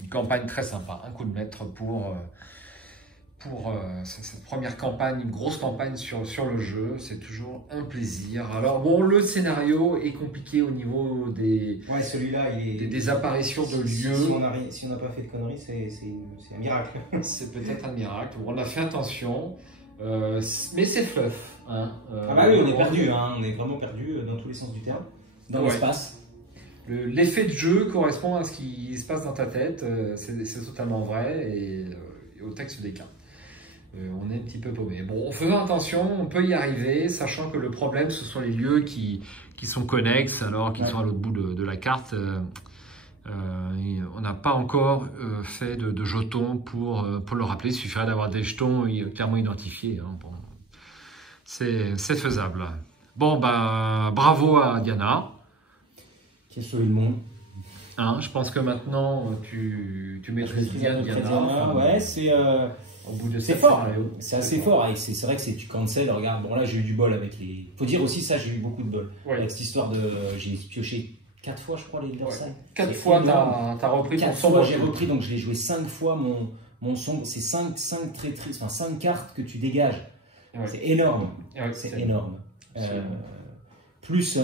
Une campagne très sympa, un coup de maître pour cette première campagne, une grosse campagne sur le jeu, c'est toujours un plaisir. Alors bon, le scénario est compliqué au niveau des, celui-là, des apparitions de lieux. Si on n'a pas fait de conneries, c'est un miracle. C'est peut-être un miracle, on a fait attention, mais c'est fluff. Hein, ah bah oui, on est perdu, hein, on est vraiment perdu dans tous les sens du terme, dans l'espace. L'effet de jeu correspond à ce qui se passe dans ta tête, c'est totalement vrai, et au texte des cartes. On est un petit peu paumé. Bon, faisons attention, on peut y arriver, sachant que le problème, ce sont les lieux qui sont connexes, alors qu'ils sont à l'autre bout de la carte. On n'a pas encore fait de jetons pour le rappeler. Il suffirait d'avoir des jetons clairement identifiés. Hein. Bon, c'est faisable. Bon, ben, bravo à Diana. Qui a sauvé le monde. Hein, je pense que maintenant, tu maîtrises bien Diana. Ouais, c'est... c'est fort, c'est assez fort. C'est vrai que tu cancel, regarde, bon là j'ai eu du bol avec les... Faut dire aussi ça, j'ai eu beaucoup de bol. Avec cette histoire de... J'ai pioché 4 fois je crois les Leaderside. 4 fois t'as repris ton sombre. 4 fois j'ai repris, donc je l'ai joué 5 fois mon sombre. C'est 5 cartes que tu dégages. C'est énorme. C'est énorme. Plus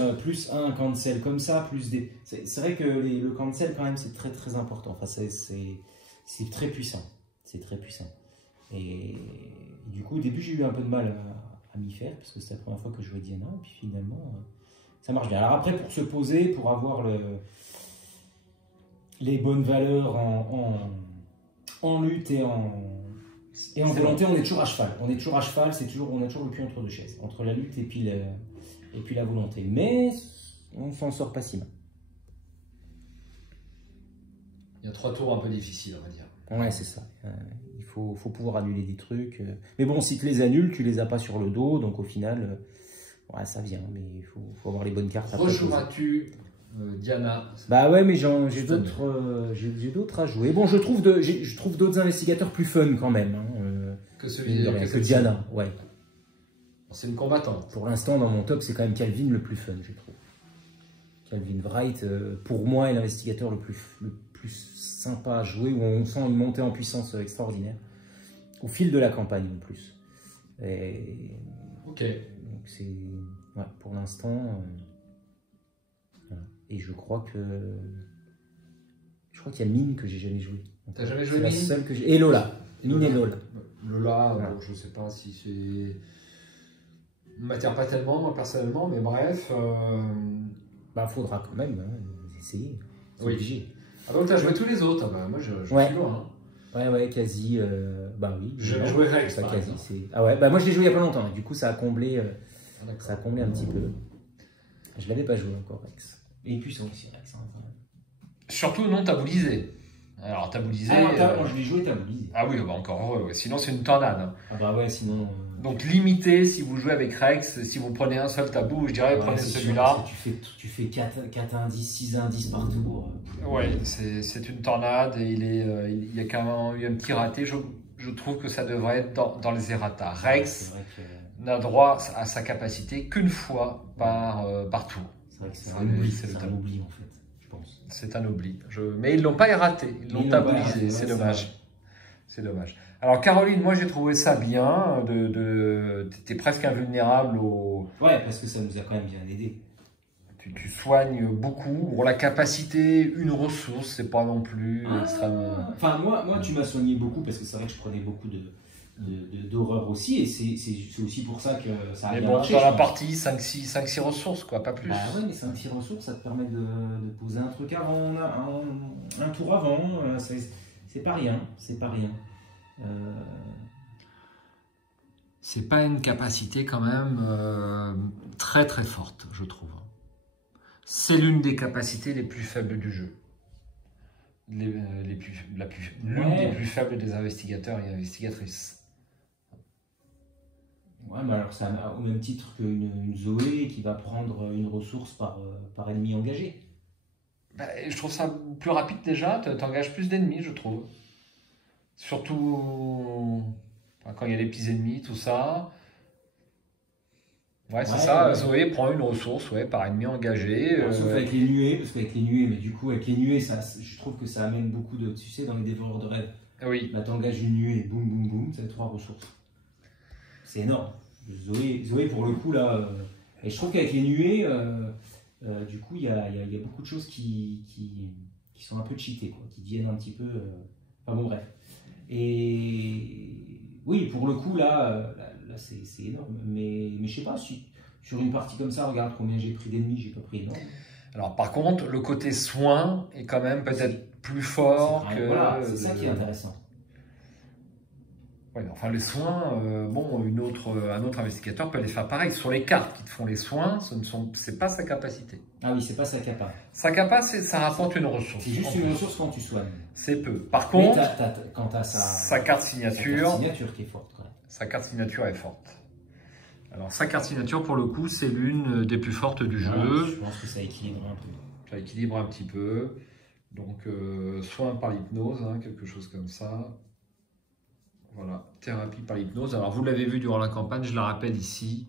un cancel comme ça, plus des... C'est vrai que le cancel quand même c'est très très important. Enfin, c'est très puissant. C'est très puissant. Et du coup, au début, j'ai eu un peu de mal à m'y faire, parce que c'était la première fois que je jouais Diana, et puis finalement, ça marche bien. Alors après, pour se poser, pour avoir les bonnes valeurs en lutte et en volonté, on est toujours à cheval. On est toujours à cheval, on a toujours le cul entre deux chaises, entre la lutte et puis la volonté. Mais on s'en sort pas si mal. Il y a 3 tours un peu difficiles, on va dire. Ouais, c'est ça. Il faut pouvoir annuler des trucs. Mais bon, si tu les annules, tu les as pas sur le dos. Donc au final, ouais, ça vient. Mais il faut avoir les bonnes cartes. Rejoueras-tu Diana? Bah ouais, mais j'ai d'autres à jouer. Bon, je trouve d'autres investigateurs plus fun quand même. Hein, que celui que Diana, ouais. C'est une combattante. Pour l'instant, dans mon top, c'est quand même Calvin le plus fun, je trouve. Calvin Wright, pour moi, est l'investigateur le plus sympa à jouer, où on sent une montée en puissance extraordinaire, au fil de la campagne en plus. Ok. Donc c'est... Ouais, pour l'instant... Voilà. Et je crois qu'il y a Mine que j'ai jamais joué. T'as jamais joué Mine? C'est la seule que j'ai... Et Lola. Mine et Lola. Lola, voilà. Bon, je sais pas si c'est... Ne m'attire pas tellement, moi, personnellement, mais bref... Bah, faudra quand même essayer. C'est obligé. Ah donc t'as joué tous les autres, bah, moi je suis loin. Hein. Ouais, quasi, bah oui. J'ai joué Rex, pas quasi, c'est... Ah ouais, bah moi je l'ai joué il y a pas longtemps, et du coup ça a comblé, un petit peu. Je l'avais pas joué encore, Rex. Et puissant aussi, Rex. Hein, surtout non taboulisé. Alors taboulisé... quand je l'ai joué taboulisé. Ah oui, bah encore heureux, ouais. Sinon c'est une tornade. Hein. Ah bah ouais, sinon... Donc limité si vous jouez avec Rex, si vous prenez un seul tabou, je dirais prenez celui-là. Tu fais 4 indices, 6 indices par tour. Ouais, c'est une tornade et il y a quand même eu un petit raté. Je trouve que ça devrait être dans les errata. Rex n'a droit à sa capacité qu'une fois par tour. C'est vrai que c'est un oubli en fait, je pense. C'est un oubli. Mais ils l'ont pas erraté, ils l'ont tabulisé, c'est dommage. C'est dommage. Alors Caroline, moi j'ai trouvé ça bien, t'étais presque invulnérable au... Ouais, parce que ça nous a quand même bien aidé. Tu soignes beaucoup. Bon, la capacité, une ressource, c'est pas non plus extrêmement... Enfin, moi tu m'as soigné beaucoup parce que c'est vrai que je prenais beaucoup d'horreur aussi, et c'est aussi pour ça que ça a bien marché. Mais bon, dans la partie, 5-6 ressources, quoi, pas plus. Bah ouais, mais 5-6 ressources, ça te permet de poser un truc avant, un tour avant, c'est pas rien, c'est pas rien. C'est pas une capacité quand même très très forte, je trouve. C'est l'une des capacités les plus faibles du jeu. L'une des plus faibles des investigateurs et investigatrices. Ouais, mais alors c'est au même titre qu'une Zoé qui va prendre une ressource par ennemi engagé. Bah, je trouve ça plus rapide déjà, t'engages plus d'ennemis, je trouve. Surtout quand il y a les petits ennemis, tout ça. Ouais, c'est ça, ouais. Zoé prend une ressource par ennemi engagé. Sauf avec les nuées, parce qu'avec les nuées, mais du coup, avec les nuées, je trouve que ça amène beaucoup de. Tu sais, dans les dévoreurs de rêves. Oui. Là, t'engages une nuée, boum, boum, boum, ça fait 3 ressources. C'est énorme. Zoé, pour le coup, là. Et je trouve qu'avec les nuées, du coup, il y a beaucoup de choses qui sont un peu cheatées, quoi, qui deviennent un petit peu. Enfin bon, bref. Et oui, pour le coup, là c'est énorme. Mais je sais pas, sur une partie comme ça, regarde combien j'ai pris d'ennemis, j'ai pas pris énorme. Alors par contre, le côté soin est quand même peut-être plus fort que... Voilà, c'est ça qui est intéressant. Ouais, enfin les soins, un autre investigateur peut les faire pareil. Sur les cartes qui te font les soins, c'est pas sa capacité. Ah oui, c'est pas sa capa. Sa capa, ça rapporte une ressource. C'est juste une ressource quand tu soignes. C'est peu. Par contre, quand t'as sa carte signature... Sa carte signature qui est forte. Ouais. Sa carte signature est forte. Alors sa carte signature, pour le coup, c'est l'une des plus fortes du jeu. Je pense que ça équilibre un peu. Ça équilibre un petit peu. Donc, soin par l'hypnose, quelque chose comme ça. Voilà, thérapie par l'hypnose. Alors, vous l'avez vu durant la campagne, je la rappelle ici.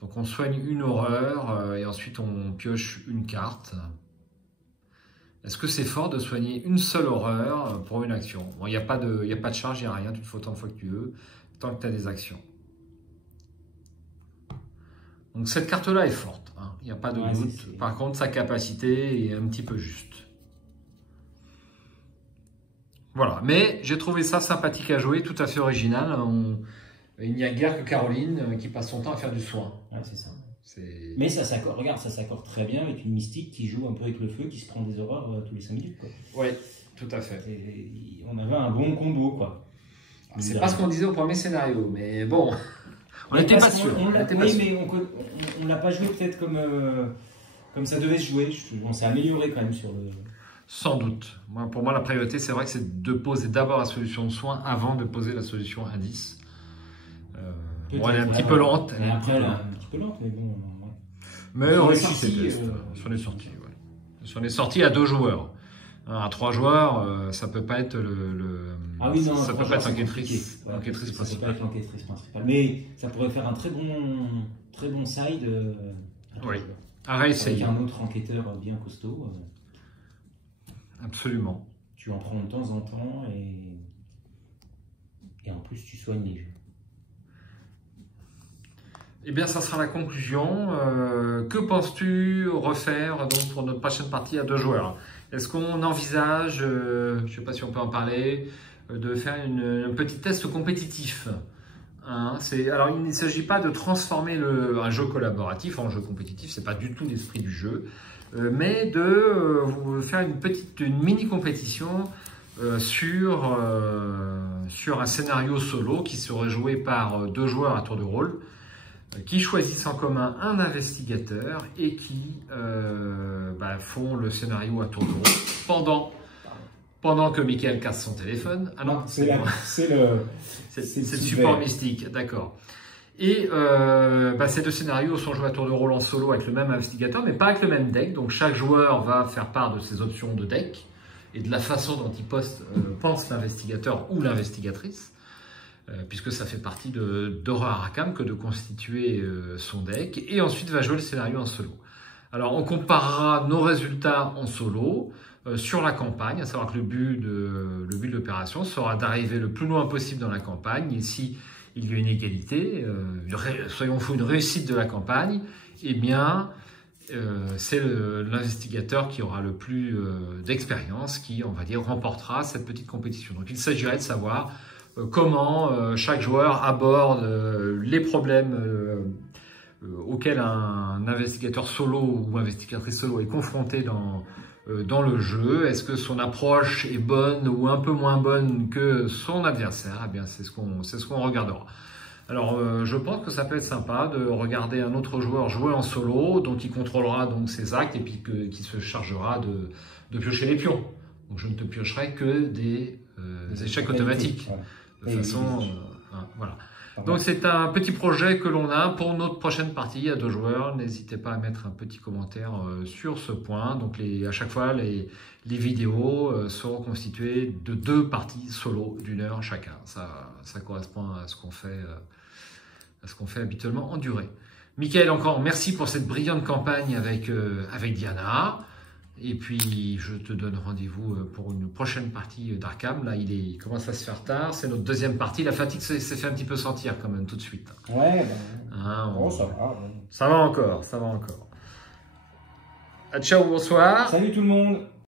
Donc, on soigne une horreur et ensuite on pioche une carte. Est-ce que c'est fort de soigner une seule horreur pour une action? Bon, il n'y a pas de charge, il n'y a rien, tu te fais autant de fois que tu veux, tant que tu as des actions. Donc, cette carte-là est forte, il n'y a pas de doute. Par contre, sa capacité est un petit peu juste. Voilà, mais j'ai trouvé ça sympathique à jouer, tout à fait original. Il n'y a guère que Caroline qui passe son temps à faire du soin. Ouais, c'est ça. Mais ça s'accorde, regarde, ça s'accorde très bien avec une mystique qui joue un peu avec le feu, qui se prend des horreurs tous les 5 minutes. Oui, tout à fait. On avait un bon combo, quoi. C'est pas ce qu'on disait au premier scénario, mais bon, on n'était pas sûr. Oui, mais on l'a pas joué peut-être comme ça devait se jouer. On s'est amélioré quand même sur le... Sans doute. Pour moi, la priorité, c'est vrai que c'est de poser d'abord la solution de soin avant de poser la solution indice. Elle est un petit peu lente. Après, elle est un petit peu lente, mais bon. Ouais. Mais on réussit ces tests. On est sorti à 2 joueurs. À 3 joueurs, ça peut pas être ça peut pas être l'enquêtrice principale. Ça peut pas être l'enquêtrice principale. Mais ça pourrait faire un très bon side à réessayer. Avec un autre enquêteur bien costaud. Absolument. Tu en prends de temps en temps et en plus tu soignes les jeux. Eh bien, ça sera la conclusion. Que penses-tu refaire donc, pour notre prochaine partie à 2 joueurs? Est-ce qu'on envisage, je ne sais pas si on peut en parler, de faire un petit test compétitif? Alors, il ne s'agit pas de transformer un jeu collaboratif en jeu compétitif, ce n'est pas du tout l'esprit du jeu, mais de faire une mini-compétition sur un scénario solo qui serait joué par 2 joueurs à tour de rôle, qui choisissent en commun un investigateur et qui font le scénario à tour de rôle pendant que Michael casse son téléphone. Ah non, c'est le support mystique, d'accord. Et ces 2 scénarios sont joués à tour de rôle en solo avec le même investigateur, mais pas avec le même deck. Donc chaque joueur va faire part de ses options de deck et de la façon dont il pense l'investigateur ou l'investigatrice, puisque ça fait partie d'Horreur Arkham que de constituer son deck. Et ensuite va jouer le scénario en solo. Alors on comparera nos résultats en solo sur la campagne, à savoir que le but de l'opération sera d'arriver le plus loin possible dans la campagne. Et si il y a une égalité, soyons fous, une réussite de la campagne, eh bien, c'est l'investigateur qui aura le plus d'expérience qui, on va dire, remportera cette petite compétition. Donc, il s'agirait de savoir comment chaque joueur aborde les problèmes auxquels un investigateur solo ou investigatrice solo est confronté dans le jeu. Est-ce que son approche est bonne ou un peu moins bonne que son adversaire? Eh bien, c'est ce qu'on regardera. Alors, je pense que ça peut être sympa de regarder un autre joueur jouer en solo, dont il contrôlera donc ses actes et puis qui se chargera de piocher les pions. Donc, je ne te piocherai que des échecs automatiques. De façon, voilà. Donc c'est un petit projet que l'on a pour notre prochaine partie à 2 joueurs. N'hésitez pas à mettre un petit commentaire sur ce point. Donc à chaque fois, les vidéos seront constituées de 2 parties solo d'1 heure chacun. Ça correspond à ce qu'on fait habituellement en durée. Michael, encore merci pour cette brillante campagne avec Diana. Et puis, je te donne rendez-vous pour une prochaine partie d'Arkham. Là, il commence à se faire tard. C'est notre 2e partie. La fatigue s'est fait un petit peu sentir quand même tout de suite. Ouais, ça va. Ça va encore. Ciao, bonsoir. Salut tout le monde.